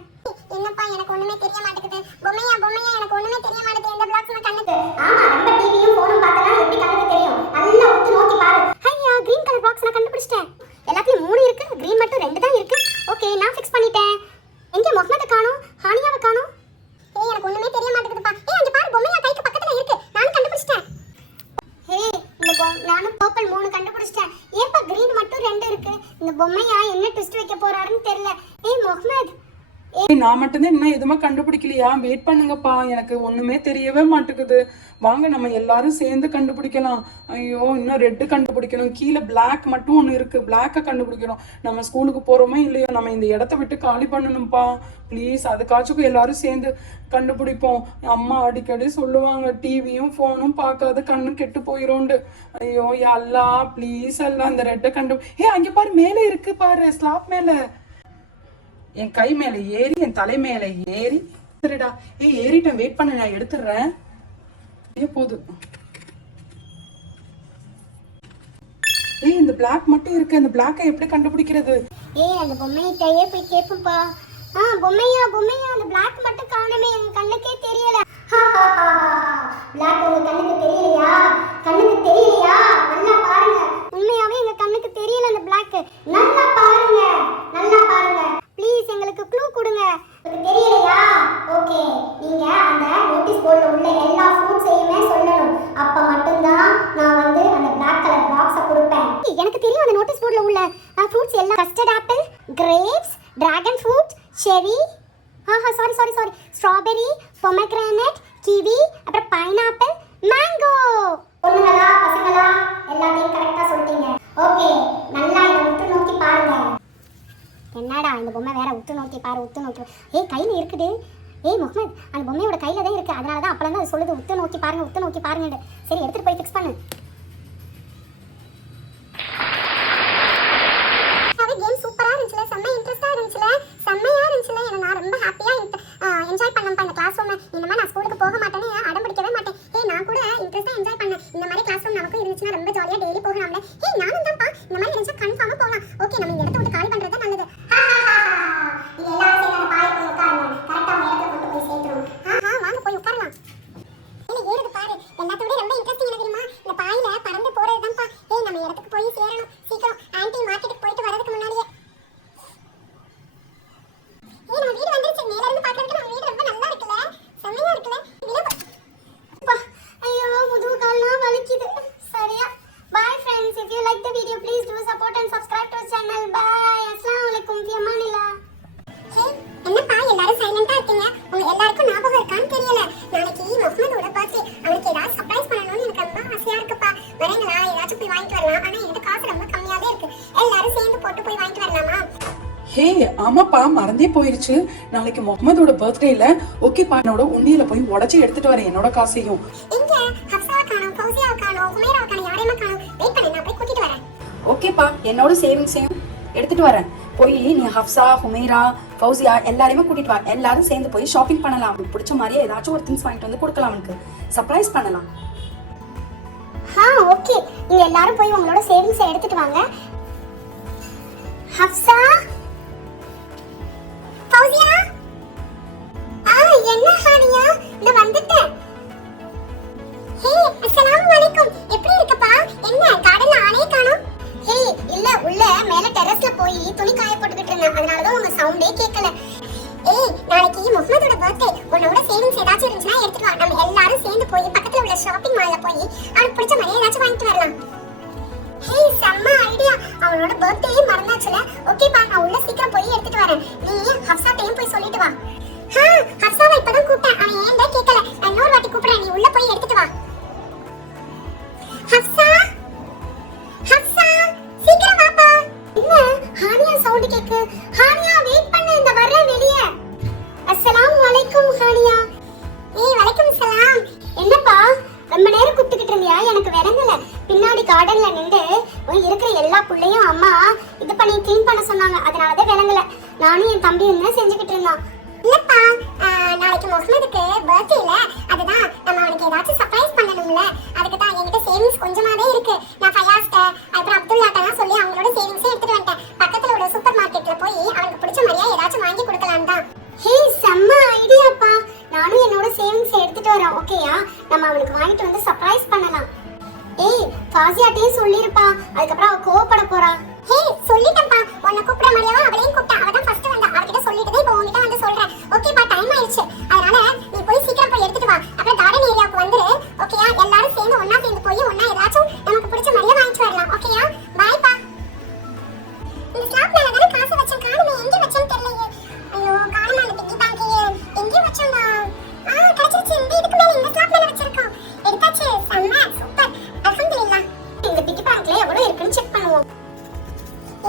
என்னப்பா எனக்கு ஒண்ணுமே தெரிய மாட்டேங்குது. பொம்மையா எனக்கு ஒண்ணுமே தெரிய மாட்டேங்குது. இந்த பிளாக்ஸ் கண்ணுக்கு. ஆமா, ரொம்ப டிவியும் ஃபோனும் பார்த்தா எப்படி கண்ணுக்கு தெரியும்? நல்லா உத்து நோக்கி பாரு. ஐயா, கிரீன் கலர் பாக்ஸ் நான் கண்டுபிடிச்சிட்டேன். எல்லாத்தையும் 3 இருக்கு, கிரீன் மட்டும் 2 தான் இருக்கு. ஓகே, நான் ஃபிக்ஸ் பண்ணிட்டேன். எங்க முகமத காணோம், ஹானியாவை காணோம். எனக்கு ஒண்ணுமே தெரிய மாட்டேங்குதுப்பா. அங்க பாரு, பொம்மையா கைக்கு பக்கத்துல இருக்கு. நான் கண்டுபிடிச்சிட்டேன். நானும் பர்பிள் 3 கண்டுபிடிச்சிட்டேன். ஏப்பா கிரீன் மட்டும் 2 இருக்கு? இந்த பொம்மையா என்ன ட்விஸ்ட் வைக்க போறாருன்னு தெரியல. முகமது, நான் மட்டும்தான் இன்னும் எதுவுமே கண்டுபிடிக்கலையா? வெயிட் பண்ணுங்கப்பா, எனக்கு ஒண்ணுமே தெரியவே மாட்டேங்குது. வாங்க நம்ம எல்லாரும் சேர்ந்து கண்டுபிடிக்கலாம். ஐயோ, இன்னும் ரெட்டு கண்டுபிடிக்கணும். கீழே பிளாக் மட்டும் ஒன்று இருக்கு, பிளாக்கை கண்டுபிடிக்கணும். நம்ம ஸ்கூலுக்கு போறோமே இல்லையோ, நம்ம இந்த இடத்த விட்டு காலி பண்ணணும்ப்பா ப்ளீஸ். அதுக்காச்சும் எல்லாரும் சேர்ந்து கண்டுபிடிப்போம். அம்மா அடிக்கடி சொல்லுவாங்க, டிவியும் ஃபோனும் பார்க்காத கண்ணு கெட்டு போயிரோண்டு. ஐயோ அல்லா ப்ளீஸ் அல்லா, இந்த ரெட்டை அங்கே பாரு, மேலே இருக்கு பாரு, ஸ்லாப் மேல, என் கை மேல ஏறி என் தலை மேல ஏறி. சரிடா, ஏறிட்டேன். வெயிட் பண்ண, நான் எடுத்துடுறேன். போதும். இந்த பிளாக் மட்டும் இருக்கு. அந்த பிளாக்கை எப்படி கண்டுபிடிக்கிறது? அந்த பொம்மையிட்டே போய் கேட்போம்ப்பா. பொம்மையா அந்த பிளாக் மட்டும் காணுமே, என் கண்ணுக்கே தெரியல. பிளாக் உங்க கண்ணுக்கு தெரியலையா? நல்லா பாருங்க. உண்மையாவே எங்க கண்ணுக்கு தெரியல அந்த பிளாக். நல்லா பாருங்க. Please grapes, dragon fruit, cherry, sorry, strawberry, pomegranate, kiwi, அப்புறம் pineapple, mango. பொண்ணுங்களா பசங்களா எல்லாத்தையும் கரெக்டா சொல்லிட்டீங்க. ஓகே, நல்லா இத உத்து நோக்கி பாருங்க. என்னடா இந்த பொம்மை வேற உத்து நோக்கி பாரு. ஏய் கையில இருக்குது. ஏய் முகமது, அந்த பொம்மையோட கையில தான் இருக்கு. அதனால தான் அப்பளம் தான் அது சொல்லுது உத்து நோக்கி பாருங்க. சரி எடுத்துட்டு போய் ஃபிக்ஸ் பண்ணு. கேம் சூப்பரா இருந்துச்சுல, செம்ம இன்ட்ரெஸ்டா இருந்துச்சுல, செம்மையா இருந்துச்சுல. நான் ரொம்ப ஹாப்பியா என்ஜாய் பண்ணேன்ப்பா இந்த கிளாஸ் ரூம். இந்த மாதிரி நான் ஸ்கூலுக்கு போக மாட்டேன்னு அடம் பிடிக்கவே மாட்டேன். நான் கூட இன்ட்ரெஸ்டா என்ஜாய் பண்ணேன். இந்த மாதிரி கிளாஸ் ரூம் நமக்கு இருந்துச்சுன்னா ரொம்ப ஜாலியா டெய்லி போகலாம்ல. நானும் தான்ப்பா இந்த மாதிரி இருந்துச்சா கன்ஃபார்மா போகலாம். ஓகே, நம்ம இந்த இடத்த விட்டு காலி பண்றது நல்லது. நீங்க எல்லாரும் சேர்ந்து அந்த பாய் போய் உட்காருங்க. கரெக்டா அந்த இடத்துல கொண்டு போய் சேர்த்துறோம். வாங்க போய் உட்காரலாம். ஏறுது பாரு, எல்லாத்தோட ரொம்ப இன்ட்ரெஸ்டிங் என்ன தெரியுமா? இந்த பாயில பறந்து போறதுதான்ப்பா. நம்ம இடத்துக்கு போய் சேரணும் சீக்கிரம். ஆன்ட்டி மார்க்கெட்டுக்கு போயிட்டு வரதுக்கு முன்னாடியே நம்ம வீடு வந்துருச்சு. மேல இருந்து பார்க்கிறதுக்கு நம்ம வீடு ரொம்ப நல்லா இருக்குல்ல, செம்மையா இருக்குல்ல. ஐயோ முதுகு கால்லாம் வலிக்குது. சரியா, bye friends. If you like the video, please do support and subscribe to our channel. Bye. Assalamu alaikum. Fi amanillah. Hey, என்னப்பா எல்லாரும் சைலண்டா இருக்கீங்க? உங்க எல்லாருக்கும் ஞாபகம் இருக்கான்னு தெரியல. நாளைக்கு முகமதோட பர்த்டே. அவனுக்கு ஏதாவது சர்ப்ரைஸ் பண்ணணும்னு எனக்கு ரொம்ப ஆசையா இருக்குப்பா. வரீங்களா? ஏதாச்சும் போய் வாங்கிட்டு வரலாம். ஆனா என்கிட்ட காசு ரொம்ப கம்மியாவே இருக்கு. எல்லாரும் சேர்ந்து போட்டு போய் வாங்கிட்டு வரலாமா? ஹே ஆமாப்பா, மறந்தே போயிருச்சு. நாளைக்கு முகமதோட பர்த்டேல ஓகேப்பா, என்னோட உண்டியல போய் உடைச்சு எடுத்துட்டு வரேன் என்னோட காசையும். எங்க ஹப்சாவை காணோம், ஃபௌசியாவை காணோம், ஹுமைராவை காணோம், யாரையுமே காணோம். வெயிட் பண்ணு, நான் போய் கூட்டிட்டு வரேன். ஓகேப்பா, என்னோட சேவிங்ஸையும் எடுத்துட்டு வரேன். போய் நீ ஹப்சா, ஹுமைரா, ஃபௌசியா எல்லாரையுமே கூட்டிட்டு வா. எல்லாரும் சேர்ந்து போய் ஷாப்பிங் பண்ணலாம். அவனுக்கு பிடிச்ச மாதிரியே ஏதாச்சும் ஒரு திங்ஸ் வாங்கிட்டு வந்து கொடுக்கலாம், அவனுக்கு சர்ப்ரைஸ் பண்ணலாம். ஓகே, நீங்க எல்லாரும் போய் உங்களோட சேவிங்ஸ் எடுத்துட்டு வாங்க. ஹப்சா, ஃபௌசியா, என்ன ஹானியா? இந்த வந்துட்டேன். ஹே, அஸ்ஸலாமு அலைக்கும். எப்படி இருக்கப்பா? என்ன கார்டன்ல ஆளே காணோம்? ஹே, இல்ல உள்ள மேல டெரஸ்ல போய் துணி காய போட்டுக்கிட்டு இருந்தேன். அதனால தான் உங்க சவுண்டே கேட்கல. நாளைக்கு முகமதோட பர்த்டே. உன்னோட சேவிங்ஸ் ஏதாச்சும் இருந்துச்சுன்னா எடுத்துட்டு வா. நம்ம எல்லாரும் சேர்ந்து போய் பக்கத்துல உள்ள ஷாப்பிங் மால்ல போய் அவனுக்கு பிடிச்ச மாதிரி ஏதாச்சும் வாங்கிட்டு வரலாம். ஹே, செம்ம ஐடியா. அவனோட பர்த்டே மறந்தாச்சுல. ஓகேப்பா, நான் உள்ள சீக்கிரம் போய் எடுத்துட்டு வரேன். நீ ஹப்சாட்டையும் போய் சொல்லிட்டு வா. ஹப்சாவை இப்பதான் கூப்பிட்டேன், அவன் ஏன்டா கேட்கல. நான் இன்னொரு வாட்டி கூப்பிடுறேன், நீ உள்ள போய் எடுத்துட்டு வா. ஹப்சா, சீக்கிரம் வாப்பா. என்ன ஹானியா சவுண்ட் கேக்கு? ஹானியா வெயிட் பண்ணு, இந்த வரேன் வெளியே. அஸ்ஸலாமு அலைக்கும் ஹானியா. வலைக்கும் சலாம். என்னப்பா ரொம்ப நேரம் கூப்பிட்டுக்கிட்டு இருந்தியா? எனக்கு விளங்கல. பின்னாடி கார்டன்ல நின்று இருக்கிற எல்லா புள்ளையும் அம்மா இது பண்ணி க்ளீன் பண்ண சொன்னாங்க. அதனாலதான் விளங்கல. நானும் என் தம்பி என்ன செஞ்சுக்கிட்டு இருந்தான். இல்லப்பா, நாளைக்கு முகமதுக்கு பர்த்டேல, அதுதான் நம்ம அவனுக்கு ஏதாச்சும் சர்ப்ரைஸ் பண்ணணும்ல. அதுக்கு தான் என்கிட்ட சேவிங்ஸ் கொஞ்சமாவே இருக்கு. நான் ஃபயாஸ்ட அப்புறம் அப்துல்லாட்டெல்லாம் சொல்லி அவங்களோட சேவிங்ஸே எடுத்துட்டு வந்துட்டேன். பக்கத்துல உள்ள சூப்பர் மார்க்கெட்ல போய் அவனுக்கு பிடிச்ச மாதிரியா ஏதாச்சும் வாங்கி கொடுக்கலாம் தான். ஹே, செம்ம ஐடியாப்பா. நானும் என்னோட சேவிங்ஸ் எடுத்துட்டு வரேன். ஓகேயா, நம்ம அவனுக்கு வாங்கிட்டு வந்து சர்ப்ரைஸ் பண்ணலாம். ஃபாசியாட்டையும் சொல்லிருப்பா, அதுக்கப்புறம் அவ கோவப்பட போறா. ஹே, சொல்லிட்டேன்ப்பா. உன்னை கூப்பிட மாதிரியாவா அவளையும் கூப்பிட்டேன். அவ தான் ஃபர்ஸ்ட் வந்தா. அவகிட்ட சொல்லிட்டு இப்போ உன்கிட்ட வந்து சொல்றேன். ஓகேப்பா, டைம் ஆயிடுச்சு. அதனால நீ போய் சீக்கிரம் போய் எடுத்துட்டு வா. அப்புறம் கார்டன் ஏரியாவுக்கு வந்துரு. ஓகேயா, எல்லாரும் சேர்ந்து ஒண்ணா சேர்ந்து போய் ஒண்ணா ஏதாச்சும் நமக்கு பிடிச்ச மாதிரியா வாங்கிட்டு வரலாம். ஓகேயா, பாய்ப்பா. இந்த ஸ்லாப் மேல தான காசு வச்சேன். காணுமே, எங்க வச்சேன்னு தெரியலையே. ஐயோ, காணுமா? அந்த பிக்கி பேங்க் எங்க வச்சோம்டா? கிடைச்சிருச்சு. இந்த இதுக்கு மேல இந்த ஸ்லாப் மேல வச்சிருக்கோம். எடுத்தாச்சு. செம்ம சூப்பர், அல்ஹம்துலில்லாஹ். இந்த பிக்கி பேங்க்ல எவ்வளவு இருக்குன்னு செக் பண்ணுவோம்.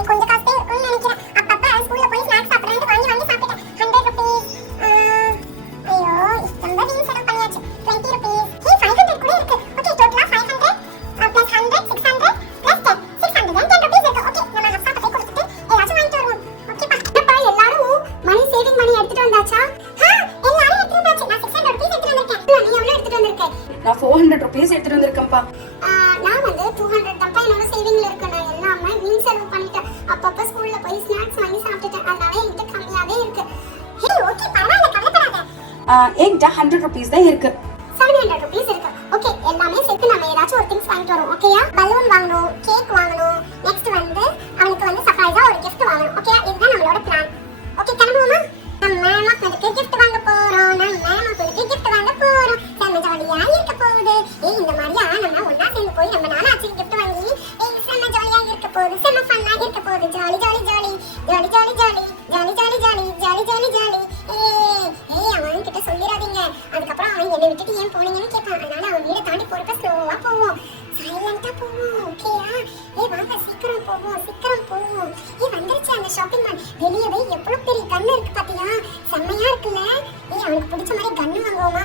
கொஞ்சம் காசே இருக்கும்னு நினைக்கிறேன். அப்பப்ப ஸ்கூல்ல போய் ஸ்நாக்ஸ் சாப்பிடுறது வாங்கி சாப்பிட்டேன். 100 rupees. ஐயோ, ரொம்ப வீண் செலவு பண்ணியாச்சு. 20 rupees. 500 கூட இருக்கு. ஓகே, டோட்டலா 500 plus 100 600 plus 10 610 rupees இருக்கு. ஓகே, நம்ம ஹப்சா போய் கொடுத்துட்டு ஏதாச்சும் வாங்கிட்டு வருவோம். ஓகேப்பா. என்னப்பா எல்லாரும் மணி சேவிங் மணி எடுத்துட்டு வந்தாச்சா? எல்லாரும் எடுத்துட்டு வந்தாச்சு. நான் 600 rupees எடுத்துட்டு வந்திருக்கேன். நீ எவ்வளவு எடுத்துட்டு வந்திருக்க? நான் 400 rupees எடுத்துட்டு வந்திருக்கேன்ப்பா. நான் வந்து 200 தான்ப்பா என்னோட சேவிங்ல இருக்கு. நான் எல்லாமே வீண் செலவு பண்ணிட்டேன். அப்பப்ப ஸ்கூல்ல போய் ஸ்நாக்ஸ் வாங்கி சாப்பிட்டுட்டேன். அதனால என்கிட்ட கம்மியாவே இருக்கு. ஹே, ஓகே, பரவாயில்ல, கவலைப்படாத. என்கிட்ட 100 rupees தான் இருக்கு. 700 rupees இருக்கு. ஓகே, எல்லாமே சேர்த்து நம்ம ஏதாச்சும் ஒரு திங்ஸ் வாங்கிட்டு வரோம். ஓகேயா, பலூன் வாங்கணும், கேக் வாங்கணும், நெக்ஸ்ட் வந்து அவனுக்கு வந்து சர்ப்ரைஸா ஒரு gift வாங்கணும். ஓகே, இதுதான் நம்மளோட பிளான். ஓகே, கிளம்புவோமா? நம்ம மக்களுக்கு gift வாங்க போறோம். நம்ம மக்களுக்கு gift வாங்க போறோம். செம்ம ஜாலியா இருக்க போகுது. இந்த மாதிரியா நம்ம ஒண்ணா சேர்ந்து போய் நம்ம நாளாச்சு gift வாங்கி செம்ம ஜாலியா இருக்க போகுது. செம்ம ஃபன்னா இருக்க போகுது. Jolly jolly jolly jolly jolly jolly jolly jolly jolly jolly jolly jolly jolly. ஏய் அவன் கிட்ட சொல்லிடாதீங்க. அதுக்கப்புறம் அவன் என்னை விட்டுட்டு ஏன் போனீங்கன்னு கேட்பான். அதனால அவன் வீடை தாண்டி போறப்ப ஸ்லோவா போவோம், சைலண்டா போவோம். ஓகேயா? வாங்க சீக்கிரம் போவோம், சீக்கிரம் போவோம். வந்துருச்சு அந்த ஷாப்பிங் மால். வெளியவே எவ்வளவு பெரிய கண்ணு இருக்கு பாத்தியா? செம்மையா இருக்குல்ல? அவனுக்கு பிடிச்ச மாதிரி கண்ணு வாங்குவோமா?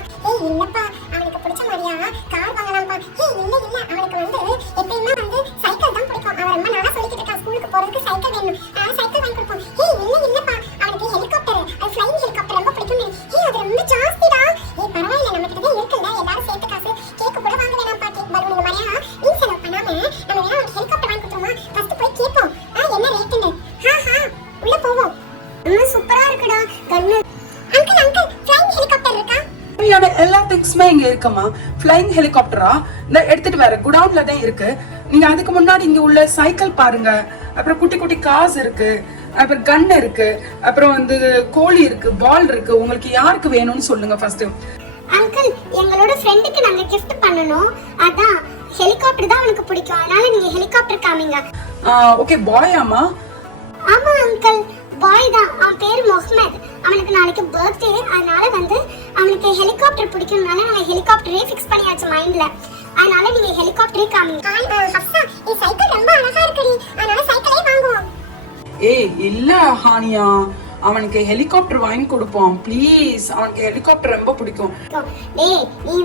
இல்லப்பா அவனுக்கு பிடிச்ச மாதிரியா கார் வாங்கலாம்ப்பா. இல்ல அவனுக்கு எப்பயுமே சைக்கிள் தான் பிடிக்கும். அவன் ரொம்ப நாளா சொல்லிக்கிட்டு இருக்கான் ஸ்கூலுக்கு போறதுக்கு சைக்கிள் வேணும், சைக்கிள் வாங்கி கொடுப்போம். இல்லப்பா அவனுக்கு ஹெலிகாப்டர், அது ஃப்ளைங் ஹெலிகாப்டர் ரொம்ப பிடிக்கும். அது ரொம்ப ஜாஸ்திடா. பரவாயில்ல நம்ம கிட்ட தான் இருக்குல்ல, எல்லாரும் சேர்த்து காசு கேக்கு கூட வாங்க வேணாம் பாட்டி. பலூன் இந்த மாதிரியா நீ செலவு பண்ணாம நம்ம வேணா அவனுக்கு ஹெலிகாப்டர் வாங்கி கொடுத்துருமா? ஃபர்ஸ்ட் போய் கேட்போம் என்ன ரேட்டுன்னு. உள்ள போவோம். சூப்பரா இருக்குடா கண்ணு. அங்கிள் அங்கிள் ஃப்ளைங் ஹெலிகாப்டர் இருக்கா? எல்லா திங்ஸுமே இங்க இருக்குமா. ஃப்ளைங் ஹெலிகாப்டரா இந்த எடுத்துட்டு வர குடவுன்ல தான் இருக்கு. நீங்க அதுக்கு முன்னாடி இங்க உள்ள சைக்கிள் பாருங்க, அப்புறம் குட்டி குட்டி காஸ் இருக்கு, அப்புறம் கன் இருக்கு, அப்புறம் கோழி இருக்கு, பால் இருக்கு. உங்களுக்கு யாருக்கு வேணும்னு சொல்லுங்க ஃபர்ஸ்ட். அங்கிள் எங்களோட ஃப்ரெண்டுக்கு நாங்க gift பண்ணனும், அதான் ஹெலிகாப்டர் தான் அவனுக்கு பிடிக்கும், அதனால நீங்க ஹெலிகாப்டர் காமிங்க. ஓகே பாயாமா? ஆமா அங்கிள் பாய் தான். அவன் பேர் முகமது. அவனுக்கு நாளைக்கு பர்த்டே, அதனால அவனுக்கு ஹெலிகாப்டர் பிடிக்கும்னால நாங்க ஹெலிகாப்டரே ஃபிக்ஸ் பண்ணியாச்சு மைண்ட்ல. அதனால நீங்க ஹெலிகாப்டரே காமிங்க. ஹப்சா இந்த சைக்கிள் ரொம்ப அழகா இருக்குடி, அதனால சைக்கிளே வாங்குவோம். இல்ல ஹானியா, அவனுக்கு ஹெலிகாப்டர் வாங்கி கொடுப்போம் ப்ளீஸ். அவனுக்கு ஹெலிகாப்டர் ரொம்ப பிடிக்கும். நீ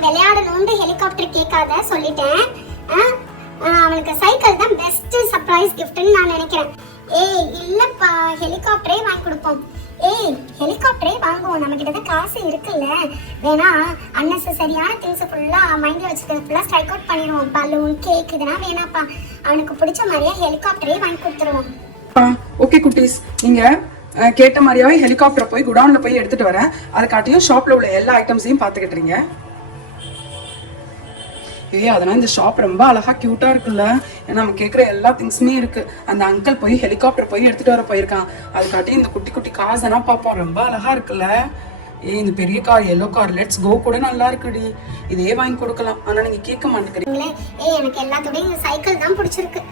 விளையாடணும்னு ஹெலிகாப்டர் கேட்காத சொல்லிட்டேன். அவனுக்கு சைக்கிள் தான் பெஸ்ட் சர்ப்ரைஸ் கிஃப்ட்னு நான் நினைக்கிறேன். இல்லப்பா ஹெலிகாப்டரே வாங்கி கொடுப்போம். ஹெலிகாப்டரே வாங்குவோம், நம்ம கிட்ட தான் காசு இருக்குல்ல. வேணா அன்னெசரியான திங்ஸ் ஃபுல்லா மைண்ட்ல வச்சுக்கிறது ஃபுல்லா ஸ்ட்ரைக் அவுட் பண்ணிடுவோம். பலூன் கேக் இதெல்லாம் வேணாப்பா, அவனுக்கு பிடிச்ச மாதிரியே ஹெலிகாப்டரே வாங்கி கொடுத்துருவோம். ஓகே குட்டீஸ், நீங்க கேட்ட மாதிரியாவே ஹெலிகாப்டர் போய் குடவுன்ல போய் எடுத்துட்டு வரேன். அதுக்காட்டியும் ஷாப்ல உள்ள எல்லா ஐட்டம்ஸையும் பாத்துக்கிட்டுறீங்க. அதனால இந்த ஷாப் ரொம்ப அழகா கியூட்டா இருக்குல்ல. நம்ம கேட்குற எல்லா திங்ஸுமே இருக்கு. அந்த அங்கிள் போய் ஹெலிகாப்டர் போய் எடுத்துட்டு வர போயிருக்கான். அதுக்காட்டி இந்த குட்டி குட்டி கார்ஸ் எல்லாம் பார்ப்போம், ரொம்ப அழகா இருக்குல்ல. இந்த பெரிய car, yellow car, let's go கூட நல்லா இருக்குடி. இதே வாங்கி கொடுக்கலாம், ஆனா நீங்க கேட்க மாட்டேங்கிறீங்களே. எனக்கு எல்லாத்தோட இந்த சைக்கிள் தான் பிடிச்சிருக்கு.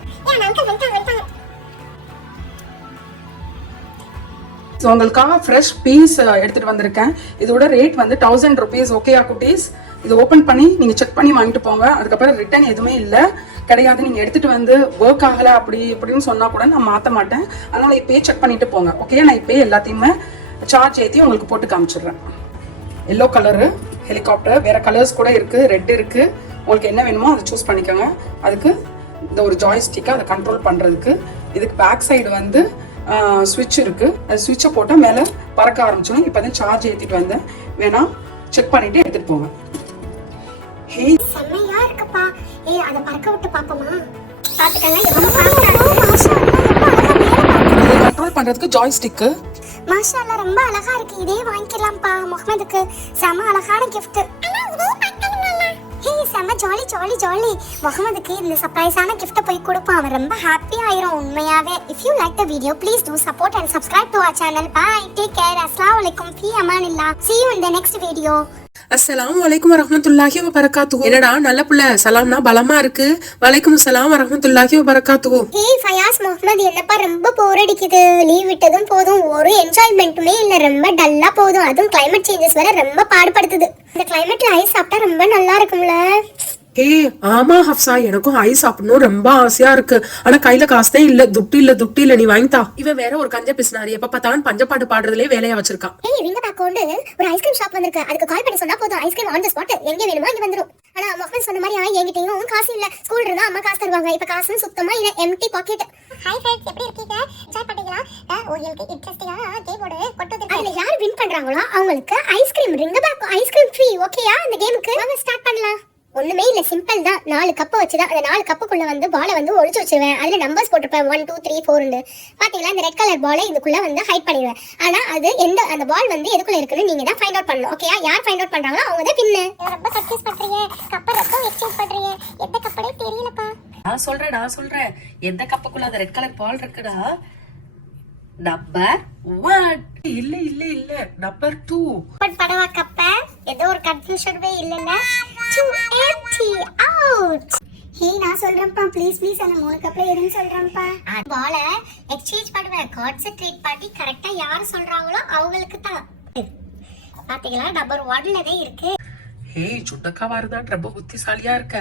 உங்களுக்காக ஃப்ரெஷ் பீஸ் எடுத்துட்டு வந்திருக்கேன். இதோட ரேட் 1000 rupees. ஓகேயா குட்டீஸ்? இது ஓபன் பண்ணி நீங்க செக் பண்ணி வாங்கிட்டு போங்க. அதுக்கப்புறம் ரிட்டர்ன் எதுவுமே இல்லை கிடையாது. நீங்க எடுத்துட்டு ஒர்க் ஆகல அப்படி இப்படின்னு சொன்னா கூட நான் மாத்த மாட்டேன். அதனால இப்பயே செக் பண்ணிட்டு போங்க. ஓகே, நான் இப்பயே எல்லாத்தையுமே சார்ஜ் ஏற்றி உங்களுக்கு போட்டு காமிச்சிடுறேன். எல்லோ கலரு ஹெலிகாப்டர், வேற கலர்ஸ் கூட இருக்கு, ரெட் இருக்கு. உங்களுக்கு என்ன வேணுமோ அதை சூஸ் பண்ணிக்கோங்க. அதுக்கு இந்த ஒரு ஜாய்ஸ்டிக்கை அதை கண்ட்ரோல் பண்றதுக்கு. இதுக்கு பேக் சைடு ஸ்விட்ச் இருக்கு. அது ஸ்விட்சை போட்டா மேல பறக்க ஆரம்பிச்சிடும். இப்பதான் சார்ஜ் ஏத்திட்டு வந்தேன், வேணா செக் பண்ணிட்டு எடுத்துட்டு போங்க. செம்மையா இருக்குப்பா. அத பறக்க விட்டு பாப்போமா? பாத்துக்கங்க கண்ட்ரோல் பண்றதுக்கு ஜாய்ஸ்டிக். மாஷாஅல்லா ரொம்ப அழகா இருக்கு. இதே வாங்கிக்கலாம்ப்பா முகமதுக்கு. செம அழகான gift. செம ஜாலி ஜாலி ஜாலி. முகமதுக்கு இந்த சர்ப்ரைஸான கிஃப்ட்டை போய் கொடுப்போம், அவன் ரொம்ப ஹாப்பி ஆயிரும் உண்மையாவே. If you like the video please do support and subscribe to our channel. Bye, take care. Assalamu alaikum, fi amanillah. See you in the next video. அஸ்ஸலாமு அலைக்கும் வரஹ்மத்துல்லாஹி வபரகாத்துஹு. என்னடா நல்ல புள்ள, சலாம்னா பலமா இருக்கு. வலைக்கும் அஸ்ஸலாம் வரஹ்மத்துல்லாஹி வபரகாத்துஹு. ஃபயாஸ் முகமது, என்னப்பா ரொம்ப போர் அடிக்குது. லீவ் விட்டதும் போதும், ஒரு என்ஜாய்மெண்ட்டுமே இல்ல, ரொம்ப டல்லா போதும். அதுவும் கிளைமேட் சேஞ்சஸ் வேற ரொம்ப பாடுபடுத்துது. இந்த கிளைமேட்ல ஐஸ் சாப்பிட்டா ரொம்ப நல்லா இருக்கும்ல. ஆமா ஹப்சா, எனக்கும் ஐஸ் சாப்பிடணும் ரொம்ப ஆசையா இருக்கு. ஆனா கையில காசுதான் இல்ல, துட்டு இல்ல, நீ வாங்கித்தா. இவன் வேற ஒரு கஞ்ச பிசினாரி, எப்ப பார்த்தாலும் பஞ்சப்பாட்டு பாடுறதுலயே வேலையா வச்சிருக்கான். ரிங்க பேக்கோண்டு ஒரு ஐஸ்கிரீம் ஷாப் வந்திருக்கு. அதுக்கு கால் பண்ணி சொன்னா போதும், ஐஸ்கிரீம் ஆன் தி ஸ்பாட் எங்க வேணுமோ அங்க வந்துரும். ஆனா முகமது சொன்ன மாதிரி என்கிட்டயும் காசு இல்ல. ஸ்கூல்ல இருந்தா அம்மா காசு தருவாங்க, இப்ப காசு சுத்தமா இல்ல, எம்டி பாக்கெட். ஹாய் फ्रेंड्स, எப்படி இருக்கீங்க? என்ஜாய் பண்ணீங்களா? உங்களுக்கு இன்ட்ரஸ்டிங்கா கேம் போடு கொண்டு வந்திருக்கேன். அதுல யார் வின் பண்றாங்களோ அவங்களுக்கு ஐஸ்கிரீம் ரிங்க பேக் ஐஸ்கிரீம் ஃப்ரீ. ஓகேயா? இந்த கேமுக்கு வாங்க ஸ்டார்ட் பண்ணலாம். ஒண்ணுமே இல்ல, சிம்பிள் தான். 4 கப் வச்சுதான் அந்த 4 கப்புக்குள்ள பாலை ஒளிச்சு வச்சிருவேன். அதுல நம்பர்ஸ் போட்டுருப்பேன் 1 2 3 4. பாத்தீங்களா, இந்த ரெட் கலர் பாலை இதுக்குள்ள ஹைட் பண்ணிடுவேன். ஆனா அது அந்த பால் எதுக்குள்ள இருக்குன்னு நீங்க தான் ஃபைண்ட் அவுட் பண்ணணும். ஓகேயா? யார் ஃபைண்ட் அவுட் பண்றாங்களோ அவங்க தான் வின்னு. ரொம்ப கன்ஃபியூஸ் பண்றீங்க, கப்ப ரொம்ப எக்ஸ்சேஞ்ச் பண்றீங்க, எந்த கப்படே தெரியலப்பா. நான் சொல்றேன் எந்த கப்புக்குள்ள அந்த ரெட் கலர் பால் இருக்குடா? நம்பர் 1. இல்ல நம்பர் 2. பட் படவா கப்ப ஏதோ ஒரு கன்ஃபியூஷனே இல்லல. 2 empty out. ஹே நான் சொல்றேன்ப்பா ப்ளீஸ் ப்ளீஸ் அந்த 3 கப்ல எதுன்னு சொல்றேன்ப்பா பால எக்ஸ்சேஞ்ச் பண்ணுவேன் கான்சென்ட்ரேட் பண்ணி கரெக்டா யார் சொல்றாங்களோ அவங்களுக்கு தான் பாத்தீங்களா நம்பர் 1ல தான் இருக்கு ஹே சுண்டக்காவா இருந்தா ரொம்ப புத்திசாலியா இருக்க.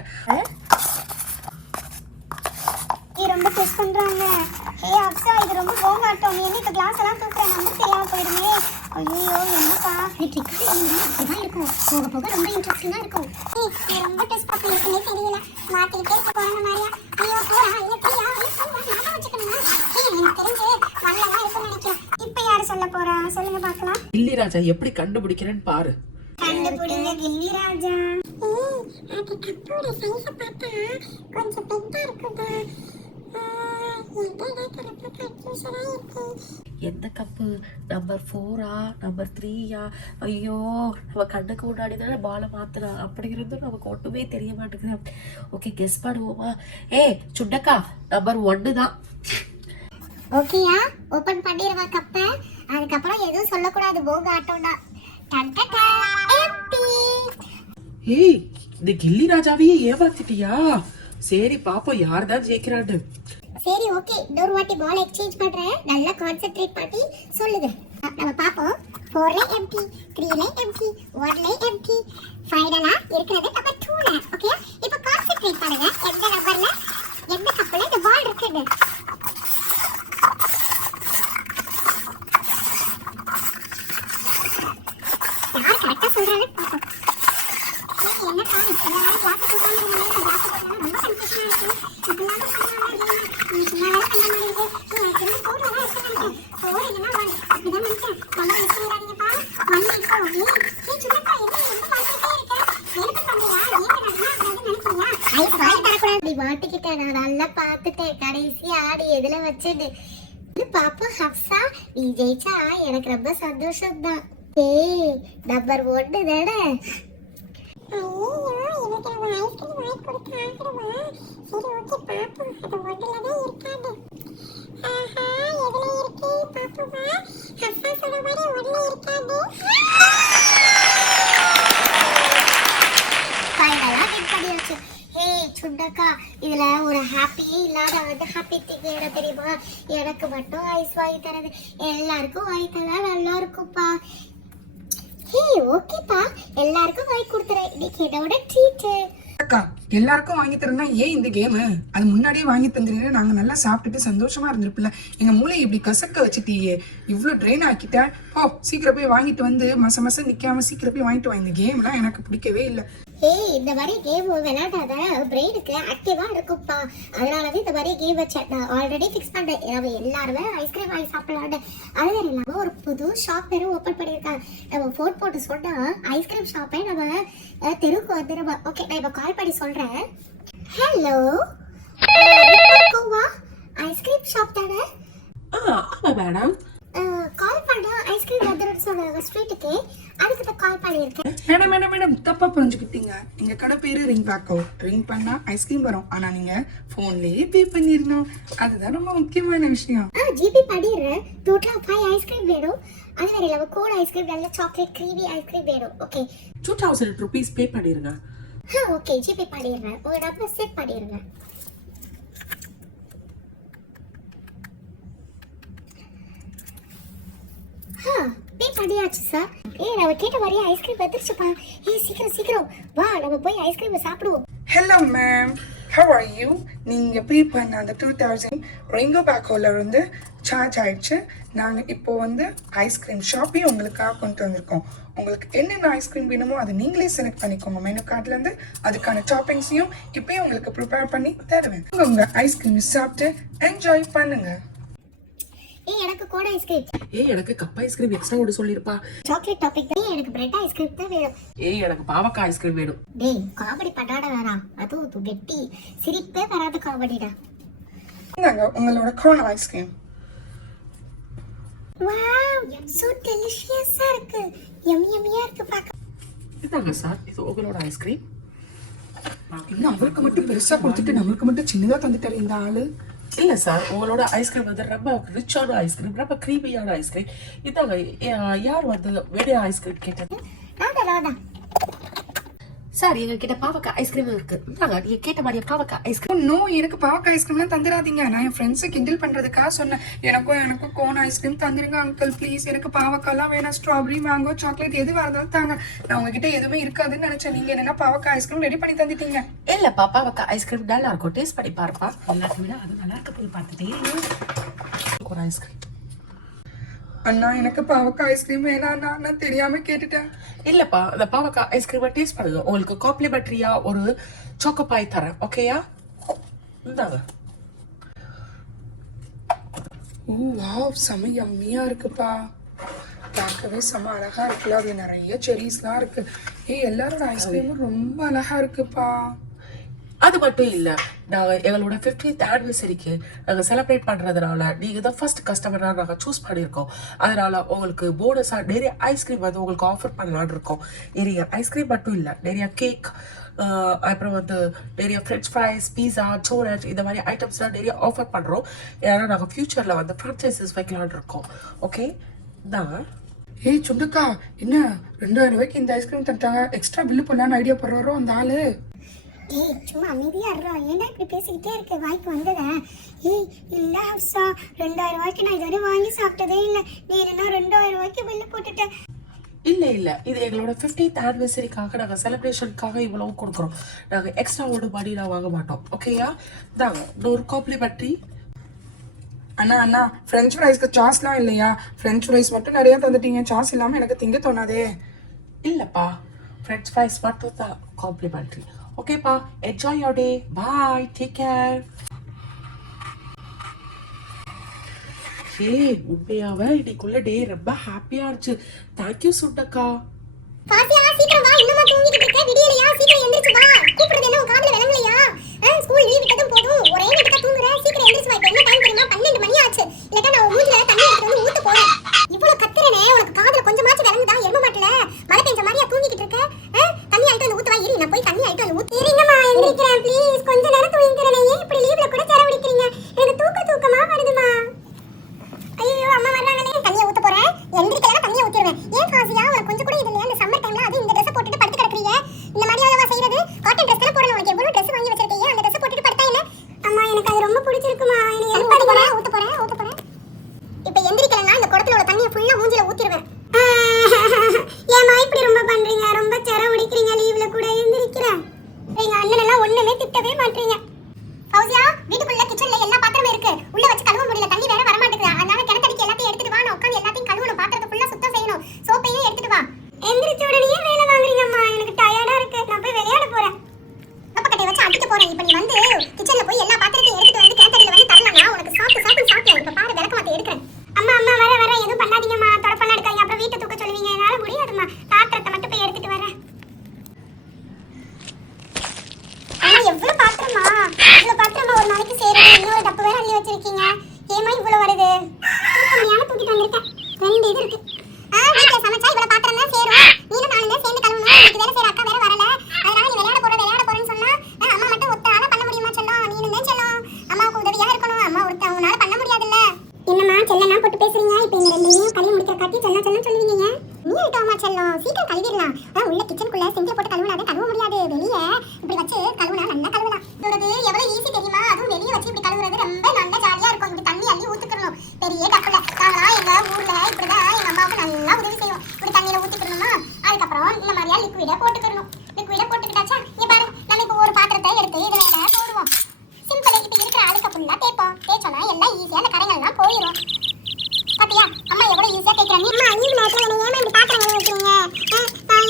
நீ ரொம்ப டெஸ்ட் பண்றாங்க. ஹே அப்சா இது ரொம்ப ரோங் ஆட்டம். நீ என்ன கிளாஸ் எல்லாம் தூக்குற நமக்கு தெரியாம போயிடுமே. ஐயோ என்னப்பா நீ ட்ரிக் இப்படிதான் இருக்கும். போக போக ரொம்ப இன்ட்ரெஸ்டிங்கா இருக்கும். நீ ரொம்ப டெஸ்ட் பண்ணி இருக்கே தெரியல. மாட்டிக்கிட்டே போறாங்க மாதிரியா. ஐயோ போறா இல்ல பிரியா நான் வச்சுக்கணுமா? எனக்கு தெரிஞ்சு வரலாம் இருக்கும்னு நினைக்கிறேன். இப்போ யார் சொல்ல போறா சொல்லுங்க பார்க்கலாம். கில்லி ராஜா எப்படி கண்டுபிடிக்கிறேன்னு பாரு. கண்டுபிடிங்க கில்லி ராஜா. அது கப்போட சைஸ பார்த்தா கொஞ்சம் பெருசா இருக்குதா. எந்த கப்பு நம்பர் 4ஆ நம்பர் 3யா? ஐயோ நம்ம கண்ணுக்கு முன்னாடி தானே பாலை மாத்தினா அப்படிங்கிறது நமக்கு ஒன்றுமே தெரிய மாட்டேங்குது. ஓகே கெஸ் பண்ணுவோமா? சுண்டக்கா நம்பர் 1 தான். ஓகேயா ஓபன் பண்ணிடுவா கப்ப. அதுக்கப்புறம் எதுவும் சொல்லக்கூடாது போக ஆட்டோம்டா. ஏய் இந்த கில்லி ராஜாவையே ஏமாத்திட்டியா? சரி பாப்போம் யார்தான் ஜெயிக்கிறான்னு. சரி ஓகே இன்னொரு வாட்டி பால் எக்ஸ்சேஞ்ச் பண்றேன். நல்லா கான்சென்ட்ரேட் பண்ணி சொல்லுங்க. நம்ம பாப்போம். 4ல எம்டி, 3ல எம்டி, 1ல எம்டி, ஃபைனலா இருக்குது நம்பர் 2ல. ஓகே இப்போ கான்சென்ட்ரேட் பண்ணுங்க. எந்த நம்பர்ல எந்த கப்ல இந்த பால் இருக்குன்னு. யார் கரெக்டா சொல்றாங்க பாப்போம். என்னப்பா இப்பெல்லாம் கிளாஸ் கொடுத்தாங்க கிளாஸ் கொடுத்தாங்க ரொம்ப கன்ஃபியூஷனா இருக்கு. இப்பெல்லாம் பண்ணாங்க நீ சும்மா வேற பண்ண முடியுது. நீ என்ன போறா இருக்கணும். போறீங்கன்னா வாங்க அப்படிதான் நினைச்சேன். ரொம்ப யோசிக்காதீங்கப்பா. வந்தீங்க நீ சும்மா என்ன பார்த்துட்டே இருக்க. எனக்கு பண்ணியா ஏன் நடனா அப்படி நினைக்கிறியா? ஐ வாய் தரக்கூடாது. நீ மாட்டிக்கிட்ட நான் நல்லா பார்த்துட்டேன். கடைசி ஆடி எதுல வச்சது இது பாப்பா ஹப்சா. நீ ஜெயிச்சா எனக்கு ரொம்ப சந்தோஷம் தான். ஏய் நம்பர் 1 தானே. ஐயோ எனக்கு அவன் ஐஸ்கிரீம் வாங்கி கொடுத்து ஆகிடுவா. சரி ஓகே பாப்போம். அது ஒன்றில் தான் இருக்காது. ஆஹா எதுல இருக்கு பாப்போமா? ஹஸ்ஸா சொன்ன மாதிரி ஒன்றில் இருக்காது. ஃபைனலா வின் பண்ணியாச்சு. ஹே சுண்டக்கா இதுல ஒரு ஹாப்பியே இல்லாத வந்து ஹாப்பி திங் என்ன தெரியுமா? எனக்கு மட்டும் ஐஸ் வாங்கி தரது எல்லாருக்கும் வாங்கி தரா நல்லா இருக்கும்ப்பா. ஹே ஓகேப்பா எல்லாருக்கும் வாங்கி கொடுத்துறேன். இன்னைக்கு என்னோட ட்ரீட். அக்கா எல்லாருக்கும் வாங்கி தரேன்னா ஏன் இந்த கேமு? அது முன்னாடியே வாங்கி தந்துருங்க. நாங்க நல்லா சாப்பிட்டுட்டு சந்தோஷமா இருந்திருப்பில்ல. எங்க மூளையை இப்படி கசக்க வச்சுட்டியே, இவ்வளோ ட்ரெயின் ஆக்கிட்ட. சீக்கிரம் போய் வாங்கிட்டு வந்து மச நிக்காம சீக்கிரம் போய் வாங்கிட்டு வா. இந்த கேம்லாம் எனக்கு பிடிக்கவே இல்லை. ஏய் இந்த மாதிரி கேம் விளையாடாத பிரெயினுக்கு ஆக்டிவா இருக்கும்ப்பா. அதனாலதான் இந்த மாதிரி கேம் வச்சேன். நான் ஆல்ரெடி ஃபிக்ஸ் பண்ணேன். நம்ம எல்லாருமே ஐஸ்கிரீம் வாங்கி சாப்பிடலான்னு. அது இல்லாம ஒரு புது ஷாப் வேற ஓபன் பண்ணியிருக்காங்க. நம்ம ஃபோன் போட்டு சொன்னா ஐஸ்கிரீம் ஷாப்பே நம்ம தெருவுக்கு வந்துருமா. ஓகே நான் இப்போ கால் பண்ணி சொல்றேன். ஹலோ ஐஸ்கிரீம் ஷாப் தானே? ஆமா மேடம். கால் பண்ணா ஐஸ்கிரீம் வந்துருன்னு சொன்னாங்க ஸ்ட்ரீட்டுக்கு. அதுக்கு தான் கால் பண்ணியிருக்கேன். மேடம் தப்பா புரிஞ்சுக்கிட்டீங்க. எங்க கடை பேரு ரிங் பேக்கோ. ரிங் பண்ணா ஐஸ்கிரீம் வரும். ஆனா நீங்க போன்லயே பே பண்ணிடணும். அதுதான் ரொம்ப முக்கியமான விஷயம். ஜிபே பண்ணிடுறேன். டோட்டலா 5 ஐஸ்கிரீம் வேணும். அது வேற இல்லாம கோல்ட் ஐஸ்கிரீம் நல்ல சாக்லேட் கிரீமி ஐஸ்கிரீம் வேணும். ஓகே 2000 rupees பே பண்ணிருங்க. ஓகே ஜிபே பண்ணிடுறேன். ஒரு நம்பர் செட் பண்ணிடுறேன். பே பண்ணியாச்சு சார். நம்ம கேட்ட மாதிரியே ஐஸ்கிரீம் வந்துருச்சுப்பா. சீக்கிரம் வா நம்ம போய் ஐஸ்கிரீம் சாப்பிடுவோம். Hello ma'am, how are you? நீங்க பே பண்ண அந்த 2000 ரிங்கோ பேக்கோல இருந்து சார்ஜ் ஆயிடுச்சு. நாங்க இப்போ வந்து ஐஸ்கிரீம் ஷாப்பையும் உங்களுக்காக கொண்டு வந்திருக்கோம். உங்களுக்கு என்னென்ன ஐஸ்கிரீம் வேணுமோ அதை நீங்களே செலக்ட் பண்ணிக்கோங்க மெனு கார்ட்ல இருந்து. அதுக்கான டாப்பிங்ஸையும் இப்பயும் உங்களுக்கு ப்ரிப்பேர் பண்ணி தருவேன். உங்க ஐஸ்கிரீம் சாப்பிட்டு என்ஜாய் பண்ணுங்க. எனக்கு கோல்ட் ஐஸ்கிரீம். எனக்கு கப் ஐஸ்கிரீம் எக்ஸ்ட்ரா கூட சொல்லிருப்பா. சாக்லேட் டாப்பிக் தான். எனக்கு பிரெட் ஐஸ்கிரீம் தான் வேணும். எனக்கு பாவக்காய் ஐஸ்கிரீம் வேணும். டேய் காமெடி பண்ணாட வேணாம். அதுவும் வெட்டி சிரிப்பே வராத காமெடிடா. இந்தாங்க உங்களோட கோன் ஐஸ்கிரீம். வாவ் சோ டெலிஷியஸா இருக்கு. யம்மியா இருக்கு பாக்க. இதாங்க சார் இது உங்களோட ஐஸ்கிரீம். இன்னும் அவருக்கு மட்டும் பெருசா கொடுத்துட்டு நம்மளுக்கு மட்டும் சின்னதா தந்துட்டாரு இந்த ஆளு. இல்ல சார் உங்களோட ஐஸ்கிரீம் வந்து ரொம்ப ரிச்சான ஐஸ்கிரீம், ரொம்ப கிரீமியான ஐஸ்கிரீம். இதாங்க யார் வந்து வேடிய ஐஸ்கிரீம் கேட்டது? நான்தான். சார் எங்க கிட்ட பாவக்காய் ஐஸ்கிரீம் இருக்கு. இந்தாங்க, நீங்க கேட்ட மாதிரியே பாவக்காய் ஐஸ்கிரீம். நோ, எனக்கு பாவக்காய் ஐஸ்கிரீம்லாம் தந்துடாதீங்க. நான் என் ஃப்ரெண்ட்ஸை கிண்டில் பண்றதுக்காக சொன்னேன். எனக்கும் கோன் ஐஸ்கிரீம் தந்துருங்க அங்கிள் ப்ளீஸ். எனக்கு பாவக்காய்லாம் வேணாம். ஸ்ட்ராபெரி, மேங்கோ, சாக்லேட் எது வரதாலும் தாங்க. நான் உங்ககிட்ட எதுவுமே இருக்காதுன்னு நினைச்சேன். நீங்க என்னன்னா பாவக்காய் ஐஸ்கிரீம் ரெடி பண்ணி தந்துட்டீங்க. இல்லப்பா, பாவக்காய் ஐஸ்கிரீம் நல்லா இருக்கும். டேஸ்ட் பண்ணி பாருப்பா. எல்லாத்தையும் விட அது நல்லா இருக்க போய் பார்த்துட்டே ஒரு ஐஸ்கிரீம். அண்ணா எனக்கு பாவக்காய் ஐஸ்கிரீம் வேணாம். நான் தெரியாம கேட்டுட்டேன். இல்லப்பா, அந்த பாவக்காய் ஐஸ்கிரீமை டேஸ்ட் பண்ணுங்க. உங்களுக்கு காம்ப்ளிமெண்ட்ரியா ஒரு சாக்கோபாய் தரேன். ஓகேயா? இந்தாங்க. வாவ், செம யம்மியா இருக்குப்பா. பார்க்கவே செம அழகா இருக்குல்ல. அது நிறைய செரீஸ்லாம் இருக்கு. எல்லாரோட ஐஸ்கிரீமும் ரொம்ப அழகா இருக்குப்பா. அது மட்டும் இல்ல, நாங்க எங்களோட 50th ஆனிவர்சரிக்கு நாங்க செலிப்ரேட் பண்றதுனால நீங்க தான் ஃபர்ஸ்ட் கஸ்டமரா நாங்க சூஸ் பண்ணிருக்கோம். அதனால உங்களுக்கு போனஸா நிறைய ஐஸ்கிரீம் வந்து உங்களுக்கு ஆஃபர் பண்ணலான்னு இருக்கோம். நிறைய ஐஸ்கிரீம் மட்டும் இல்ல, நிறைய கேக், அப்புறம் வந்து நிறைய ஃப்ரெஞ்ச் ஃப்ரைஸ், பீஸா, டோனட் இந்த மாதிரி ஐட்டம்ஸ்லாம் நிறைய ஆஃபர் பண்றோம். ஏன்னா நாங்க ஃபியூச்சர்ல வந்து ஃப்ரான்ச்சைசஸ் வைக்கலான்னு இருக்கோம். ஓகே தாங்க. சுண்டுக்கா, என்ன 2000 ரூபாய்க்கு இந்த ஐஸ்கிரீம் தந்துட்டாங்க. எக்ஸ்ட்ரா பில்லு பண்ணலான்னு ஐடியா போடுறாரோ அந்த ஆளு. சும்மா அமைதியா இருறோம். ஏன்டா இப்படி பேசிக்கிட்டே இருக்க? வாய்க்கு வந்ததா? இல்ல ஹப்சா, 2000 ரூபாய்க்கு நான் இதுவரை வாங்கி சாப்பிட்டதே இல்லை. நீ என்ன 2000 ரூபாய்க்கு பில்லு போட்டுட்ட? இல்ல இது எங்களோட 50th ஆனிவர்சரிக்காக நாங்க செலிப்ரேஷனுக்காக இவ்வளவு கொடுக்குறோம். நாங்க எக்ஸ்ட்ரா ஒரு மணி நான் வாங்க மாட்டோம். ஓகேயா? தாங்க ஒரு காம்ப்ளிமெண்ட்ரி. அண்ணா ஃப்ரெஞ்ச் ஃப்ரைஸ்க்கு சாஸ்லாம் இல்லையா? ஃப்ரெஞ்ச் ஃப்ரைஸ் மட்டும் நிறைய தந்துட்டீங்க. சாஸ் இல்லாம எனக்கு திங்க தோணாதே. இல்லப்பா, ஃப்ரெஞ்ச் ஃப்ரைஸ் மட்டும் தான் காம்ப்ளிமெண்ட்ரி. ஓகேப்பா, enjoy your day. Bye, take care. உண்மையாவே இன்னைக்குள்ள டே ரொம்ப ஹாப்பியா இருந்துச்சு. தேங்க்யூ சுண்டக்கா. பாத்தியா, சீக்கிரம் வா. இன்னுமா தூங்கிட்டு இருக்க? விடியலையா? சீக்கிரம் எந்திரிச்சு வா. கூப்பிடுறது என்ன உன் காதுல விளங்கலையா? ஸ்கூல் லீவ் விட்டதும் போதும் ஒரே நேரத்துக்கு தூங்குற. சீக்கிரம் எந்திரிச்சு வா. இப்போ என்ன டைம் தெரியுமா? 12 மணி ஆச்சு. இல்லட்டா நான் மூஞ்சில தண்ணி எடுத்து வந்து ஊத்த போறேன். இவ்வளவு கத்துறனே, உனக்கு காதுல கொஞ்சமாச்சும் விளங்குதா? எரும மாட்டல மழை பெஞ்ச மாதிரியா தூங்கிட்டு இருக்க? தண்ணி ஆயிட்டு வந்து ஊத்துவா. இரு, நான் போய் தண்ணி ஆயிட்டு வந்து ஊத்து. இருங்கம்மா, எந்திரிக்கிறேன் ப்ளீஸ். கொஞ்ச நேரம் தூங்கிக்கிறேன். ஏன் இப்படி லீவ்ல கூட செலவழிக்கிறீங்க? எனக்கு தூக்கமா வருதுமா. ஐயோ, அம்மா வர்றாங்களே. தண்ணியை ஊத்த போறேன். எந்திரிக்கலாம், தண்ணியை ஊத்திடுவேன். ஏன் காசியா, உனக்கு கொஞ்சம் கூட இது இல்லையா? இந்த சம்மர் டைம்ல அது இந்த ட்ரெஸ் போட்டுட்டு படுத்து கிடக்குறீங்க. இந்த மாதிரி அளவா செய்யறது? காட்டன் ட்ரெஸ் தான் போடணும். உனக்கு எவ்வளவு ட்ரெஸ் வாங்கி வச்சிருக்கீங்க? அந்த ட்ரெஸ் போட்டுட்டு படுத்தா என்ன? அம்மா, எனக்கு அது ரொம்ப பிடிச்சிருக்குமா. ஊத்த போறேன். இப்போ எந்திரிக்கலன்னா இந்த குடத்துல உள்ள தண்ணியை ஃபுல்லா மூஞ்சில ஊத்திடுவேன். ஏமா இப்படி ரொம்ப பண்றீங்க? ரொம்ப செர உடிக்கிறீங்க. லீவ்ல கூட எந்திரிக்கிறேன். எங்க அண்ணன் எல்லாம் ஒண்ணுமே திட்டவே மாட்டீங்க. ஃபௌசியா, வீட்டுக்குள்ள கிச்சன்ல எல்லா பாத்திரமும் இருக்கு. உள்ள வச்சு கழுவ முடியல. தண்ணி வேற வர மாட்டேங்குது. அதனால கிணத்தடிக்கு எல்லாத்தையும் எடுத்துட்டு வா. நான் உட்காந்து எல்லாத்தையும் கழுவணும். பாத்திரத்தை ஃபுல்லா சுத்தம் செய்யணும். சோப்பையும் எடுத்துட்டு வா. எந்திரிச்ச உடனே வேலை வாங்குறீங்கம்மா. எனக்கு டயர்டா இருக்கு. நான் போய் விளையாட போறேன். கப்பக்கட்டை வச்சு அடிக்க போறேன். இப்போ நீ வந்து கிச்சன்ல போய் எல்லா பாத்திரத்தையும் எடுத்துட்டு வந்து கிணத்தடியில வந்து தரலன்னா உனக்கு சாப்பிட்டு இப்ப பாரு, விளக்க மாத்த எடுக்கிறேன். அம்மா வர எதுவும் பண்ணாதீங்கம்மா. தொடப்பெல்லாம் எடுக்காதீங்க. அப்புறம் வீட்டை தூக்க சொல்லுவீங்க. என்னால முடியாதும்மா. பாத்திரத்தை மட்டும் போய் எடுத்துட்டு வரேன். எவ்வளவு பாத்திரமா ஒரு நாளைக்கு சேரும். இன்னொரு டப்பு வேற அள்ளி வச்சிருக்கீங்க. ஏமா இவ்வளவு வருது? கம்மியான தூக்கிட்டு வந்திருக்கேன். 2 இது இருக்கு. வீட்டுல சமைச்சா இவ்வளவு பாத்திரம் தான் சேரும். நீனும் நானும் தான் சேர்ந்து கழுவணும். இன்னைக்கு வேலை செய்யற அக்கா வேற வரல. அதனால நீ விளையாட போறேன்னு சொன்னா அம்மா மட்டும் ஒத்தால பண்ண முடியுமா? செல்லம், நீனும் தான் செல்லம். அம்மாவுக்கு உதவியா இருக்கணும். அம்மா ஒருத்தவங்களால பண்ண முடியாதுல்ல. என்னம்மா செல்லம் போட்டு பேசுறீங்க? இப்போ இந்த 2 கழுவி முடிக்கிற காட்டி செல்லம் சொல்லுவீங்க. நீ ஆயிட்டோமா செல்லம், சீக்கிரம் கழுவிடலாம். உள்ள கிச்சனுக்குள்ள செஞ்சு போட்டு கழுவுனாதே கழுவ முடியாது. வெளியே இப்படி வச்சு கழுவுனா நல்லா கழுவலாம். இது எவ்வளவு ஈஸி தெரியுமா? அதுவும் வெளியே வச்சு இப்படி கழுவுறது ரொம்ப நல்ல ஜாலியா இருக்கும். இப்படி தண்ணி அள்ளி ஊத்துக்கணும் பெரிய டப்புல. நாங்களாம் எங்க ஊர்ல இப்படிதான் எங்க அம்மாவுக்கு நல்லா உதவி செய்வோம். இப்படி தண்ணியில ஊத்திக்கணுமா, அதுக்கப்புறம் இந்த மாதிரியா லிக்விட போட்டுக்கணும். லிக்விட போட்டுக்கிட்டாச்சா, நீ பாரு, நம்ம இப்போ ஒரு பாத்திரத்தை எடுத்து இது மேல போடுவோம். சிம்பிள். இப்ப இருக்கிற அழுக்க ஃபுல்லா தேய்ப்போம். தேய்ச்சோன்னா எல்லாம் ஈஸியா அந்த கரைகள்லாம் போயிடும். பாத்தியா அம்மா எவ்வளவு ஈஸியா தேய்க்கிறாங்க. அம்மா லீவ் நேரத்துல என்ன ஏமா இப்படி பாத்திரம் கழுவி வைக்கிறீங்க?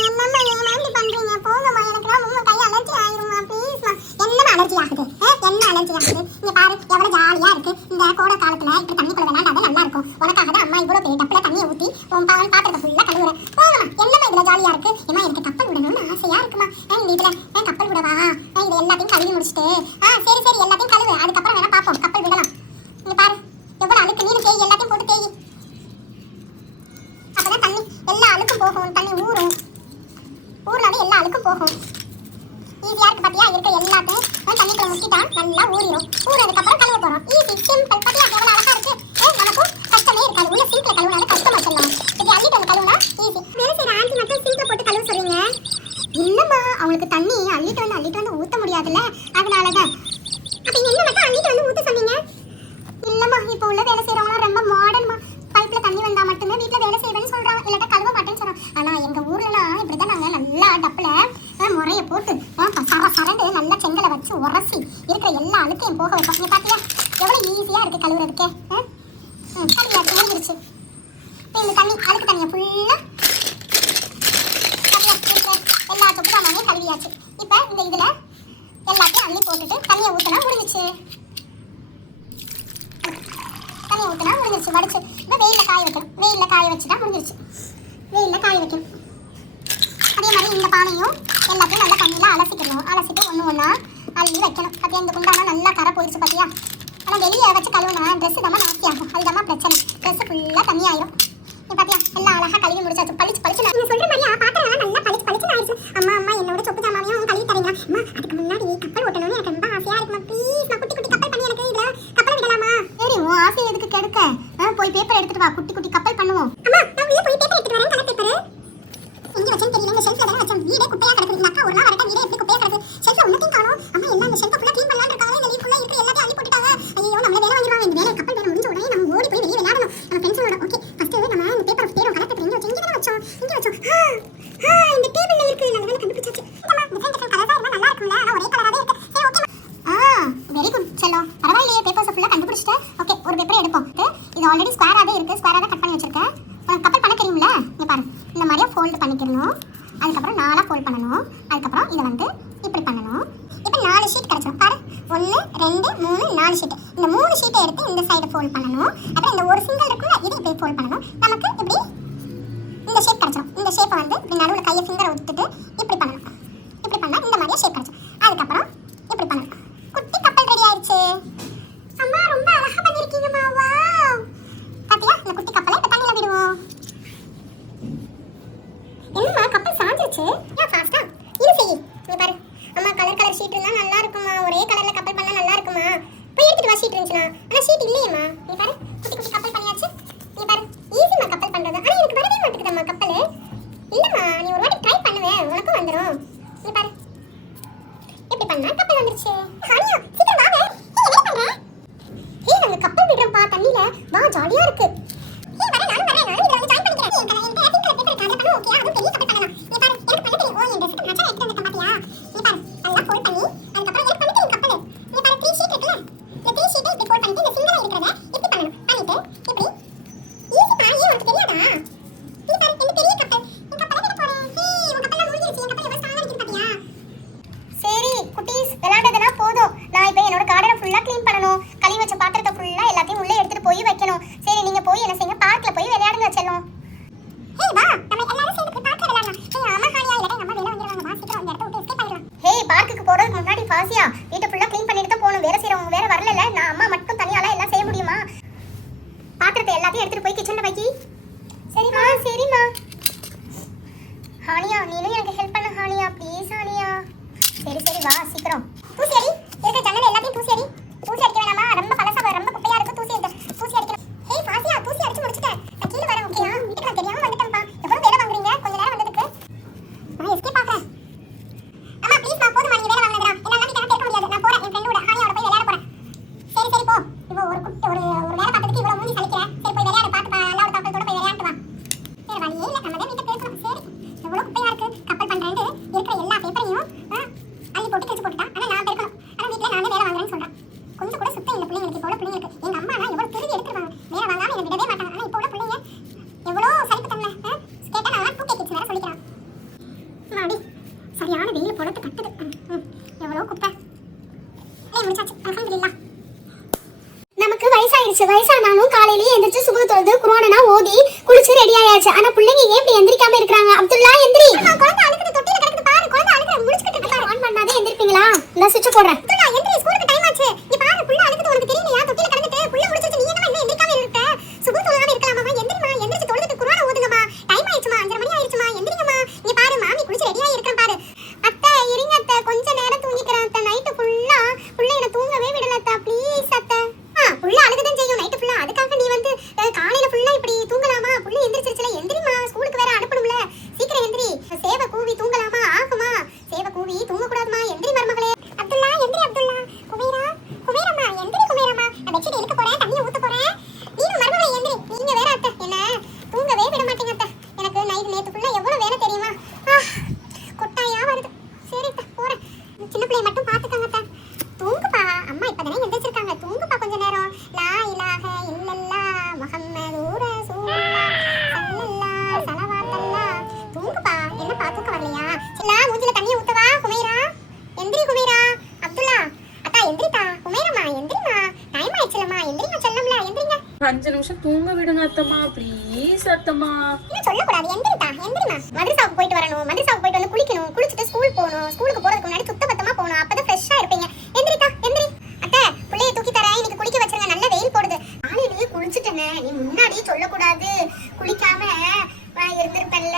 என்னம்மா ஏமா இப்படி பண்றீங்க? போங்கம்மா, எனக்குலாம் உங்க கை அலர்ஜி ஆயிருமா. ப்ளீஸ்மா. என்னமா அலர்ஜி ஆகுது? என்ன அலர்ஜி ஆகுது? இங்க பாரு எவ்வளவு ஜாலியா இருக்கு. இந்த கோடை காலத்துல இப்படி தண்ணிக்குள்ள விளையாண்டாதான் நல்லா இருக்கும். உனக்காக தான் அம்மா இவ்வளவு பெரிய டப்புல தண்ணியை ஊத்தி உன் பாத்திரத்தை ஃபுல்லா கழுவுறேன். போங்கம்மா. என்னமா இதுல ஜாலியா இருக்கு? ஏமா எனக்கு கப்பல் விடணும்னு ஆசையா இருக்குமா. இந்த இதுல கப்பல் விடவா? இது எல்லாத்தையும் கழுவி முடிச்சுட்டு சரி எல்லாத்தையும் கழுவு. அதுக்கப்புறம் வேணா பாப்போம், கப்பல் விடலாம். இங்க பாரு எவ்வளவு அழுக்கு. நீனு தேய், எல்லாத்தையும் போட்டு தேய். அப்பதான் தண்ணி எல்லா அழுக்கும் போகும். தண்ணி ஊறும். ஊர்னாவே எல்லா அழுக்கும் போகும். ஈஸியா இருக்கு பாத்தியா? இருக்க எல்லாத்தையும் தண்ணிக்குள்ள முக்கிட்டா நல்லா ஊறிடும். ஊறதுக்கு அப்புறம் கழுவ போறோம். Easy, simple. பாத்தியா எவ்வளவு அழகா இருக்கு? நமக்கும் கஷ்டமே இருக்காது. உள்ள சிங்க்ல கழுவுனால கஷ்டமா சொல்லலாம். இப்படி அள்ளிட்டு வந்து கழுவுனா ஈஸி. வேலை செய்யற ஆண்டி மட்டும் சிங்க்ல போட்டு கழுவ சொல்றீங்க. இல்லம்மா, அவங்களுக்கு தண்ணி தண்ணி அழுக்கு தண்ணியை ஃபுல்லா எல்லா தொப்பு சாமானையும் கழுவியாச்சு. இப்போ இந்த இதுல எல்லாத்தையும் அள்ளி போட்டுட்டு தண்ணியை ஊற்றினா முடிஞ்சிச்சு. தண்ணியை ஊற்றினா முடிஞ்சிருச்சு, வடிச்சு. இப்போ வெயிலில் காய வைக்கணும். வெயிலில் காய வச்சுட்டா முடிஞ்சிருச்சு. வெயிலில் காய வைக்கணும். அதே மாதிரி இந்த பானையும் எல்லாத்தையும் நல்லா தண்ணியில் அலசிக்கணும். அலசிட்டு ஒன்று ஒன்றா அள்ளி வைக்கணும். பார்த்தியா இந்த குண்டானா நல்லா கரை போயிடுச்சு பார்த்தியா. ஆனால் வெளியே வச்சு கழுவுனா ட்ரெஸ்ஸு தான் நாஸ்தி ஆகும். அதுதான் பிரச்சனை. ட்ரெஸ்ஸு ஃபுல்லாக தண்ணி ஆயிரும். நீ பார்த்தியா எல்லாம் அழகாக கழுவி முடிச்சாச்சு. பளிச்சு பளிச்சு நீங்கள் சொல்கிற மாதிரியா பாத்திரம் நல்லா பளிச்சு பளிச்சு ஆயிடுச்சு. அம்மா அம்மா என்னோட சொப்பு ஜாமாவையும் கழுவி தரீங்க. அம்மா அதுக்கு முன்னாடி கப்பல் ஓட்டணும்னு எனக்கு ரொம்ப ஆசையாக இருக்குமா. ப்ளீஸ் நான் குட்டி குட்டி கப்பல் பண்ணி எனக்கு இதில் கப்பல் விடலாமா? சரி உன் ஆசையை எதுக்கு கெடுக்க? போய் பேப்பர் எடுத்துட்டு வா, குட்டி குட்டி கப்பல் பண்ணுவோம். அம்மா நான் உள்ளே போய் பேப்பர் எடுத்துட்டு வரேன். கலர் பேப்பர் எங்கே வச்சேன்னு தெரியல. இந்த ஷெல்ஃபில் தானே வச்சேன். வீடே குப்பையாக கிடக்குது. இந்த அக்கா ஒரு நாள் வரட்டும், வீடே எப்படி குப்பையாக கிடக்குது. ஷெல்ஃபில் ஒன்றையும் காணும். அம்மா எல்லாம் இந்த ஷெல்ஃபை ஃபுல்லாக க்ளீன் பண்ணலான்னு இருக்காங்க. இந்த லீஃப் ஃபுல்லாக இருக்கிற எல்லாத்தையும் அள்ளி போட்டுட்டாங்க. ஐயோ நம்மள வேலை வாங்கிடுவாங்க. இந்த வேலை கப்பல் வேலை முடிஞ்ச உடனே நம்ம ஓடி போய் வெளியே விளையாடணும். நம்ம ஃப்ரெண்ட்ஸோட. ஓகே ஃபஸ்ட்டு நம்ம இந்த பேப்பர் தேடும். கலர் பேப்பர் எங்கே வச்சோம்? இங்கே தானே வச்சோம். இங்கே வச்சோம். இந்த டேபிளில் இருக்குது. நல்ல வேலை கண்டுபிடிச்சாச்சு. டிஃப்ரெண்ட் கலராக இருந்தால் நல்லா இருக்கும்ல. ஆனால் ஒரே கலராகவே இருக்கு. சரி ஓகே. வெரி குட் செல்லம். பரவாயில்லையே, பேப்பர்ஸை ஃபுல்லாக கண்டுபிடிச்சிட்டேன். ஓகே ஒரு பேப்பரை எடுப்போம். இது ஆல்ரெடி ஸ்கொயராகவே இருக்குது. ஸ்கொயராக தான் கட் பண்ணி வச்சிருக்கேன். கப்பல் பண்ண தெரியும்ல. இங்கே பாரு, இந்த மாதிரியே ஃபோல்டு பண்ணிக்கிறணும். அதுக்கப்புறம் 4 ஃபோல்ட் பண்ணணும். அதுக்கப்புறம் இதை வந்து இப்படி பண்ணணும். இப்போ 4 ஷீட் கிடச்சிடும் பாரு. 1 2 3 4 ஷீட். இந்த 3 ஷீட்டை எடுத்து இந்த சைடு ஃபோல்ட் பண்ணணும். அப்புறம் இந்த ஒரு சிங்கிள் இருக்குல்ல, இது இப்படி ஃபோல்ட் பண்ணணும். நமக்கு இப்படி இந்த ஷேப் கிடச்சிடும். இந்த ஷேப்பை வந்து இப்படி நடுவில் கையை ஃபிங்கரை விட்டுட்டு இப்படி பண்ணணும். இப்படி பண்ணால் இந்த மாதிரியே ஷேப் கிடச்சிடும். அதுக்கப்புறம் இப்படி பண்ணணும். குட்டி கப்பல் ரெடி ஆயிடுச்சு. அம்மா ரொம்ப அழகாக பண்ணியிருக்கீங்கம்மா. வாவ் பாத்தியா இந்த குட்டி கப்பலை இப்போ தண்ணியில் விடுவோம். என்னம்மா கப்பல் சாஞ்சிருச்சு? ஏன் ஃபாஸ்டா இது செய். நீ பாரு அம்மா கலர் ஷீட் இருந்தா நல்லா இருக்குமா. ஒரே கலர்ல கப்பல் பண்ணா நல்லா இருக்குமா. போய் எடுத்துட்டு வா ஷீட் இருந்துச்சுனா. ஆனா ஷீட் இல்லையேம்மா. நீ பாரு குட்டி குட்டி கப்பல் பண்ணியாச்சு. நீ பாரு ஈஸிமா கப்பல் பண்றது. ஆனா எனக்கு வரவே மாட்டேங்குதம்மா கப்பல். இல்லம்மா நீ ஒரு வாட்டி ட்ரை பண்ணுவேன், உனக்கும் வந்துடும். நீ பாரு எப்படி பண்ணா கப்பல் வந்துருச்சு. ஹானியா சீக்கிரம் வாங்க. நீ என்ன பண்ற? ஏய் நாங்க கப்பல் விடுறோம்ப்பா தண்ணில. வா ஜாலியா இருக்கு. ஏய் வரேன் நானும் வரேன். நானும் இதுல வந்து ஜாயின் பண்ணிக்கிறேன். என் கலர் பேப்பர் இருக்கு. ஓகே அது பெரிய கப்பல் பண்ணலாம். நீ பாரு எனக்கு பண்ண தெரியும். என் ட்ரெஸ்க்கு மேட்சா எடுத்து வந்திருக்கேன் பாத்தியா. நீ பாரு நல்லா ஃபோல்ட் பண்ணி அதுக்கப்புறம் எனக்கு பண்ண தெரியும் கப்பல். நீ பாரு 3 ஷீட் இருக்குல்ல, இந்த 3 ஷீட்டை இப்படி ஃபோல்ட் பண்ணிட்டு இந்த ஃபிங்கரை இருக்கிறத இப்படி பண்ணணும். பண்ணிட்டு இப்படி ஈஸி பா. ஏன் உனக்கு தெரியாதா? நீ பாரு இந்த பெரிய கப்பல். என் கப்பலை விட போறேன். ஹே உன் கப்பல்லாம் முடிஞ்சிருச்சு. என் கப்பல் எவ்வளவு ஸ்ட்ராங்கா இருக்குது பாத்தியா. சரி குட்டீஸ் விளையாடுறதுனா போதும். நான் இப்போ என்னோட கார்டனை ஃபுல்லாக க்ளீன் பண்ணணும். கழுவி வச்ச பாத்திரத்தை ஃபுல்லாக எல்லாத்தையும் உள்ளே எடுத்துட்டு போய் வைக்கணும். சரி நீங்க போய் என்ன செய்யுங்க, பார்க்ல போய் விளையாடுங்க செல்லும். ஹே வா நம்ம எல்லாரும் சேர்ந்து போய் பார்க்ல விளையாடலாம். ஹே ஆமா ஹானியா இல்ல நம்ம வெளிய வந்துருவாங்க. வா சீக்கிரம் இந்த இடத்தை விட்டு எஸ்கேப் ஆயிடலாம். ஹே பார்க்குக்கு போறதுக்கு முன்னாடி ஃபாசியா வீட்டை ஃபுல்லாக க்ளீன் பண்ணிட்டு தான் போகணும். வேற செய்றவங்க வேற வரல. நான் அம்மா மட்டும் தனியால எல்லாம் செய்ய முடியுமா? பாத்திரத்தை எல்லாத்தையும் எடுத்துட்டு போய் கிச்சன்ல வைக்கி. சரிம்மா சரிம்மா. ஹானியா நீனும் எனக்கு ஹெல்ப் பண்ணு ஹானியா ப்ளீஸ் ஹானியா. சரி சரி வா சீக்கிரம். தூசி அடி இருக்க ஜன்னல் எல்லாத்தையும் தூசி அடி. தூசி அடிக்க வேணாமா, ரொம்ப பழசா ரொம்ப குப்பையா இருக்கு. தூசி அடிக்கணும். ஹே ஃபாசியா தூசி அடிச்சு முடிச்சிட்டேன். நான் கீழே வரேன் ஓகேயா. வீட்டுக்கு நான் தெரியாம வந்துட்டேன்ப்பா. எவ்வளவு வேலை வாங்குறீங்க கொஞ்ச நேரம் வந்ததுக்கு. நான் எஸ்கேப் ஆகுறேன். அம்மா ப்ளீஸ் நான் போதுமா நீங்க வேலை வாங்குறதா. என்னால வீட்டை இருக்க முடியாது. நான் போறேன். என் ஃப்ரெண்டோட ஹானியோட போய் விளையாட போறேன். சரி சரி போ. இப்போ ஒரு வேலை பார்த்ததுக்கு இவ்வளவு மூஞ்சி சலிக்கிறேன். சரி போய் விளையாட பாத்து எல்லாரோட தாக்கத்தோட போய் விளையாட்டு வா. வேற வழியே இல்ல, நம்ம தான் வீட்டை பேசணும். சரி எவ்வளவு குப்பையா இருக்கு. கப்பல் பண்றேன்னு இருக்கிற எல்லா பேப்பரையும் அள்ளி போட்டு கிழிச்சு போட்டுட்டான். ஆனா நான் பெருக்கணும். ஆனா வீட்டுல நானே வேலை வாங்குறேன்னு சொல்றேன். கொஞ்சம் கூட சுத்தம் இல்லை பிள்ளைங்களுக்கு. இப்போ உள்ள பிள்ளைங்களுக்கு எங்க அம்மா எவ்வளவு திருடி எடுத்துருவாங்க. வேலை வாங்காம என்னை விடவே மாட்டாங்க. ஆனா இப்போ உள்ள பிள்ளைங்க எவ்வளோ சலிப்பு தன்மை. கேட்டா நான் 2K கிட்ஸ் வேற சொல்லிக்கிறான். அடி சரியான வெயில் பொழத்து கட்டுது. எவ்வளோ குப்பை. முடிச்சாச்சு அல்ஹம்துலில்லாஹ். நமக்கு வயசாயிருச்சு. வயசானாலும் காலையிலேயே எந்திரிச்சு சுபு தொழுது குர்ஆனை ஓதி குளிச்சு ரெடி ஆயாச்சு. ஆனா பிள்ளைங்க ஏன் இப்படி எந்திரிக்காம இருக்காங்க? அப்துல்லா எந்திரி. குழந்தை அழுகுது தொட்டில கிடக்குது பாரு. குழந்தை அழுகுது முடிச்சிட்டு இருக்க. ஆன் பண்ணாதே எந்திரிப்பீங்களா? நான் சுவிட்ச் போடுறேன். அப்துல்லா எந்திரி ஸ்கூலுக்கு டைம் ஆச்சு. நீ பாரு புள்ள அழுகுது உனக்கு தெரியலையா? தொட்டில கிடந்துட்டு புள்ள முடிச்சிட்டு நீ என்ன இன்னும் எந்திரிக்காம இருக்க? சுபு தொழுகாம இருக்கலாமா? எந்திரிமா எந்திரிச்சு தொழுதுட்டு குர்ஆனை ஓதுங்கமா. டைம் ஆயிடுச்சுமா 5:30 மணி ஆயிடுச்சுமா. எந்திரிங்கமா. நீ பாரு மாமி குளிச்சு ரெடியா இருக்கேன் பாரு. அத்தை இருங்க அத்தை கொஞ்ச நேரம் தூங்கிக்கிறேன் அத்தை. நைட்டு ஃபுல்லா புள்ள என்ன தூங்கவே விடல அத்தை ப்ளீஸ் அத்தை. புள்ள அழுகுதான் செய்யும் நைட்டு ஃபுல்லா. அதுக்காக நீ வந்து காலையில ஃபுல்லா இப்படி தூங்கலாமா? புள்ள எந்திரிச்சிருச்சுல எந்திரிமா. ஸ்கூலுக்கு வேற அனுப்பணும்ல. சீக்கிரம் எந்திரி. சேவை கூவி தூங்கலாமா? ஆகுமா? சேவை கூவி தூங்க கூடாதுமா. எந்திரி மருமகளே. அப்துல்லா எந்திரி அப்துல்லா. கொஞ்சமாச்சும் தூங்க விடுங்க அத்தம்மா, ப்ளீஸ் அத்தம்மா. என்ன சொல்லக்கூடாது, எந்திரிமா. மதரசாவுக்கு போயிட்டு வரணும், மதரசாவுக்கு போயிட்டு வந்து குளிக்கணும், குளிச்சுட்டு ஸ்கூல் போகணும், ஸ்கூலுக்கு போறதுக்கு முன்னாடி சுத்தபத்தமா போகணும், அப்பதான் ஃப்ரெஷ்ஷா இருப்பீங்க. எந்திரிக்கா எந்திரி. அத்தை பிள்ளைய தூக்கி தரேன், இன்னைக்கு குளிக்க வச்சிருங்க, நல்ல வெயில் போடுது. காலையிலேயே குளிச்சுட்டேனே, நீ முன்னாடியே சொல்லக்கூடாது, குளிக்காம இருந்திருப்பல்ல.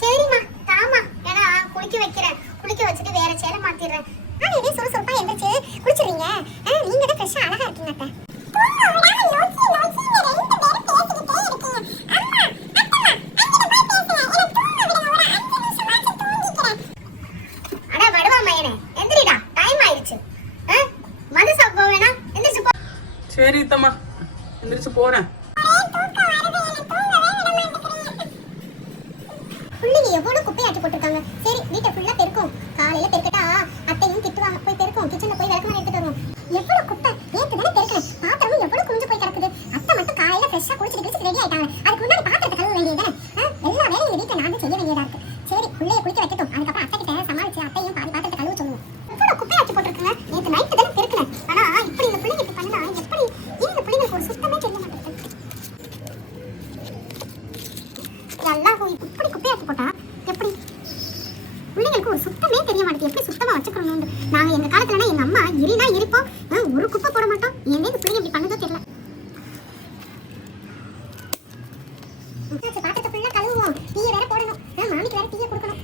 சரிம்மா தாமா, ஏன்னா குளிக்க வைக்கிறேன், குளிக்க வச்சுட்டு வேற சேலை மாத்திடுறேன். காலையிலேயே சுறுசுறுப்பா எந்திரிச்சு குளிச்சிடுறீங்க. நீங்க தான் ஃப்ரெஷ்ஷா அழகா இருக்கீங்க அத்தை. சரி இத்தம்மா, எந்திரிச்சு போறேன். பிள்ளைங்க எவ்வளவு குப்பையாக்கி போட்டிருக்காங்க. சரி வீட்டை ஃபுல்லா பெருக்கும், காலையில பெருக்கட்டா அத்தையும் திட்டுவாங்க. போய் பெருக்கும், கிச்சன்ல போய் விளக்கமா எடுத்துட்டு வருவோம். எவ்வளவு குப்பை நேத்து தானே பெருக்கேன், பாத்திரமும் எவ்வளவு குமிஞ்சு போய் கிடக்குது. அத்தை மட்டும் காலையில ஃப்ரெஷ்ஷா குளிச்சுட்டு ரெடி ஆயிட்டாங்க. அதுக்கு முன்னாடி பாத்திரத்தை கழுவ வேண்டியதுதானே. எல்லா வேலையும் இந்த வீட்டுல நான் செய்ய வேண்டியதா இருக்கு. சரி பிள்ளைய குளிக்க வைக்கட்டும், அதுக்கப்புறம் அத்தை கிட்ட சமாளிச்சு அத்தையும் பாதி பாத்திரத்தை கழுவ சொல்லுவோம். எவ்வளவு குப்பையாக்கி போட்டிருக்காங்க. நேத்து நைட்டு தானே பெருக்கினேன், ஆனா இப்படி இந்த பிள்ளைங்க இப்படி பண்ணா எப்படி? இந்த பிள்ளைங்களுக்கு ஒரு சுத்தமே தெரிய மாட்டேங்குது. நல்லா இப்படி குப்பையாக்கி போட்டா எப்படி? பிள்ளைங்களுக்கு ஒரு சுத்தமே தெரிய மாட்டேங்குது, எப்படி சுத்தமா வச்சுக்கணும்னு. நாங்க எங்க காலத்துல எங்க அம்மா எரினா இருப்போம், ஒரு குப்பை போட மாட்டோம். ஏன் இந்த பிள்ளைங்க இப்படி பண்ணதோ தெரியல. பாத்திரத்தை ஃபுல்லா கழுவுவோம், டீ வேற போடணும், மாமிக்கு வேற டீயை கொடுக்கணும்.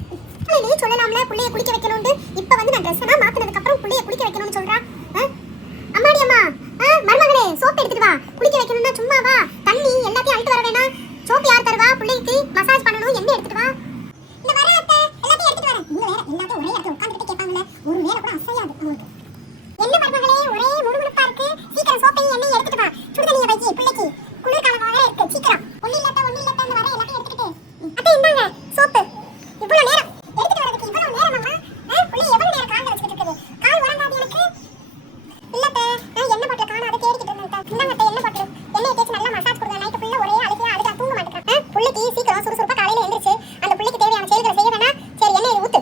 பிள்ளையே சொல்லலாம்ல பிள்ளைய குளிக்க வைக்கணும்னு. இப்ப வந்து நான் ட்ரெஸ் எல்லாம் மாத்தினதுக்கு அப்புறம் பிள்ளைய குளிக்க வைக்கணும்னு சொல்றா. அம்மாடி அம்மா, மருமகளே சோப்பு எடுத்துட்டு வா, குளிக்க வைக்கணும்னா சும்மா வா, தண்ணி எல்லாத்தையும் அழுத்து வர வேணாம். சோப்பு யார் தருவா? பிள்ளைக்கு மசாஜ் பண்ணணும், எண்ணெய் எடுத்துட்டு வா. இந்த வர அத்தை எல்லாத்தையும் எடுத்துட்டு வரேன். இங்க வேற எல்லாத்தையும் ஒரே இடத்துல உட்கார்ந்துட்டு கேட்பாங்களே, ஒரு வேளை கூட அசையாது உங்களுக்கு. என்ன மருமகளே ஒரே முணுமுணுப்பா இருக்கு, சீக்கிரம் சோப்பையும் எண்ணெயும் எடுத்துட்டு வா. சுடுதண்ணியை வைக்கி, பிள்ளைக்கு குளிர்காலம் வேற இருக்கு, சீக்கிரம். ஒண்ணு இல்லட்ட இந்த வர எல்லாத்தையும் எடுத்துட்டு அத்தை இந்தாங்க சோப்பு. இவ்வளவு நேரம் எடுத்துட்டு வரதுக்கு இவ்வளவு நேரமாமா? பிள்ளை எவ்வளவு நேரம் கால்ல வச்சிட்டு இருக்குது, கால் உறங்காது எனக்கு. இல்லட்ட நான் எண்ணெய் பாட்டில் காணாத தேடிக்கிட்டு இருந்தேன். இந்தாங்க அத்தை எண்ணெய் பாட்டில், எண்ணெயை தேய்ச்சி நல்லா மசாஜ் கொடுங்க. நைட்டு ஃபுல்லா ஒரே அழுகையா அழுகா தூங்க மாட்டேன். பிள்ளைக்கு சீக்கிரம் சுறுசுறுப்பா காலையில எழுந்திருச்சு அந்த பிள்ளைக்கு தேவையான செயல்களை செய்ய வேணாம். சரி எண்ணெயை ஊத்து.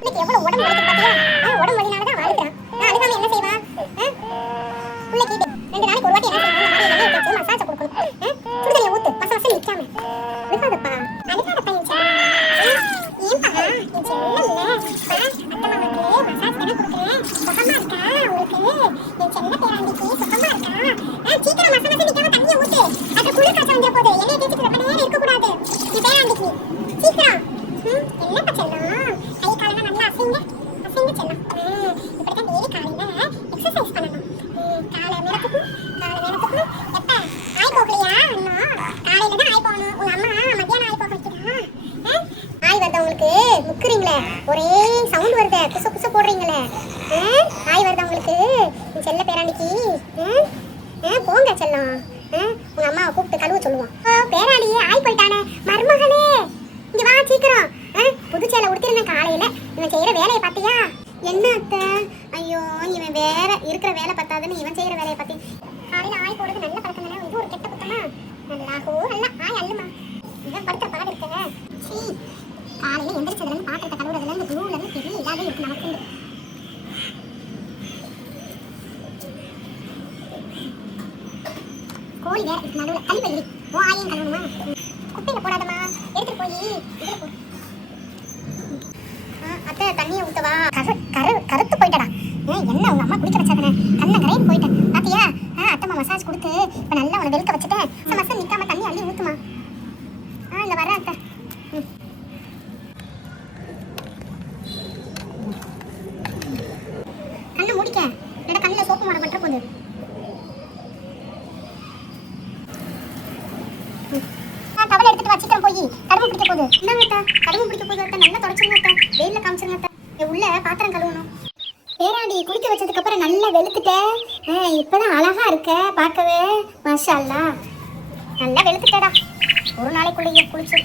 பிள்ளைக்கு எவ்வளவு உடம்பு வலிக்குது பாத்தியா? உடம்பு வலினாலதான் அழுகுறான். நான் அழுகாம என்ன செய்வா? பிள்ளைக்கு 2 நாளைக்கு ஒரு வாட்டி என்ன செய்யணும், இந்த மாதிரி எண்ணெய் தேய்ச்சி மசாஜ் கொடுக்கணும். சுடுதண்ணியை ஊத்து, மசாஜ் நிக்காம. அழுகாதப்பா அழுகாதப்பா என் செல்லம். ஏன்பா என் செல்லம்ல அத்தை மாமாக்கு மசாஜ் தானே கொடுக்குறேன், சுகமா இருக்கா உங்களுக்கு? என் செல்ல பேராண்டிக்கு சுகமா இருக்கா? சீக்கிரம் மசாஜ் நிக்காம தண்ணியை ஊத்து, அது குளிர் காய்ச்சல் வந்துட போகுது. எண்ணெயை தேய்ச்சிட்டு ரொம்ப நேரம் இருக்கக்கூடாது என் பேராண்டிக்கு. சீக்கிரம். என்னப்பா செல்லம், கை காலெல்லாம் நல்லா அசைங்க அசைங்க செல்லம். இப்படிதான் டெய்லி காலையில எக்ஸசைஸ் பண்ணணும். காலை மேலத்துக்கும் எப்ப ஆய் போகலையா? இன்னும் காலையில தான் ஆய் போகணும். உங்க அம்மா மத்தியானம் ஆய் போக வைக்கிறா. ஆய் வருதா உங்களுக்கு? முக்குறீங்களே, ஒரே சவுண்ட் வருதே, புச புச போடுறீங்களே. ஆய் வருதா உங்களுக்கு? செல்ல பேராண்டிக்கு போங்க செல்லம். உங்க அம்மாவை கூப்பிட்டு கழுவ சொல்லுவோம். பேராண்டி ஆய் போயிட்டானே. மருமகளே இங்க வா சீக்கிரம். புதுச்சேலை உடுத்திருந்தேன் காலையில, இவன் செய்யற வேலையை பாத்தியா? என்ன அத்தை? ஐயோ இவன் வேற இருக்கிற வேலை பத்தாதுன்னு இவன் செய்யற வேலையை பத்தி. காலையில ஆய் போடுறது நல்ல பழக்கம் தானே, இது ஒரு கெட்ட பக்கமா? நல்லாகோ நல்லா ஆய் அல்லுமா. இவன் படுத்த பாடு இருக்க. சீ, காலையில எந்திரிச்சதுல இருந்து பாத்திரத்தை கழுவுறதுல இருந்து குழுவுல இருந்து பெரிய இதாக இருக்கு நமக்கு. கோழி வேற இருக்கு நடுவில், கழி பயிரி ஓ ஆயும் கழுவணுமா? குப்பையில போடாதமா, எடுத்துட்டு போய் இதுல போ. அத்தை தண்ணியை ஊத்தவா? கருத்து போயிட்டடா. என்ன உங்க அம்மா குடிக்க வச்சாதானே கண்ண கரையும் போயிட்டேன் பாத்தியா? அத்தம்மா மசாஜ் கொடுத்து இப்ப நல்லா உன வெளுக்க வச்சுட்டேன். மசாஜ் நிக்காம தண்ணி அள்ளி ஊத்துமா. இந்த வர அத்தை. கண்ணை மூடிக்க, என்னடா கண்ணில் சோப்பு மாட பற்ற போகுது. டவல் எடுத்துட்டு வச்சுட்டேன், போய் கடுமை பிடிக்க போகுது. என்னங்க அத்தை கடுமை பிடிக்க போகுது அத்தை, நல்லா தொடச்சிருங்க அத்தை, வெயில காமிச்சிருங்க அத்தை. உள்ள பாத்திரம் கழுவணும். பேராண்டி குளிக்க வச்சதுக்கு அப்புறம் நல்லா வெளுத்துட்டேன். இப்பதான் அழகா இருக்க பார்க்கவே, மாஷா அல்லாஹ். நல்லா வெளுத்துட்டடா ஒரு நாளைக்குள்ளேயே குளிச்சு.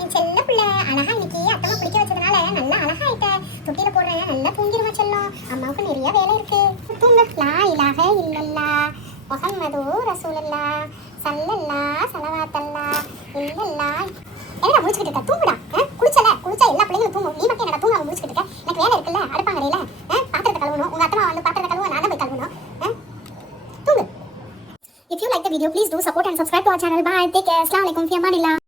என் செல்ல பிள்ளை அழகா இன்னைக்கு அத்தம்மா குளிக்க வச்சதுனால நல்லா அழகா ஆயிட்ட. தொட்டியில போடுறேன், நல்லா தூங்கிடுமா செல்லம். அம்மாவுக்கு நிறைய வேலை இருக்கு, தூங்க. லா இலாஹ இல்லல்லாஹ் முஹம்மது ரசூலுல்லாஹ் ஸல்லல்லாஹு ஸலவாத்தல்லாஹ் இல்லல்லாஹ். என்னடா முடிச்சுக்கிட்டு இருக்க? தூங்குடா. குளிச்சா எல்லா பிள்ளைங்களும் தூங்கும், நீ மட்டும் என்னடா தூங்காம முடிச்சுக்கிட்டு இருக்க? எனக்கு வேலை இருக்குல்ல, அடுப்பாங்கறையில பாத்திரத்தை கழுவணும். உங்க அத்தம்மா வந்து பாத்திரத்தை கழுவ, நான் தான் போய் கழுவணும். If you like the video, please do support and subscribe to our channel. Bye. Take care. Assalamu alaikum. Fi amanillah.